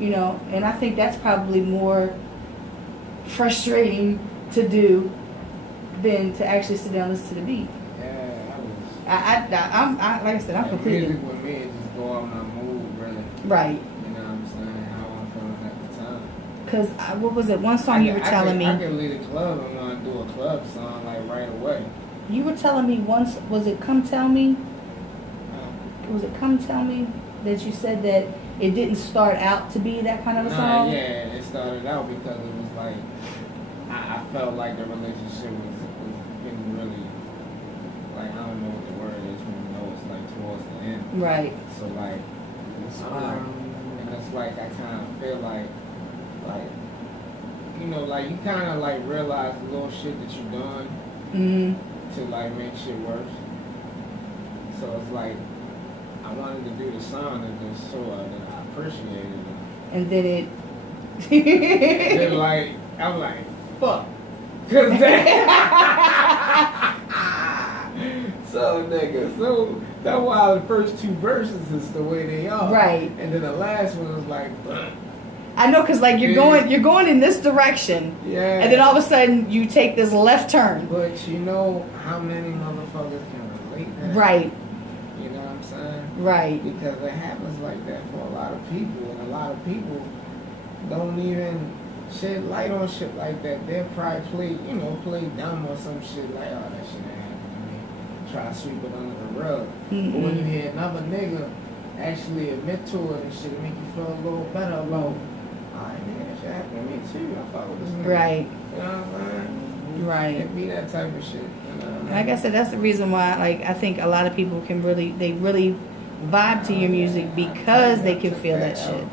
you know. And I think that's probably more frustrating to do than to actually sit down and listen to the beat. Yeah, I'm like I said, I'm completely. Music with me is just go off my mood, really. Right. You know what I'm saying? How I'm feeling at the time. Cause what was it? One song you were telling me. I could leave the club and want to do a club song like right away. You were telling me once. Was it Come Tell Me? Was it Come Tell Me that you said that it didn't start out to be that kind of a song? Yeah, it started out because it was like I felt like the relationship was getting really, like, I don't know what the word is when you know it's like towards the end. Right. So like, and it's like I kind of feel like you know, like you kind of like realize the little shit that you done to like make shit worse. So it's like I wanted to do the song and just show her that I appreciated it. And then it. Then like I'm like fuck, cause that. So that's why the first two verses is the way they are. Right. And then the last one was like. I know, cause like you're going in this direction. Yeah. And then all of a sudden you take this left turn. But you know how many motherfuckers can relate that? Right. You know what I'm saying? Right. Because it happens like that for a lot of people, and a lot of people don't even shed light on shit like that. They'll probably play dumb or some shit like, oh, that shit ain't happened to me. Try to sweep it under the rug. But when you hear another nigga actually admit to it and shit, it make you feel a little better about, alright, man, that shit happened to me too. I fuck with this nigga. Right. You know what I'm saying? Right. It be that type of shit. You know what I mean? Like I said, that's the reason why, like, I think a lot of people can really vibe to your music because they can feel that shit.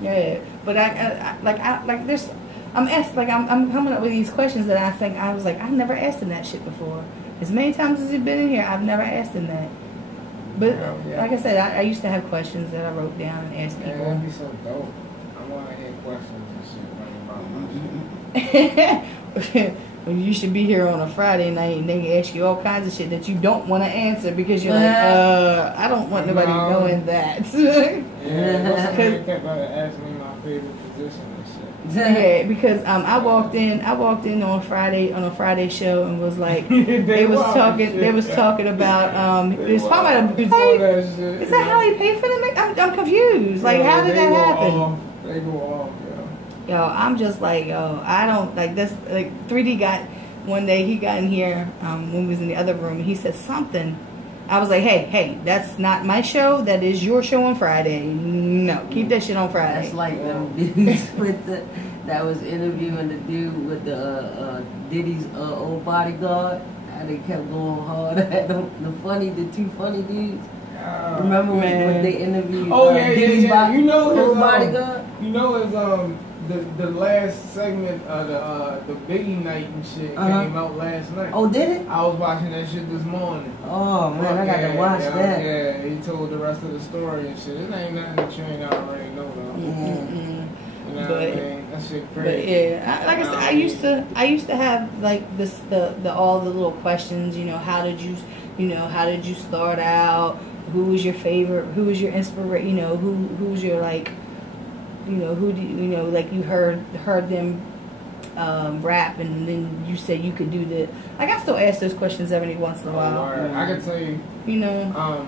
Yeah, but I'm coming up with these questions that I think I was like, I've never asked him that shit before. As many times as he's been in here, I've never asked him that. But like I said, I used to have questions that I wrote down and asked people. Yeah, that'd be so dope. I want to hear questions and shit like about my shit. Well, you should be here on a Friday night and they can ask you all kinds of shit that you don't want to answer because you're like, I don't want nobody knowing that. Yeah, they kept asking me my favorite position and shit. Yeah, because I walked in on a Friday show and was like, they was talking about is that how he paid for them? I'm confused. Like, how did that happen? They go off. Yo, I'm just like, I don't like this. Like 3D got one day, he got in here when we was in the other room. He said something. I was like, hey, that's not my show. That is your show on Friday. No, keep that shit on Friday. That's like them dudes with that was interviewing the dude with the Diddy's old bodyguard. How they kept going hard at them. The two funny dudes. Remember when they interviewed Diddy's you know his bodyguard? You know his the last segment of the Biggie night and shit came out last night. Oh, did it? I was watching that shit this morning. Oh man, I got to watch that. Yeah, he told the rest of the story and shit. It ain't nothing that you ain't already know though. You know what I mean? That shit crazy. But yeah, like I said, I used to have like the all the little questions. You know, how did you start out? Who was your favorite? Who was your inspiration? You know, who's your like. You know, who do you know? Like you heard them rap, and then you said you could do the. Like I still ask those questions every once in a while. I can tell you. You know.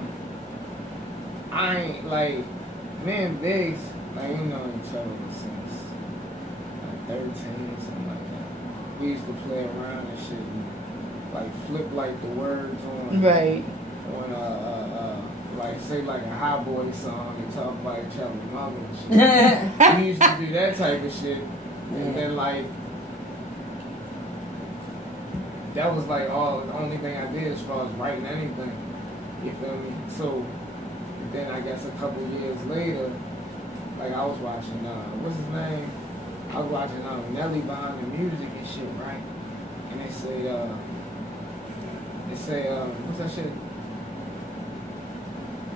I ain't like me and Biggs. Like we know each other since like 13 or something like that. We used to play around and shit, and like flip like the words on. Right. On like say like a hot boy song and talk about each other's mama and shit. We used to do that type of shit, and then like that was like the only thing I did as far as writing anything. You feel me? So then I guess a couple years later, like I was watching what's his name? I was watching Nelly behind the music and shit, right? And they say what's that shit?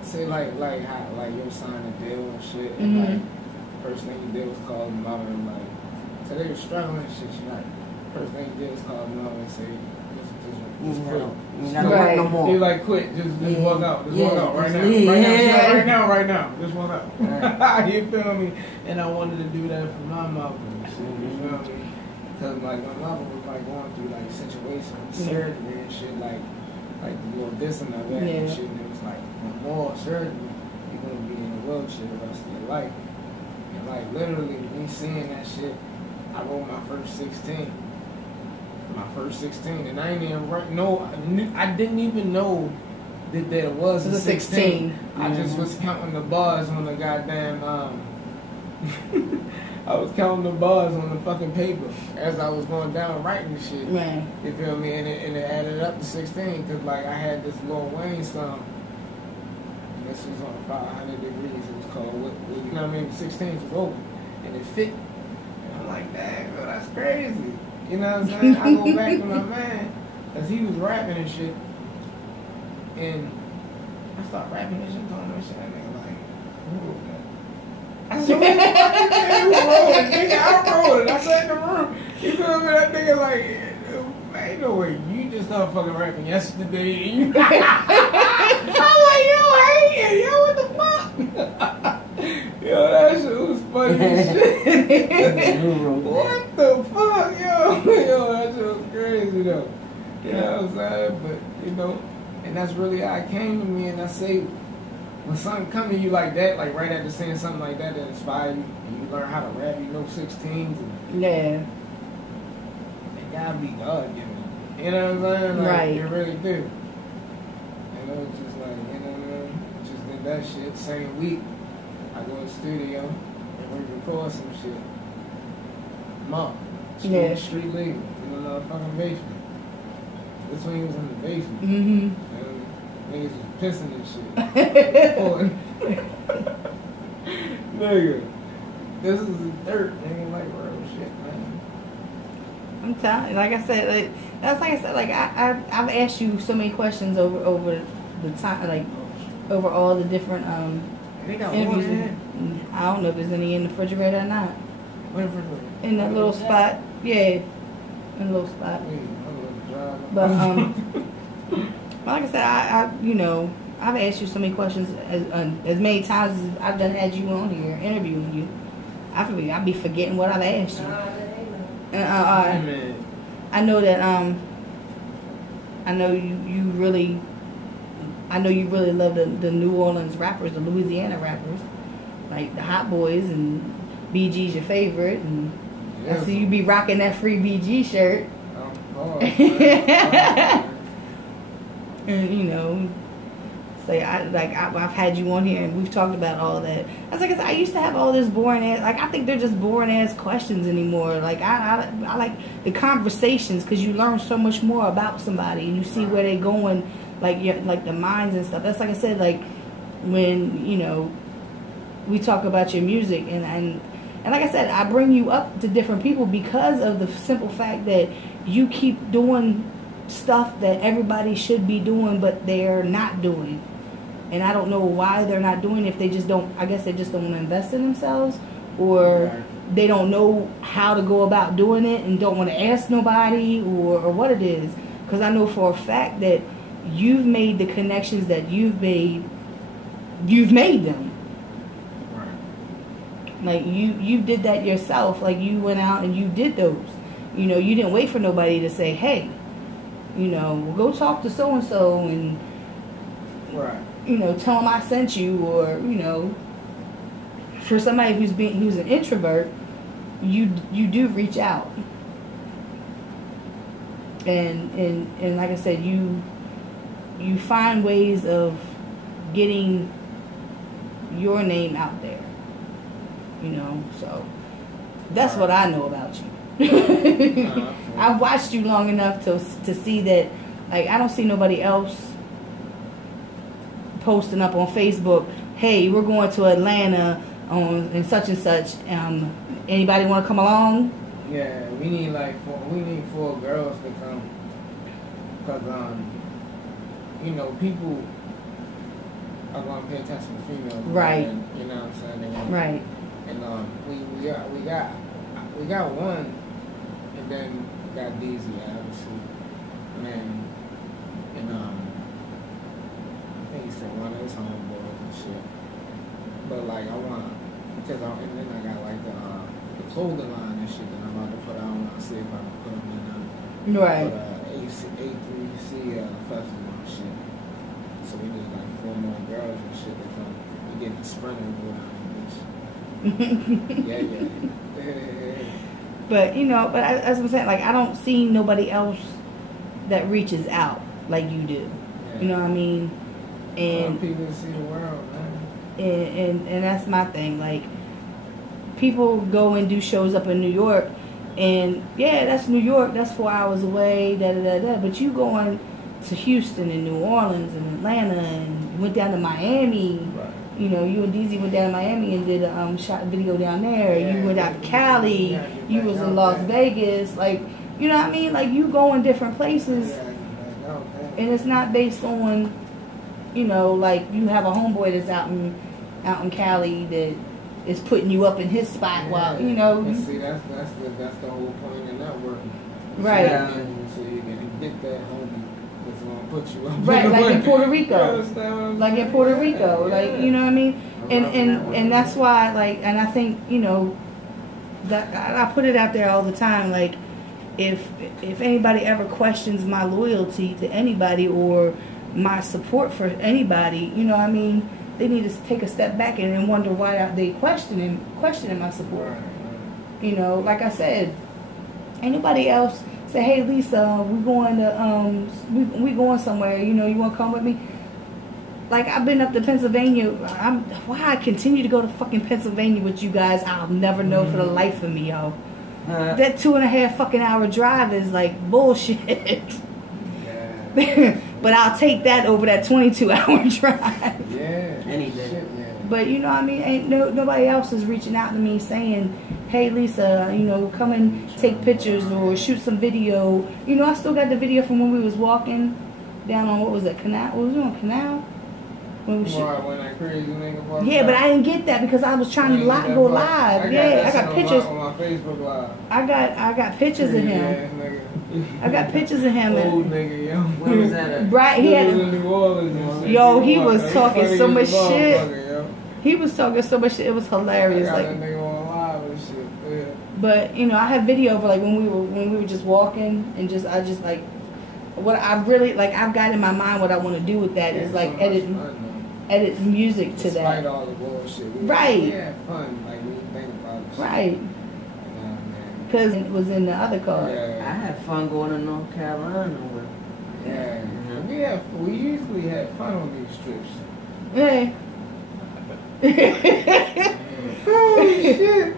Say like you signed a deal and shit, and like first thing you did was call them mother and like so they were struggling and shit. She like first thing you did was call them mother and say just quit. Right. No more. You like quit, just walk out, walk out right now, right now, just walk out. Right. You feel me? And I wanted to do that for my mother and shit. You feel me? Because like my mother was like going through like situations, surgery and shit like. like the little dissing of that and shit. And it was like, no more surgery, you're gonna be in a wheelchair the rest of your life. And like literally, me seeing that shit, I wrote my first 16. My first 16, and I ain't even right. No, I didn't even know that there was a 16. I just was counting the bars on the goddamn. I was counting the bars on the fucking paper as I was going down writing the shit. Right. You feel me? And it added up to 16 because like I had this Lil Wayne song. And this was on 500 degrees. It was called you know what I mean? 16 was open, and it fit. And I'm like, dang, bro, that's crazy. You know what I'm saying? I go back to my man, because he was rapping and shit. And I start rapping and shit, talking that shit. And nigga like, who wrote that? I said, what the fuck you think? Who wrote it? Nigga, I wrote it. I sat in the room. You feel me? That nigga like, ain't no way. You just started fucking rapping yesterday. I'm like, yo, hey, yo, what the fuck? Yo, that shit was funny as shit. What the fuck, yo? Yo, that shit was crazy though. You know what I'm saying? But, you know, and that's really how it came to me. And I say, when something come to you like that, like right after saying something like that that inspired you, and you learn how to rap, you know 16s. And it gotta be God given. You know what I'm saying? Like, right. You really do. You know, it's just like, you know what I mean? Just did that shit. Same week, I go to the studio and we record some shit. Street legal in the motherfucking basement. This one he was in the basement. And niggas was pissing and shit. Nigga, this is the dirt. Nigga, like real shit, man. I'm telling you, like I said, I've asked you so many questions over the time, like over all the different interviews. I don't know if there's any in the refrigerator or not. In that little spot, in a little spot. But like I said, I you know, I've asked you so many questions as many times as I've done had you on here interviewing you. I'd be forgetting what I've asked you. I know that I know you really love the New Orleans rappers, the Louisiana rappers, like the Hot Boys, and BG's your favorite, and I see you be rocking that free BG shirt. And you know, say I've had you on here and we've talked about all that. I used to have all this boring ass, like I think they're just boring ass questions anymore. Like I like the conversations because you learn so much more about somebody and you see where they're going, like the minds and stuff. That's like I said, like when you know we talk about your music and like I said, I bring you up to different people because of the simple fact that you keep doing stuff that everybody should be doing, but they're not doing. And I don't know why they're not doing it. If they just don't, I guess they just don't want to invest in themselves, or they don't know how to go about doing it and don't want to ask nobody, or what it is. Because I know for a fact that you've made the connections that you've made them. Like you did that yourself. Like you went out and you did those. You know, you didn't wait for nobody to say, hey, you know, go talk to so and so and you know, tell them I sent you, or you know, for somebody who's an introvert, you do reach out. And like I said, you find ways of getting your name out there. You know, so that's what I know about you. I've watched you long enough to see that, like, I don't see nobody else posting up on Facebook, hey, we're going to Atlanta and such and such. Anybody want to come along? Yeah, we need four girls to come, because you know, people are going to pay attention to females, right? And, you know what I'm saying? Right. And we got one, and then we got Deezy, obviously, and I think he said one of his homeboys and shit. But like I want, and then I got like the clothing line and shit that I'm about to put out. I want to see if I can put them in right. A3C festival. the Sprinter and go down that bitch. Yeah. But you know, but as I'm saying, like I don't see nobody else that reaches out like you do. Yeah. You know what I mean? And people see the world, man. And that's my thing. Like people go and do shows up in New York, and yeah, that's New York. That's 4 hours away. But you going to Houston and New Orleans and Atlanta and went down to Miami. Right. You know, you and DZ went down to Miami and did a shot video down there. Yeah, you went out to Cali. Yeah, you was in Las Vegas. Like, you know what I mean? Like, you go in different places. Yeah, and it's not based on, you know, like you have a homeboy that's out in Cali that is putting you up in his spot while, you know. See, that's the whole point of networking. Right. So you can get that homie. Put you up right, like in Puerto Rico, like in Puerto Rico, like you know what I mean, and that's why, like, and I think you know that I put it out there all the time, like if anybody ever questions my loyalty to anybody or my support for anybody, you know what I mean, they need to take a step back and wonder why they questioning my support. You know, like I said, ain't nobody else say, hey Lisa, we going to we going somewhere, you know, you want to come with me? Like I've been up to Pennsylvania. Why I continue to go to fucking Pennsylvania with you guys, I'll never know for the life of me, yo. That 2.5 fucking hour drive is like bullshit. Yeah. But I'll take that over that 22-hour drive. Yeah. Any day. But you know what I mean? Ain't nobody else is reaching out to me saying, hey Lisa, you know, come and take pictures or shoot some video. You know, I still got the video from when we was walking down on, what was that, Canal? What was it on Canal? When we when that crazy nigga walked but I didn't get that because I was trying to go live. I got pictures on my Facebook Live. I got pictures of him. I got pictures of him. Old nigga, yo. Where was that at? Right, he had, in New Orleans. Yo, he was talking so much shit. He was talking so much shit. It was hilarious. I got like that nigga on live and shit. Yeah. But you know, I have video of like when we were just walking and I just like what I really like. I've got in my mind what I want to do with that is like edit music to that. Despite all the bullshit. Right. Yeah, fun. Like we think about it. Right. Because it was in the other car. Yeah. I had fun going to North Carolina with. Yeah. Mm-hmm. We usually had fun on these trips. Yeah. Holy shit.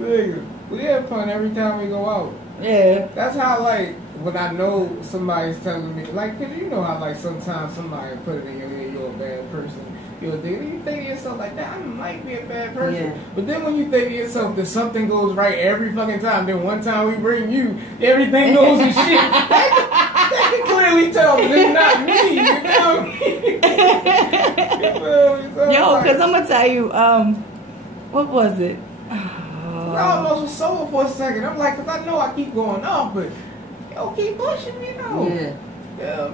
Nigga, we have fun every time we go out. Yeah. That's how, like, when I know somebody's telling me, like, cause you know how, like, sometimes somebody put it in your head, you're a bad person. You think to yourself like that, I might be a bad person. Yeah. But then when you think to yourself that something goes right every fucking time, then one time we bring you, everything goes to shit. That can clearly tell it's not me, you know? Yo, because I'm going to tell you, what was it? I almost was sober for a second. I'm like, because I know I keep going off, but yo, keep pushing me, though. Yeah.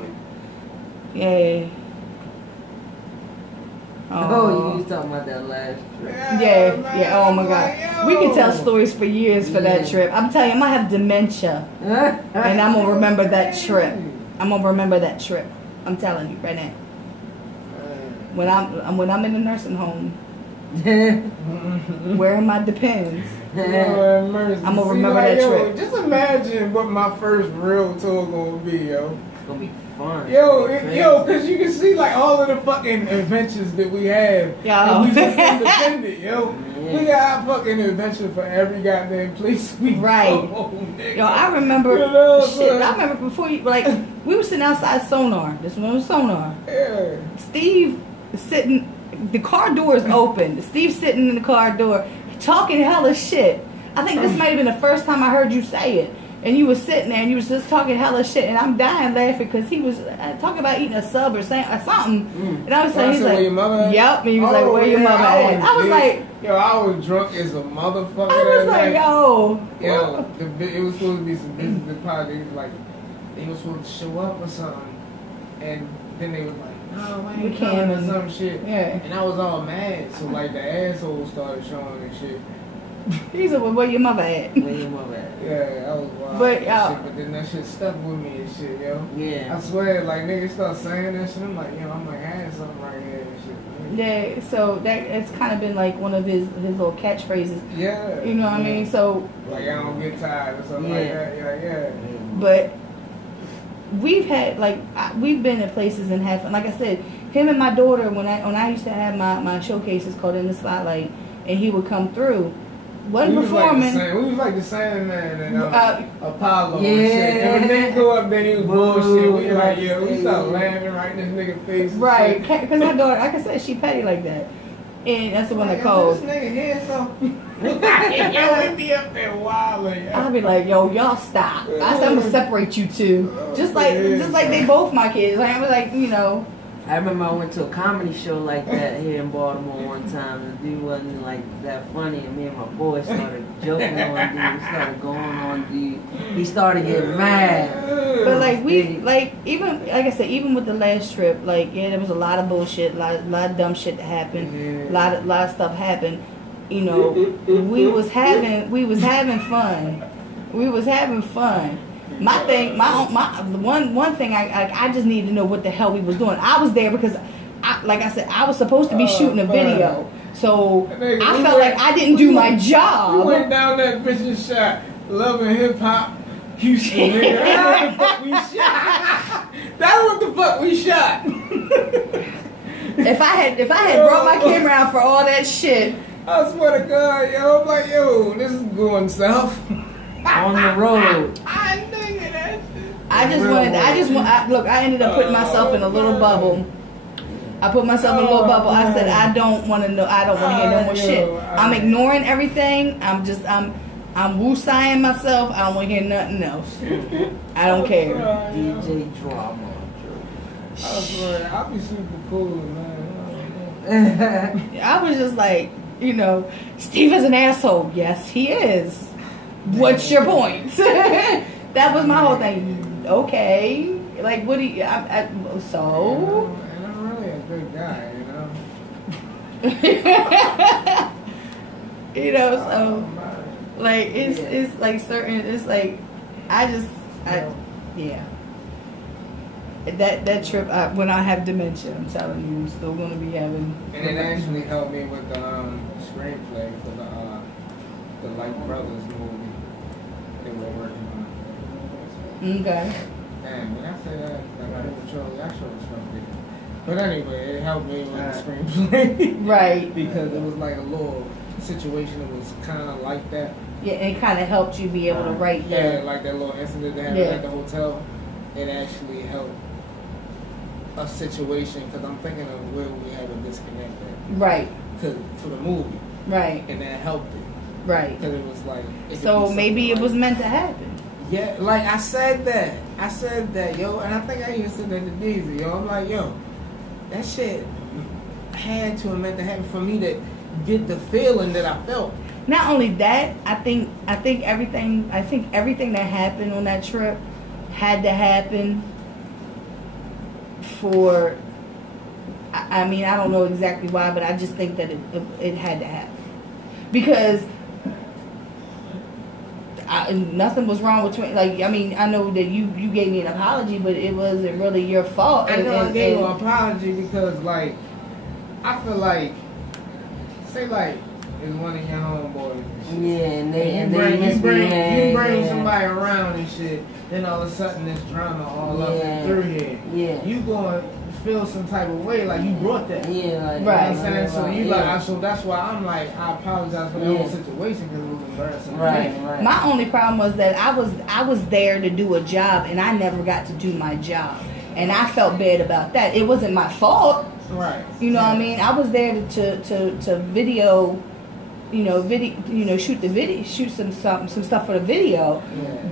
Yeah. Oh, you was talking about that last trip. Yeah. Oh my God. We can tell stories for years for that trip. I'm telling you, I might have dementia, and I'm gonna remember that trip. I'm telling you right now. When I'm in the nursing home, wearing my Depends, I'm gonna remember that trip. Just imagine what my first real tour gonna be, yo. It's gonna be fun. Yo, cause you can see like all of the fucking adventures that we have. And we just independent, yo. Yeah. We got our fucking adventure for every goddamn place we go. Yo, I remember I remember before you we were sitting outside Sonar. This one was Sonar. Yeah. Steve is sitting, the car door is open. Steve's sitting in the car door talking hella shit. I think this might have been the first time I heard you say it. And you was sitting there and you was just talking hella shit, and I'm dying laughing because he was talking about eating a sub or something. And I was saying, he's like, where your mother at? Yep. And he was like, where your mother at? I was like, yo, I was drunk as a motherfucker. I was like, yo, it was supposed to be some business party. Like, they was supposed to show up or something, and then they was like, no, we ain't coming or some shit. Yeah. And I was all mad, so like the assholes started showing and shit. He said, well, where your mother at? Where your mother at? Yeah, that was wild. But, shit, but then that shit stuck with me and shit, yo. Yeah. I swear, like, niggas start saying that shit. I'm like, yo, I'm like, I had something right here and shit. Yeah, so it's kind of been like one of his little catchphrases. Yeah. You know what I mean? So. Like, I don't get tired or something like that. Yeah. But we've had, like, we've been in places and had fun. Like I said, him and my daughter, when I used to have my showcases called In the Spotlight, and he would come through. Wasn't performing. We was like the same man and Apollo yeah. and shit. And when they go up there, he was bullshit. We like, yeah, we start laughing right in this nigga face. Right, because my daughter, like I said, she petty like that. And that's the one that calls. This nigga here, so. Yo, we be up there wilding. I'll be like, yo, y'all stop. I said, I'm going to separate you two. Just like they both my kids. Like, I was like, you know. I remember I went to a comedy show like that here in Baltimore one time, and the dude wasn't like that funny, and me and my boy started joking on dude, started going on dude. He started getting mad. But like even like I said, even with the last trip, like there was a lot of bullshit, a lot of dumb shit that happened, a lot of stuff happened. You know, we was having fun. We was having fun. My thing, one thing, I just need to know what the hell we was doing. I was there because, like I said, I was supposed to be shooting a video, so I felt like I didn't do my job. We went down that bitch and shot Love and Hip Hop Houston. Nigga. That's what the fuck we shot. That's what the fuck we shot. If I had brought my camera out for all that shit, I swear to God, yo, I'm like, yo, this is going south. On the road. Look, I ended up putting myself in a little bubble. I put myself in a little bubble. I said, I don't want to know. I don't want to hear no more shit. I'm ignoring everything. I'm woo-saying myself. I don't want to hear nothing else. I don't care. DJ drama. I swear, I'll be super cool, man. I was just like, you know, Steve is an asshole. Yes, he is. What's your point? That was my whole thing. Okay, like what do you? So. And I'm really a good guy, you know. You know, so like it's like certain. It's like yeah. That trip when I have dementia, I'm telling you, I'm still gonna be having. And it actually helped me with the screenplay for the Light Brothers movie they were working on. Okay. Damn, when I say that, like Charlie, I sure was fucking. But anyway, it helped me with the screenplay. Right. Because it was like a little situation that was kind of like that. Yeah, and it kind of helped you be able to write that. Yeah, like that little incident that happened at the hotel. It actually helped a situation because I'm thinking of where we had a disconnect at. Right. For the movie. Right. And that helped it. Right. Because it was like. So maybe it was meant to happen. Yeah, like I said that, yo, and I think I even said that to Daisy, yo. I'm like, yo, that shit had to have meant to happen for me to get the feeling that I felt. Not only that, I think everything that happened on that trip had to happen for. I mean, I don't know exactly why, but I just think that it had to happen because. Nothing was wrong with like I mean I know that you gave me an apology, but it wasn't really your fault. I know I gave you an apology because like I feel like say like it's one of your homeboys. Yeah, and you bring somebody around and shit. Then all of a sudden this drama all up and through here. Yeah, you going feel some type of way like you brought that. Yeah, like, right. You know what I'm saying? So you like so that's why I'm like I apologize for the whole situation because it was embarrassing. Right. My only problem was that I was there to do a job and I never got to do my job, and I felt bad about that. It wasn't my fault. Right. You know what I mean? I was there to video. Shoot some stuff for the video,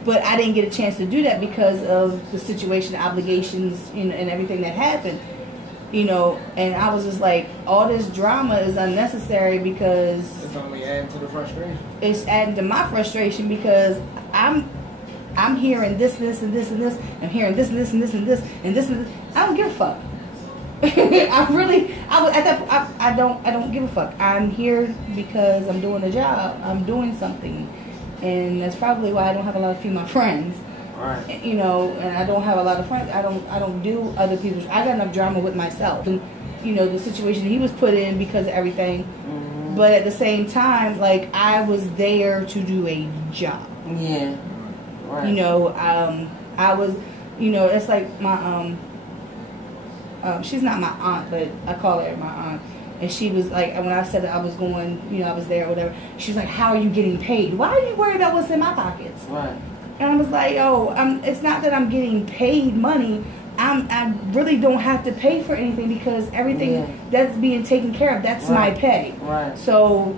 but I didn't get a chance to do that because of the situation, obligations, and everything that happened, and I was just like, all this drama is unnecessary because it's only adding to the frustration. It's adding to my frustration because I'm hearing this, and this, and this, and this. I'm hearing this, and this, and this, and this, and this, and this. I don't give a fuck. I don't give a fuck. I'm here because I'm doing a job. I'm doing something, and that's probably why I don't have a lot of female friends. Right. You know, and I don't have a lot of friends. I don't do other people's. I got enough drama with myself, and you know the situation he was put in because of everything. Mm-hmm. But at the same time, like I was there to do a job. Yeah. Right. You know, I was. You know, it's like my she's not my aunt, but I call her my aunt. And she was like, when I said that I was going, you know, I was there or whatever, she's like, how are you getting paid? Why are you worried about what's in my pockets? Right. And I was like, oh, it's not that I'm getting paid money. I really don't have to pay for anything because everything that's being taken care of, that's my pay. Right. So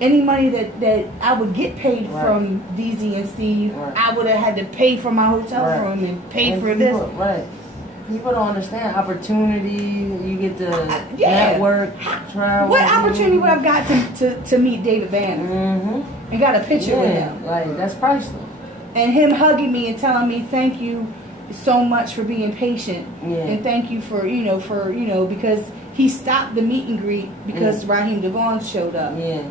any money that I would get paid from DZ and Steve, I would have had to pay for my hotel room and pay for this. Right. People don't understand opportunity. You get to network, travel. What opportunity would I've got to meet David Banner and got a picture with him? Like that's priceless. And him hugging me and telling me thank you so much for being patient and thank you for because he stopped the meet and greet because Raheem Devon showed up. Yeah.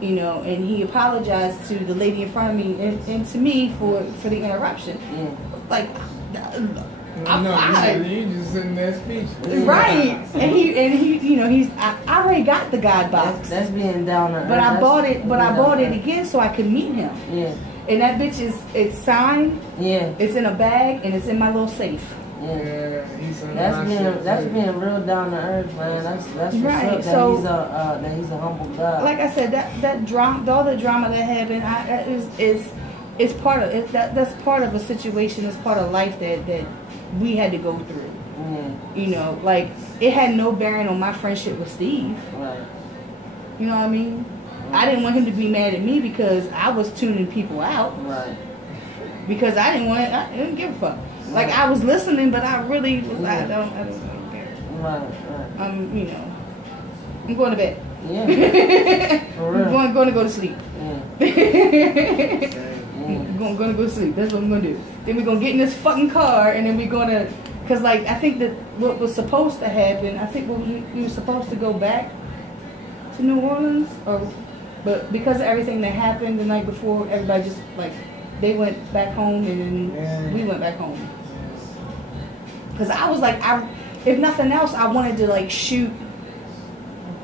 You know, and he apologized to the lady in front of me and to me for the interruption. Yeah. Like. I'm fine. You just sitting there speechless. Right. And he you know, I already got the God box. That's being down there. But I bought it again so I could meet him. Yeah. And that bitch it's signed. Yeah. It's in a bag and it's in my little safe. Yeah. That's being real down to earth, man. That's right. What's up, that he's a humble guy. Like I said, that drama, all the drama that happened, is part of it. That's part of a situation. It's part of life that we had to go through. You know, like it had no bearing on my friendship with Steve. Right. You know what I mean? I didn't want him to be mad at me because I was tuning people out. Right. Because I didn't give a fuck. Like I was listening, but I really was. I don't care. Right. You know, I'm going to bed. Yeah. For real. I'm going to go to sleep. Yeah. I'm gonna go to sleep. That's what I'm gonna do. Then we're gonna get in this fucking car, and then we're gonna, cause like I think that what was supposed to happen, I think we were supposed to go back to New Orleans, but because of everything that happened the night before, everybody just like they went back home, and then we went back home. Cause I was like, if nothing else, I wanted to like shoot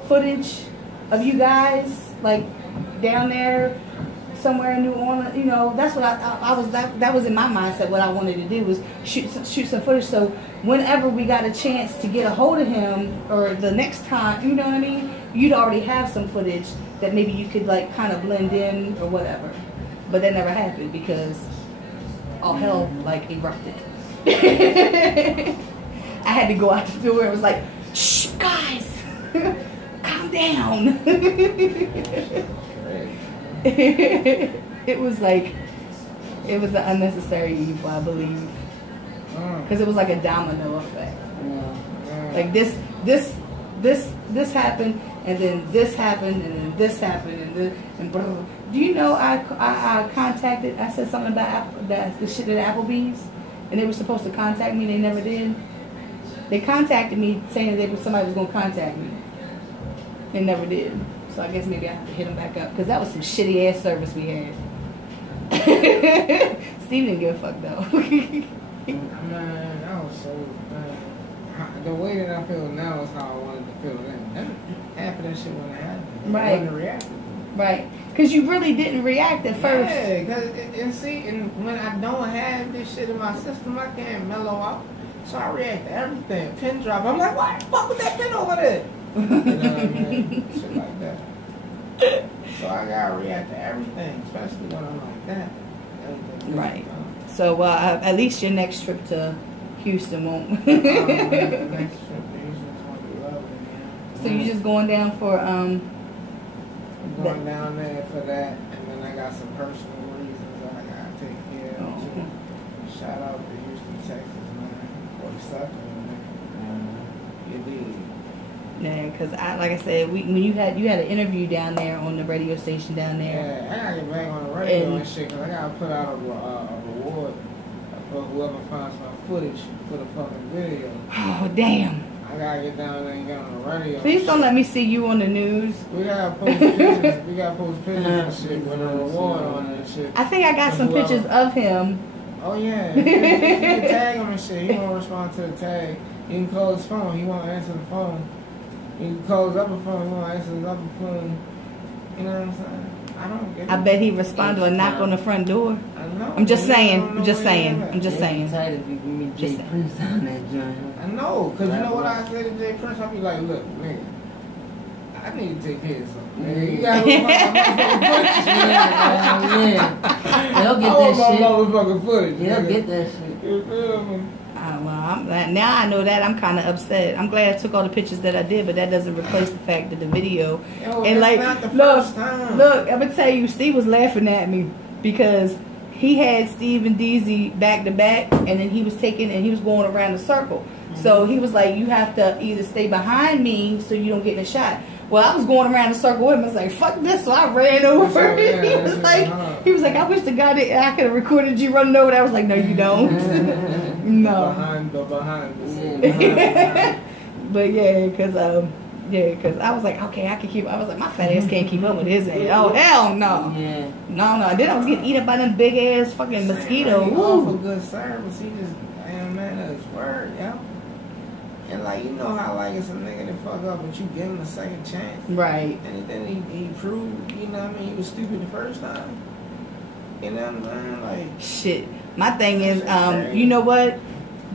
footage of you guys like down there. Somewhere in New Orleans, you know, that's what I was. That was in my mindset. What I wanted to do was shoot some footage. So whenever we got a chance to get a hold of him, or the next time, you know what I mean, you'd already have some footage that maybe you could like kind of blend in or whatever. But that never happened because all hell like erupted. I had to go out the door and was like, "Shh, guys, calm down." It was an unnecessary evil, I believe, because it was like a domino effect. Like this happened, and then this happened, and then this happened, and do you know I contacted? I said something about the shit at Applebee's, and they were supposed to contact me. They never did. They contacted me saying that somebody was going to contact me. They never did. So I guess maybe I have to hit them back up because that was some shitty ass service we had. Steve didn't give a fuck though. Man, that was so bad. The way that I feel now is how I wanted to feel then. Half of that shit wouldn't happen. Right. I wouldn't react. Right. Because you really didn't react at first. Yeah, and when I don't have this shit in my system, I can't mellow out. So I react to everything. Pin drop. I'm like, why the fuck was that pin over there? You know what I mean? Shit like that. So I gotta react to everything, especially when I'm like that. Right. So at least your next trip to Houston won't. The next trip to Houston is gonna be lovely, man. So you just going down for I'm going down there for that, and then I got some personal reasons that I gotta take care of too. Shout out to Houston, Texas, man. 47, man. You did. Yeah, because like I said, when you had an interview down there on the radio station down there. Yeah, I gotta get back on the radio and shit, because I gotta put out a reward for whoever finds my footage for the fucking video. Oh, damn. I I gotta get down there and get on the radio. Please don't let me see you on the news. We gotta post pictures. We gotta post pictures and shit with a reward on it and shit. I think I got some pictures of him. Oh yeah. You can tag him and shit. He won't respond to the tag. You can call his phone. He won't answer the phone. You can call his upper phone. He won't answer his upper phone. You know what I'm saying? I don't get it. I bet he respond to a knock on the front door. I know. I'm just saying. I'm just saying. I'm just saying. Tight if you give me Jay Prince down that joint. I know, cause you know what I said to Jay Prince? I'll be like, look, nigga, I need to take care of something. Nigga, you gotta look at my motherfucking footage. Yeah. They'll get that shit. Motherfucking footage. They'll get that shit. You feel me? Well, now I know that I'm kind of upset. I'm glad I took all the pictures that I did, but that doesn't replace the fact that the video. And like, not the first time. Look, I'm gonna tell you, Steve was laughing at me because he had Steve and DZ back to back, and then he was going around the circle. So he was like, you have to either stay behind me so you don't get in a shot. Well, I was going around the circle with him. I was like, fuck this. So I ran over. He was like, I wish to God that I could have recorded you running over. I was like, no, you don't. No. Behind. But yeah, because I was like, okay, I can keep. I was like, my fat ass can't keep up with his ass. Oh, hell no. Yeah. No. Then I was getting eaten up by them big ass fucking mosquitoes. He offer good service. He just, man, that's word, yo. And like, you know how like it's a nigga that fuck up, but you give him a second chance. Right. And then he proved, you know what I mean, he was stupid the first time. You know what I mean? Like, shit. My thing is, you know what?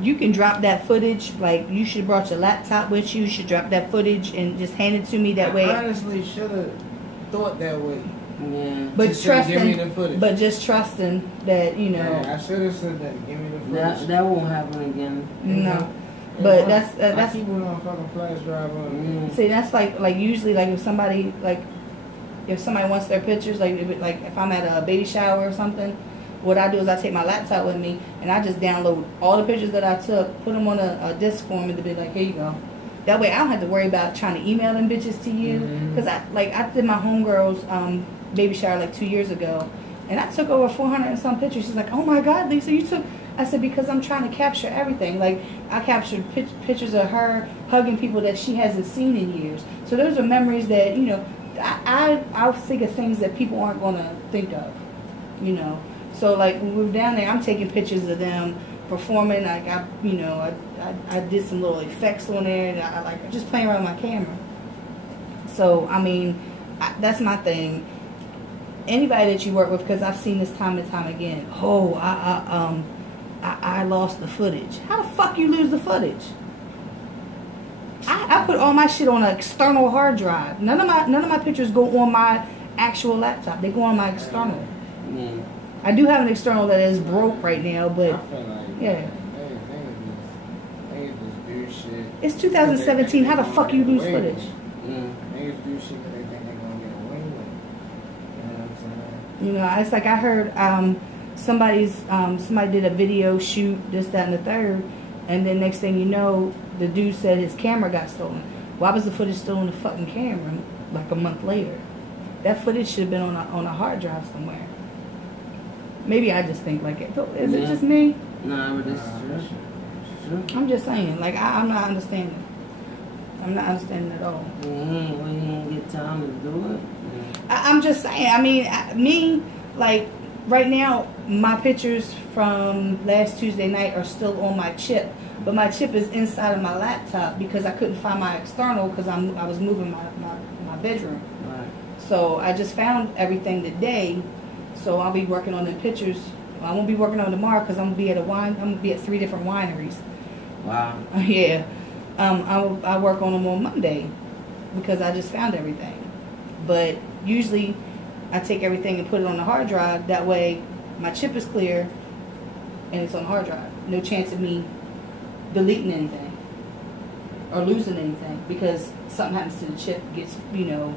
You can drop that footage. Like, you should have brought your laptop with you. You should drop that footage and just hand it to me that way. I honestly should have thought that way. Yeah. But just trusting, give me the footage. But just trusting that, you know. Yeah, I should have said that. Give me the footage. That won't happen again. No. But that's I keep it on fucking flash drive on. See, that's like usually like if somebody wants their pictures, like if I'm at a baby shower or something, what I do is I take my laptop with me and I just download all the pictures that I took, put them on a disk form, and to be like, here you go. That way I don't have to worry about trying to email them bitches to you, because I did my homegirl's baby shower like 2 years ago, and I took over 400 and some pictures. She's like, oh my God, Lisa, you took. I said, because I'm trying to capture everything. Like, I captured pictures of her hugging people that she hasn't seen in years. So those are memories that, you know, I'll think of things that people aren't going to think of, you know. So, like, when we were down there, I'm taking pictures of them performing. Like, I did some little effects on there. And I like just playing around with my camera. So, I mean, that's my thing. Anybody that you work with, because I've seen this time and time again. Oh, I lost the footage. How the fuck you lose the footage? I put all my shit on an external hard drive. None of my pictures go on my actual laptop. They go on my external. Yeah. I do have an external that is broke right now, but I feel like, yeah. They just do shit. It's 2017. How the fuck you lose footage? Niggas do shit because they think they're gonna get away with it. You know what I'm saying? You know, it's like I heard somebody did a video shoot, this, that, and the third, and then next thing you know, the dude said his camera got stolen. Why was the footage still on the fucking camera like a month later? That footage should have been on a hard drive somewhere. Maybe I just think like it. Is it just me? Nah, but this is true. I'm just saying, like I'm not understanding. I'm not understanding at all. When he ain't get time to do it. I'm just saying. I mean, me, like right now, my pictures from last Tuesday night are still on my chip, but my chip is inside of my laptop because I couldn't find my external because I was moving my bedroom. Right. So I just found everything today. So I'll be working on the pictures. Well, I won't be working on them tomorrow because I'm gonna be at 3 different wineries. Wow. Yeah. I work on them on Monday because I just found everything. But usually I take everything and put it on the hard drive. That way my chip is clear and it's on the hard drive. No chance of me deleting anything or losing anything because something happens to the chip, gets, you know,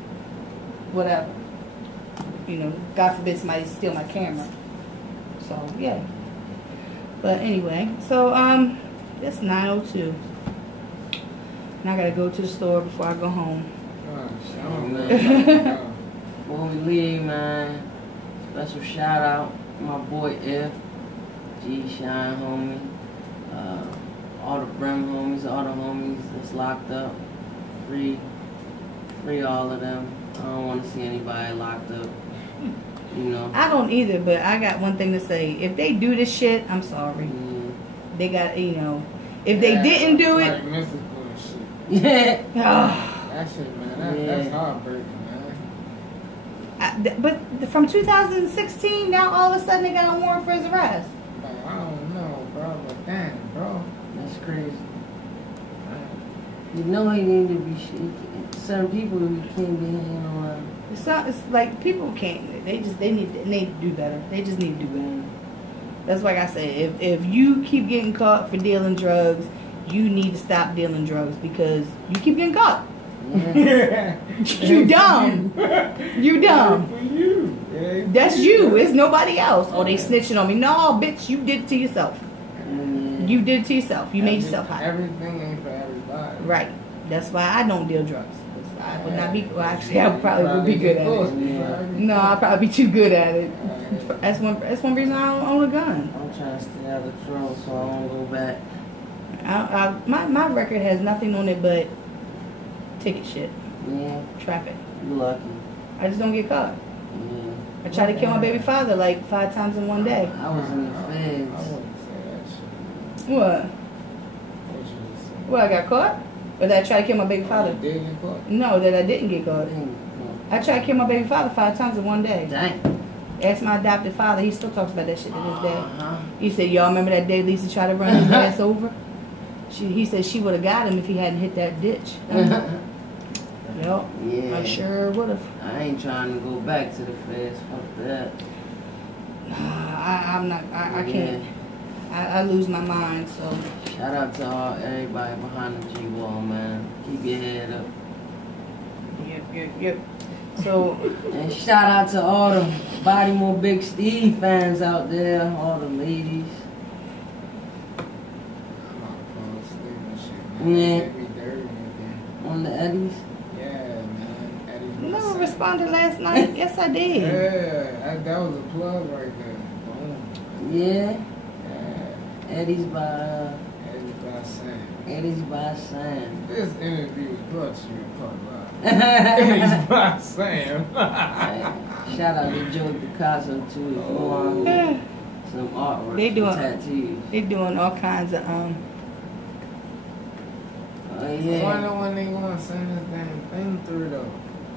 whatever. You know, God forbid somebody steal my camera. So, yeah. But anyway, so, it's 9:02. Now I gotta go to the store before I go home. Before we leave, man, special shout out to my boy F, G Shine homie, all the Brim homies, all the homies that's that's locked up. Free all of them. I don't want to see anybody locked up. You know. I don't either, but I got one thing to say. If they do this shit, I'm sorry. They got, you know, if they didn't do it. Like mythical and shit. Yeah. That shit, man. That's heartbreaking, man. But from 2016, now all of a sudden they got a warrant for his arrest. Like, I don't know, bro, but damn, bro. That's crazy. You know he need to be certain people you can't be hanging on. It's like people can't. They need to do better. They just need to do better. That's like I said. If you keep getting caught for dealing drugs, you need to stop dealing drugs because you keep getting caught. Yeah. You dumb. You dumb. That's you. It's nobody else. Oh, they snitching on me. No, bitch, you did it to yourself. You did it to yourself. You made yourself hot. Everything ain't for everybody. Right. That's why I don't deal drugs. I would not be. Well, actually, I probably would be good at it. No, I'd probably be too good at it. That's one reason I don't own a gun. I'm trying to stay out of trouble so I won't go back. My record has nothing on it but ticket shit. Yeah. Traffic. You lucky. I just don't get caught. Yeah. I tried to kill my baby father like 5 times in one day. I was in the feds. I wouldn't say that shit. What? What you just said? What, I got caught? Or that I tried to kill my baby father? You did get caught? No, that I didn't get caught. I tried to kill my baby father 5 times in one day. Dang. Asked my adopted father. He still talks about that shit to this day. He said, y'all remember that day Lisa tried to run his ass over? He said she would have got him if he hadn't hit that ditch. Yep. Yeah. I sure would have. I ain't trying to go back to the feds. Fuck that. I'm not. I can't. I lose my mind. So. Shout out to everybody behind the G wall, man. Keep your head up. Yep. So. And shout out to all the Bodymore Big Steve fans out there, all the ladies. Yeah. On the Eddies. You never responded last night? Yes, I did. Yeah, that was a plug right there. Boom. Yeah. Eddie's by Sam. Eddie's by Sam. This interview is brought to you Eddie's by Sam. Shout out to Joe Picasso too. Some artwork. They doing tattoos. They doing all kinds of Oh yeah. I wonder when they gonna send this damn thing through though.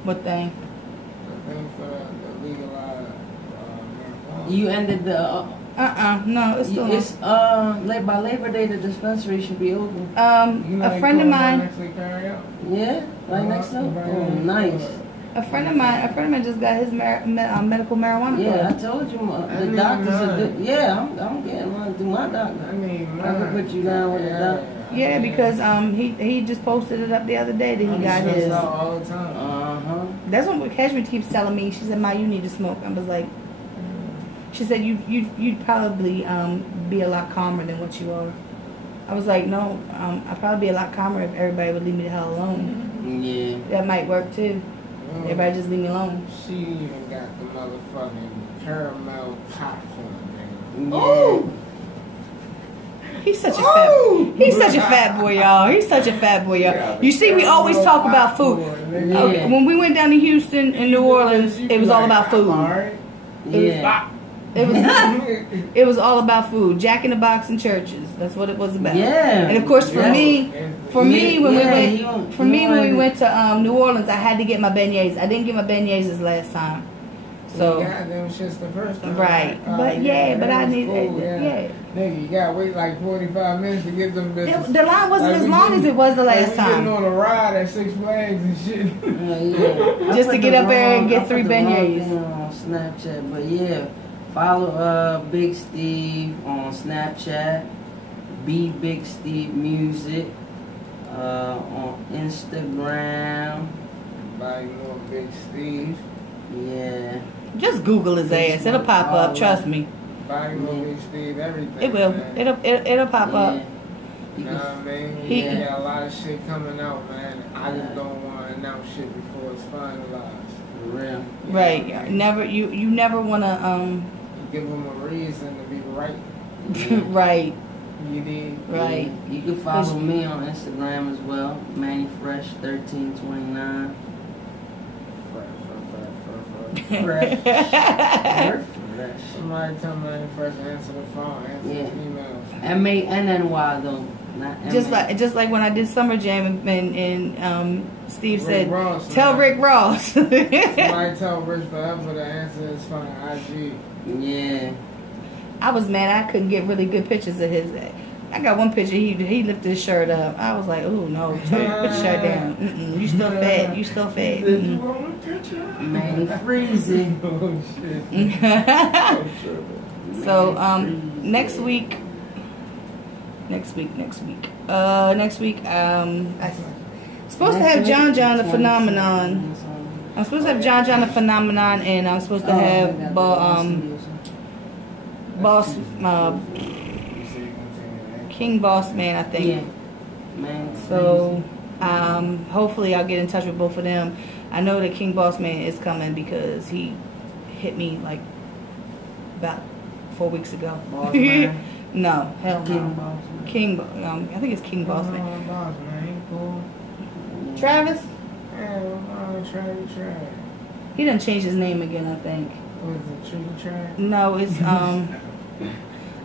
What thing? The thing for the legalized marijuana. You ended the no, it's still it's by Labor Day the dispensary should be open. A friend of mine. Yeah, right next door. Oh, nice. A friend of mine just got his medical marijuana. Yeah, I told you the doctors are good. Yeah, I'm getting one through my doctor. I can put you down with the doctor. Yeah, because he just posted it up the other day that he got his. All the time. That's what Cashmere keeps telling me. She said, "Ma, you need to smoke." I was like, she said, "You'd probably be a lot calmer than what you are." I was like, "No, I'd probably be a lot calmer if everybody would leave me the hell alone." Yeah, that might work too. Everybody just leave me alone. She even got the motherfucking caramel popcorn, man. Yeah. Oh. He's such a fat. He's such a fat boy, y'all. He's such a fat boy, y'all. You see, we always talk about food. Okay, when we went down to Houston and New Orleans, it was all about food. Yeah. It was all about food. Jack in the Box and churches. That's what it was about. Yeah. And of course, when we went to New Orleans, I had to get my beignets. I didn't get my beignets this last time. So. You got them shits the first time. Right. But but I need Nigga, you gotta wait like 45 minutes to get them bitches. The line wasn't as long as it was the last time. Getting on a ride at Six Flags and shit. Just to get up there and get 3 beignets. On Snapchat, but yeah, follow Big Steve on Snapchat, Big Steve Music on Instagram. Bodymore Big Steve. Yeah. Just Google his ass. It'll pop up. Trust me. Bodymore Big Steve, everything. It will. Man. It'll pop up. You know what I mean? He got a lot of shit coming out, man. I just don't want to announce shit before it's finalized. For real. Right. You never want to give them a reason to be right. Right. You did. Right. Yeah. You can follow me on Instagram as well, MannyFresh1329. Fresh. Somebody tell Manny Fresh to answer the phone, answer the emails. MANNY though. Not just like when I did Summer Jam and Steve Rick said, Ross, tell man. Rick Ross. Somebody tell Rich Forever to answer his phone IG. Yeah. I was mad I couldn't get really good pictures of his. I got one picture, he lifted his shirt up. I was like, oh no, put your shirt down. You still fat. You still fat. Manny Freezy. Oh shit. So next week I'm supposed to have John the Phenomenon. I'm supposed to have John the Phenomenon, and I'm supposed to have Boss King Boss Man, I think. Yeah. Man. So hopefully I'll get in touch with both of them. I know that King Boss Man is coming because he hit me like about 4 weeks ago. Boss Man. No, hell no. King Boss Man. King, I think it's King Boss Man. Boss Man, cool. Travis? Yeah, Travis. He done changed his name again, I think. What is it, Tree Travis? No, it's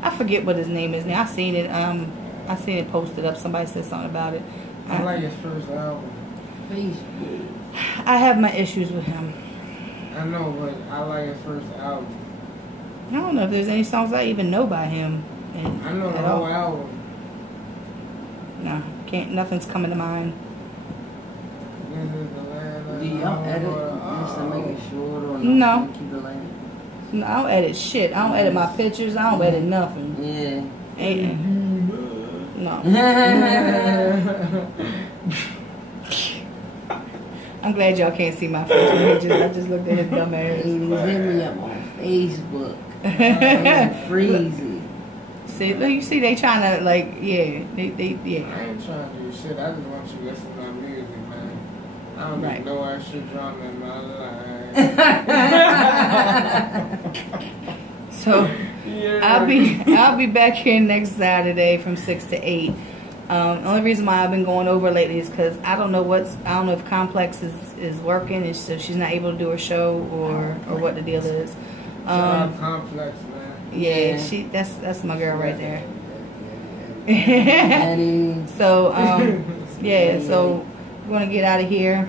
I forget what his name is now. I seen it posted up. Somebody said something about it. I like his first album. Facebook. I have my issues with him. I know, but I like his first album. I don't know if there's any songs I even know by him. I know the whole album. No, can't. Nothing's coming to mind. Do y'all edit just to make it short or No. keep it like? No, I don't edit shit. I don't edit my pictures. I don't edit nothing. Yeah. No. I'm glad y'all can't see my face. I just looked at his dumb ass. Hit me up on Facebook. Freezy. See, look, you see, they trying to like, yeah, they. I ain't trying to do shit. I just want you to listen to my music, man. I don't need no extra drama in my life. So I'll be back here next Saturday from 6 to 8. The only reason why I've been going over lately is because I don't know if Complex is working, and so she's not able to do her show or what the deal is. Complex, man. Yeah, that's my girl right there. So so we're gonna get out of here,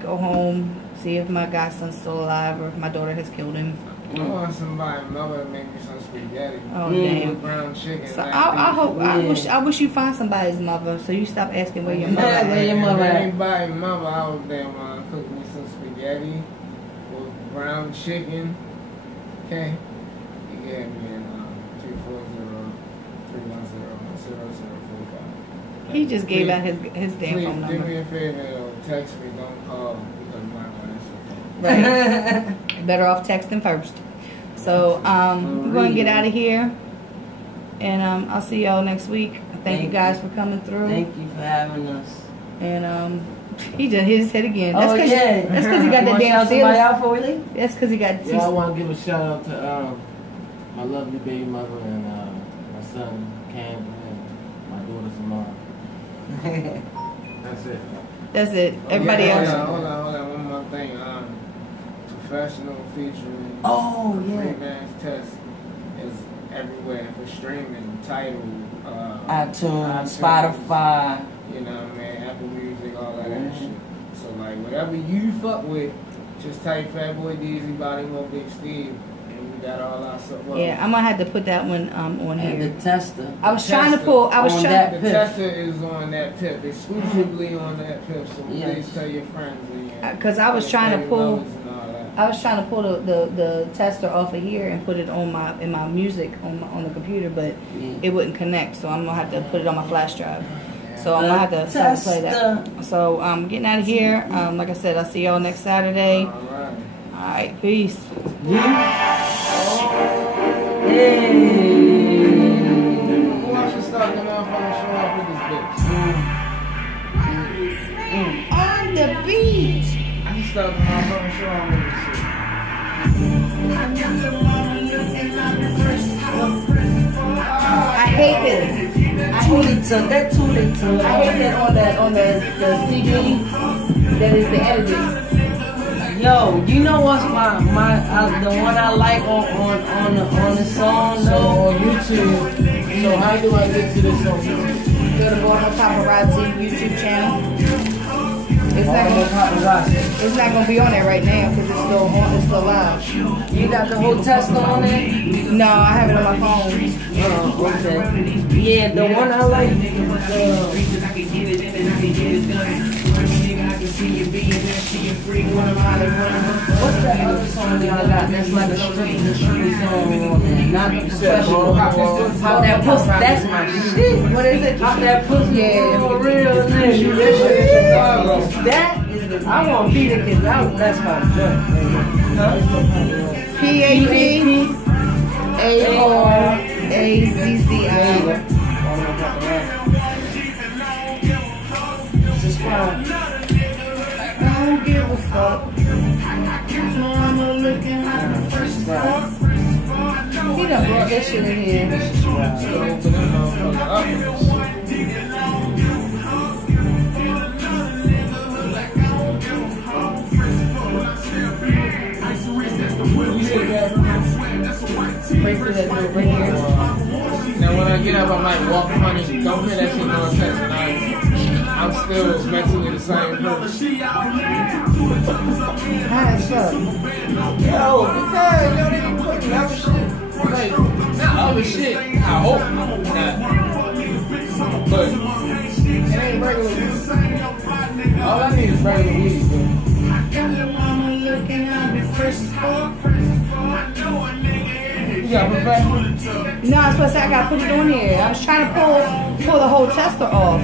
go home, see if my godson's still alive or if my daughter has killed him. I want somebody mother to make me some spaghetti. Oh damn! With brown chicken. So I wish you find somebody's mother. So you stop asking where your mother. Where your mother at? Anybody mother out there want to cook me some spaghetti with brown chicken? Okay, you get me in 240-310-0045. He just gave out his damn phone number. Do me a favor, text me, don't call because I'm not going to answer. Right. Better off texting first. So we're going to get out of here, and I'll see y'all next week. Thank you guys for coming through. Thank you for having us. And he just hit his head again. That's because he got that damn somebody out for you. That's because he got. Yeah, I want to give a shout out to my lovely baby mother and my son Cam and my daughter Samara. That's it. That's it. Everybody else. Hold on. One more thing. Professional featuring. Freelance Test is everywhere for streaming. Tidal, iTunes, Spotify. You know what I mean? Apple Music, all that shit. So like whatever you fuck with, just type Fatboy Deezy, Bodymore, Big Steve, and we got all our stuff. Yeah, I'm gonna have to put that one on here. And the tester. The tester is on that tip, exclusively on that tip. So please tell your friends. Because I was trying to pull the tester off of here and put it on in my music on the computer, but it wouldn't connect. So I'm gonna have to put it on my flash drive. So I'm gonna have to start to play that. So I'm getting out of here. Like I said, I'll see y'all next Saturday. All right, peace. Who wants to start the motherfucking show off with this bitch? On the beach. I can start the motherfucking show off with this shit. I hate this. too little. That too little. I hate that on the CD. That is the editing. Yo, you know what's the one I like on the song? So on YouTube. So how do I get to this on YouTube? Go to Baltimore Paparazzi YouTube channel. It's not gonna be on there right now because it's still on. It's still live. You got the whole test on there? No, I have it on my phone. Oh, okay. Yeah, the one I like. What's that other song that I got? That's like a street song. Not professional. How that pussy? That's my shit. What is it? How that pussy? Yeah, for real nigga. That is the. I want to be the kid. That's my joint. Huh? Paparazzi. Subscribe. I don't give a fuck. Mama looking at the first fuck. He done brought that shit in here. Break through that door right here. Now when I get up, I might walk funny. Don't hear that shit no text. I'm still mentally the same person. High as fuck. Yo, because y'all didn't put other shit. Like, not other shit. I hope not. But it ain't regular weed. All I need is regular weed, bro. You got professional? No, I was supposed to say I gotta put it on here. I was trying to pull the whole tester off.